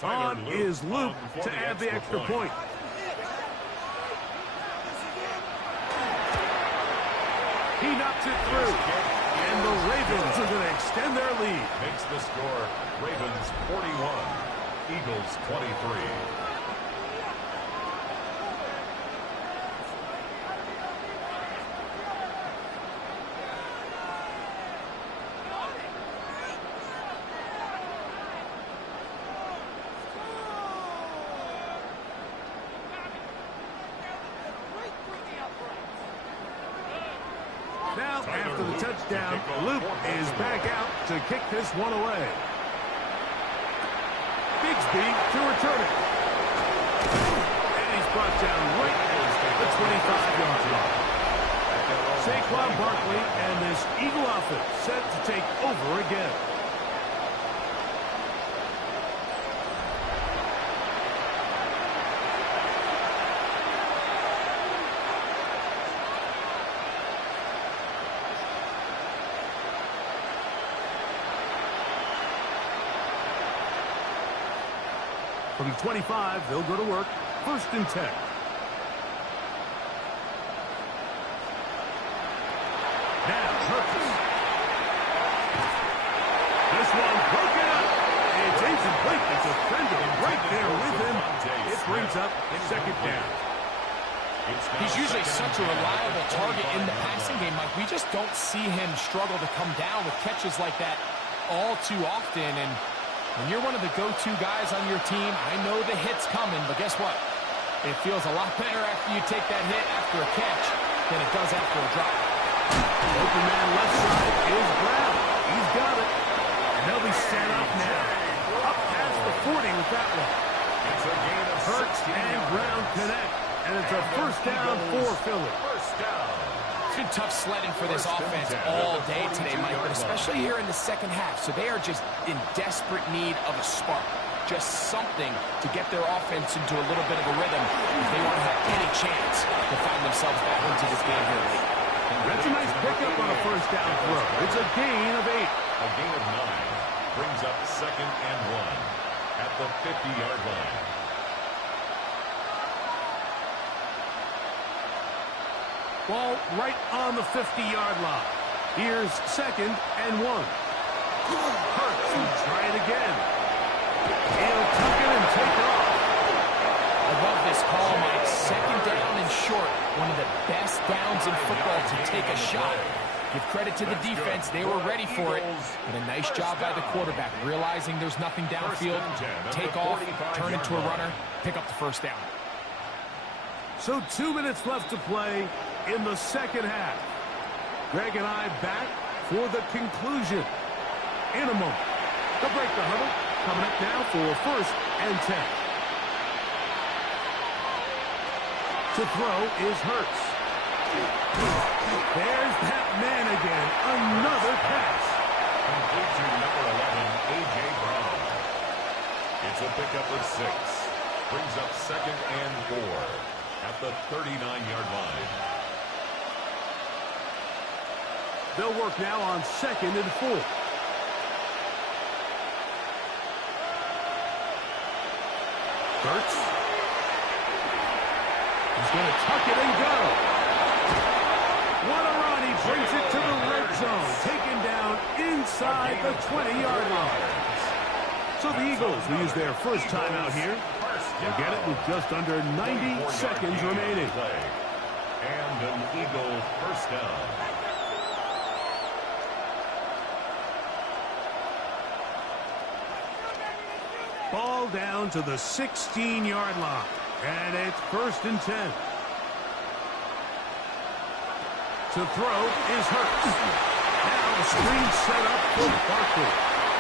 On is Luke to add the extra point. He knocks it through. And the Ravens are going to extend their lead. Makes the score Ravens 41, Eagles 23. Now, after the touchdown, Luke is back out to kick this one away. Bigsby to return it. And he's brought down right at the 25-yard line. Saquon Barkley and this Eagle offense set to take over again. From the 25, they'll go to work. 1st and 10. Now, Hurts. This one broken up. It's incomplete. The defender right there with him. It brings up 2nd down. He's usually such a reliable target in the passing game, Mike. We just don't see him struggle to come down with catches like that all too often. And when you're one of the go-to guys on your team, I know the hit's coming, but guess what? It feels a lot better after you take that hit after a catch than it does after a drop. Open man left side is Brown. He's got it. And they'll be set up now. Up past the 40 with that one. It's a gain of Hurts and Brown connect. And it's a 1st down for Philly. 1st down. It's been tough sledding for this offense all day today, Mike, but especially here in the 2nd half. So they are just in desperate need of a spark. Just something to get their offense into a little bit of a rhythm if they want to have any chance to find themselves back into this game here late. That's a nice pickup on a 1st down throw. It's a gain of 8. A gain of 9 brings up 2nd and 1 at the 50-yard line. Ball right on the 50-yard line. Here's 2nd and 1. Hurts will try it again. He'll tuck it and take off. I love this call, Mike. 2nd down and short. One of the best downs in football to take a shot. Give credit to the defense. They were ready for it. But a nice job by the quarterback, realizing there's nothing downfield. Take off, turn into a runner, pick up the 1st down. So 2 minutes left to play in the 2nd half. Greg and I back for the conclusion in a moment. They'll break the huddle. Coming up now for 1st and 10. To throw is Hurts. There's that man again. Another pass. Complete to number 11, A.J. Brown. It's a pickup of 6. Brings up 2nd and 4 at the 39-yard line. They'll work now on 2nd and 4. Hurts. He's going to tuck it and go. What a run. He brings it to the red zone. Taken down inside the 20-yard line. So the Eagles will use their 1st time out here. They'll get it with just under 90 seconds remaining. And an Eagle 1st down. Ball down to the 16-yard line. And it's 1st and 10. To throw is Hurts. Now a screen set up for Barkley.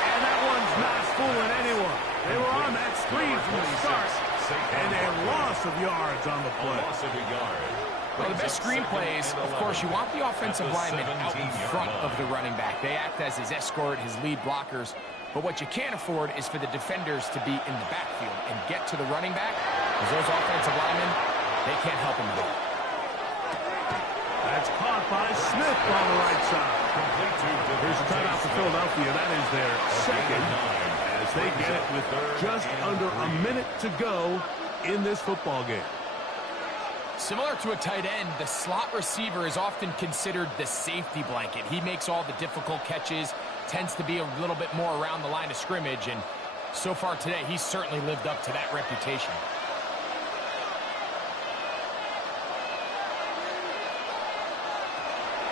And that one's not fooling anyone. They were on that screen from the start. And a loss of yards on the play. Loss of a yard. Well, the best screen plays, of course, you want the offensive lineman out in front of the running back. They act as his escort, his lead blockers. But what you can't afford is for the defenders to be in the backfield and get to the running back, because those offensive linemen, they can't help him at all. That's caught by Smith on the right side. Here's a timeout for Philadelphia. That is their 2nd as they get it with just under a minute to go in this football game. Similar to a tight end, the slot receiver is often considered the safety blanket. He makes all the difficult catches, tends to be a little bit more around the line of scrimmage, and so far today, he's certainly lived up to that reputation.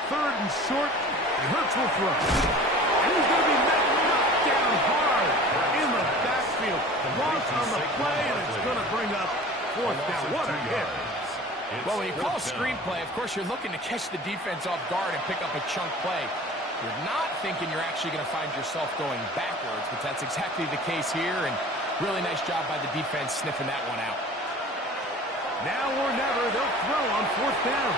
Third and short, Hurts will throw. And he's going to be knocked down hard in the backfield. Loss on the play, and it's going to bring up 4th down. What a hit. Well, when you call a screenplay, of course, you're looking to catch the defense off guard and pick up a chunk play. You're not thinking you're actually going to find yourself going backwards, but that's exactly the case here, and really nice job by the defense sniffing that one out. Now or never, they'll throw on 4th down.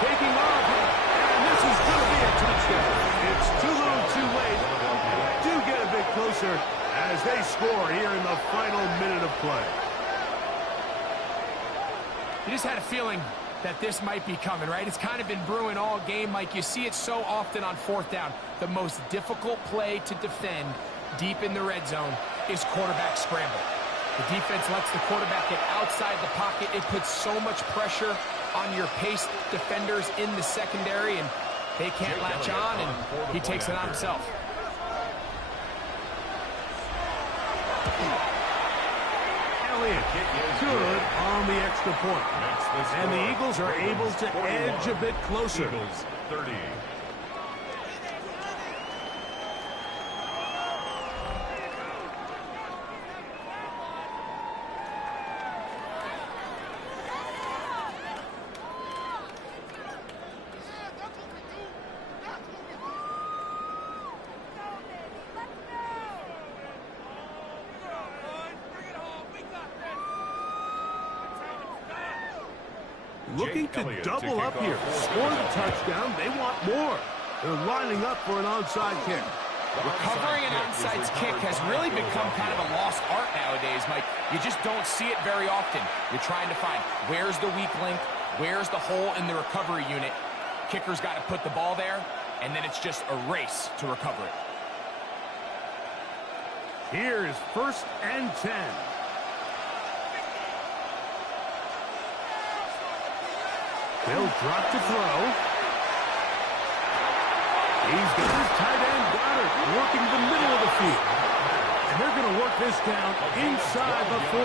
Taking off, and this is going to be a touchdown. It's too little too late. Do get a bit closer as they score here in the final minute of play. You just had a feeling that this might be coming, right? It's kind of been brewing all game, Mike. You see it so often on 4th down. The most difficult play to defend deep in the red zone is quarterback scramble. The defense lets the quarterback get outside the pocket. It puts so much pressure on your paced defenders in the secondary, and they can't latch on, and he takes it on himself. Elliott, good on the extra point. And the Eagles are able to edge a bit closer. Eagles 30. Looking to double up here. Score the touchdown. They want more. They're lining up for an onside kick. Recovering an onside kick has really become kind of a lost art nowadays, Mike. You just don't see it very often. You're trying to find where's the weak link, where's the hole in the recovery unit. Kicker's got to put the ball there, and then it's just a race to recover it. Here's 1st and 10. They'll drop to throw. He's got his tight end Goddard working the middle of the field. And they're going to work this down inside the 45.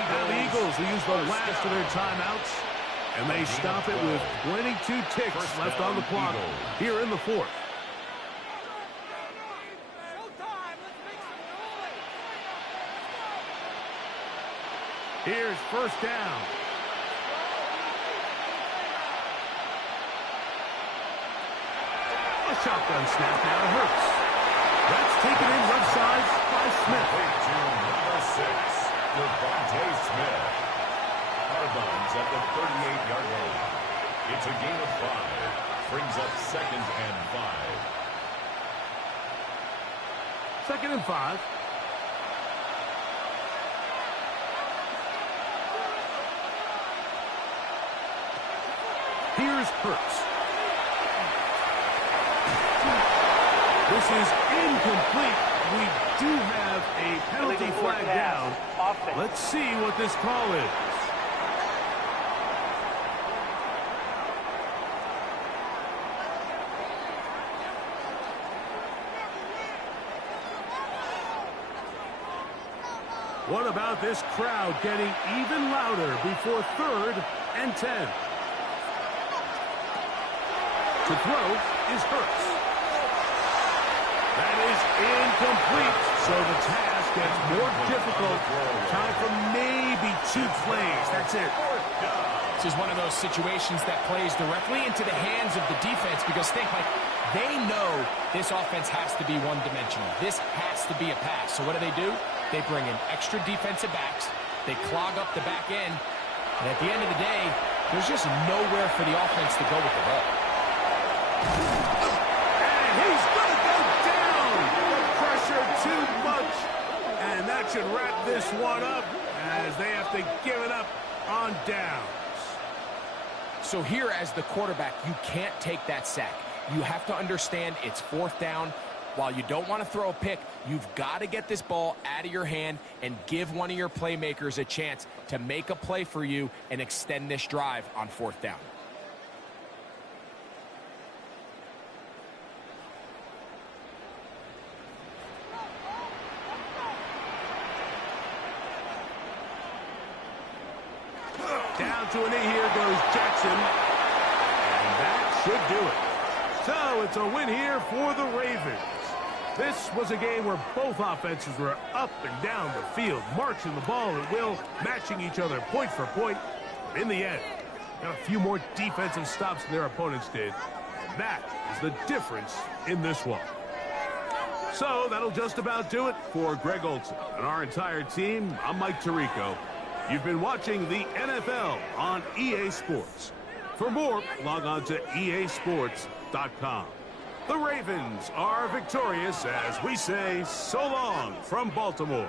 Now the Eagles will use the last of their timeouts. And they stop it with 22 ticks left on the clock here in the 4th. Here's 1st down. A shotgun snap now to Hurts. That's taken in left side by Smith. To number 6, Devontae Smith. Hardlines at the 38-yard line. It's a gain of 5. Brings up 2nd and 5. 2nd and 5. Here's Hurts. This is incomplete. We do have a penalty flag down. Let's see what this call is. What about this crowd getting even louder before 3rd and 10? To throw is Hurts. That is incomplete, so the task gets more difficult. Time for maybe 2 plays. That's it. This is one of those situations that plays directly into the hands of the defense because think, like, they know this offense has to be one-dimensional. This has to be a pass. So what do? They bring in extra defensive backs. They clog up the back end. And at the end of the day, there's just nowhere for the offense to go with the ball. And he's going to go down. The pressure too much. And that should wrap this one up as they have to give it up on downs. So here as the quarterback, you can't take that sack. You have to understand it's 4th down. While you don't want to throw a pick, you've got to get this ball out of your hand and give one of your playmakers a chance to make a play for you and extend this drive on 4th down. Down to a knee, here goes Jackson. And that should do it. So it's a win here for the Ravens. This was a game where both offenses were up and down the field, marching the ball at will, matching each other point for point. But in the end, got a few more defensive stops than their opponents did. And that is the difference in this one. So that'll just about do it for Greg Olson and our entire team. I'm Mike Tirico. You've been watching the NFL on EA Sports. For more, log on to easports.com. The Ravens are victorious as we say so long from Baltimore.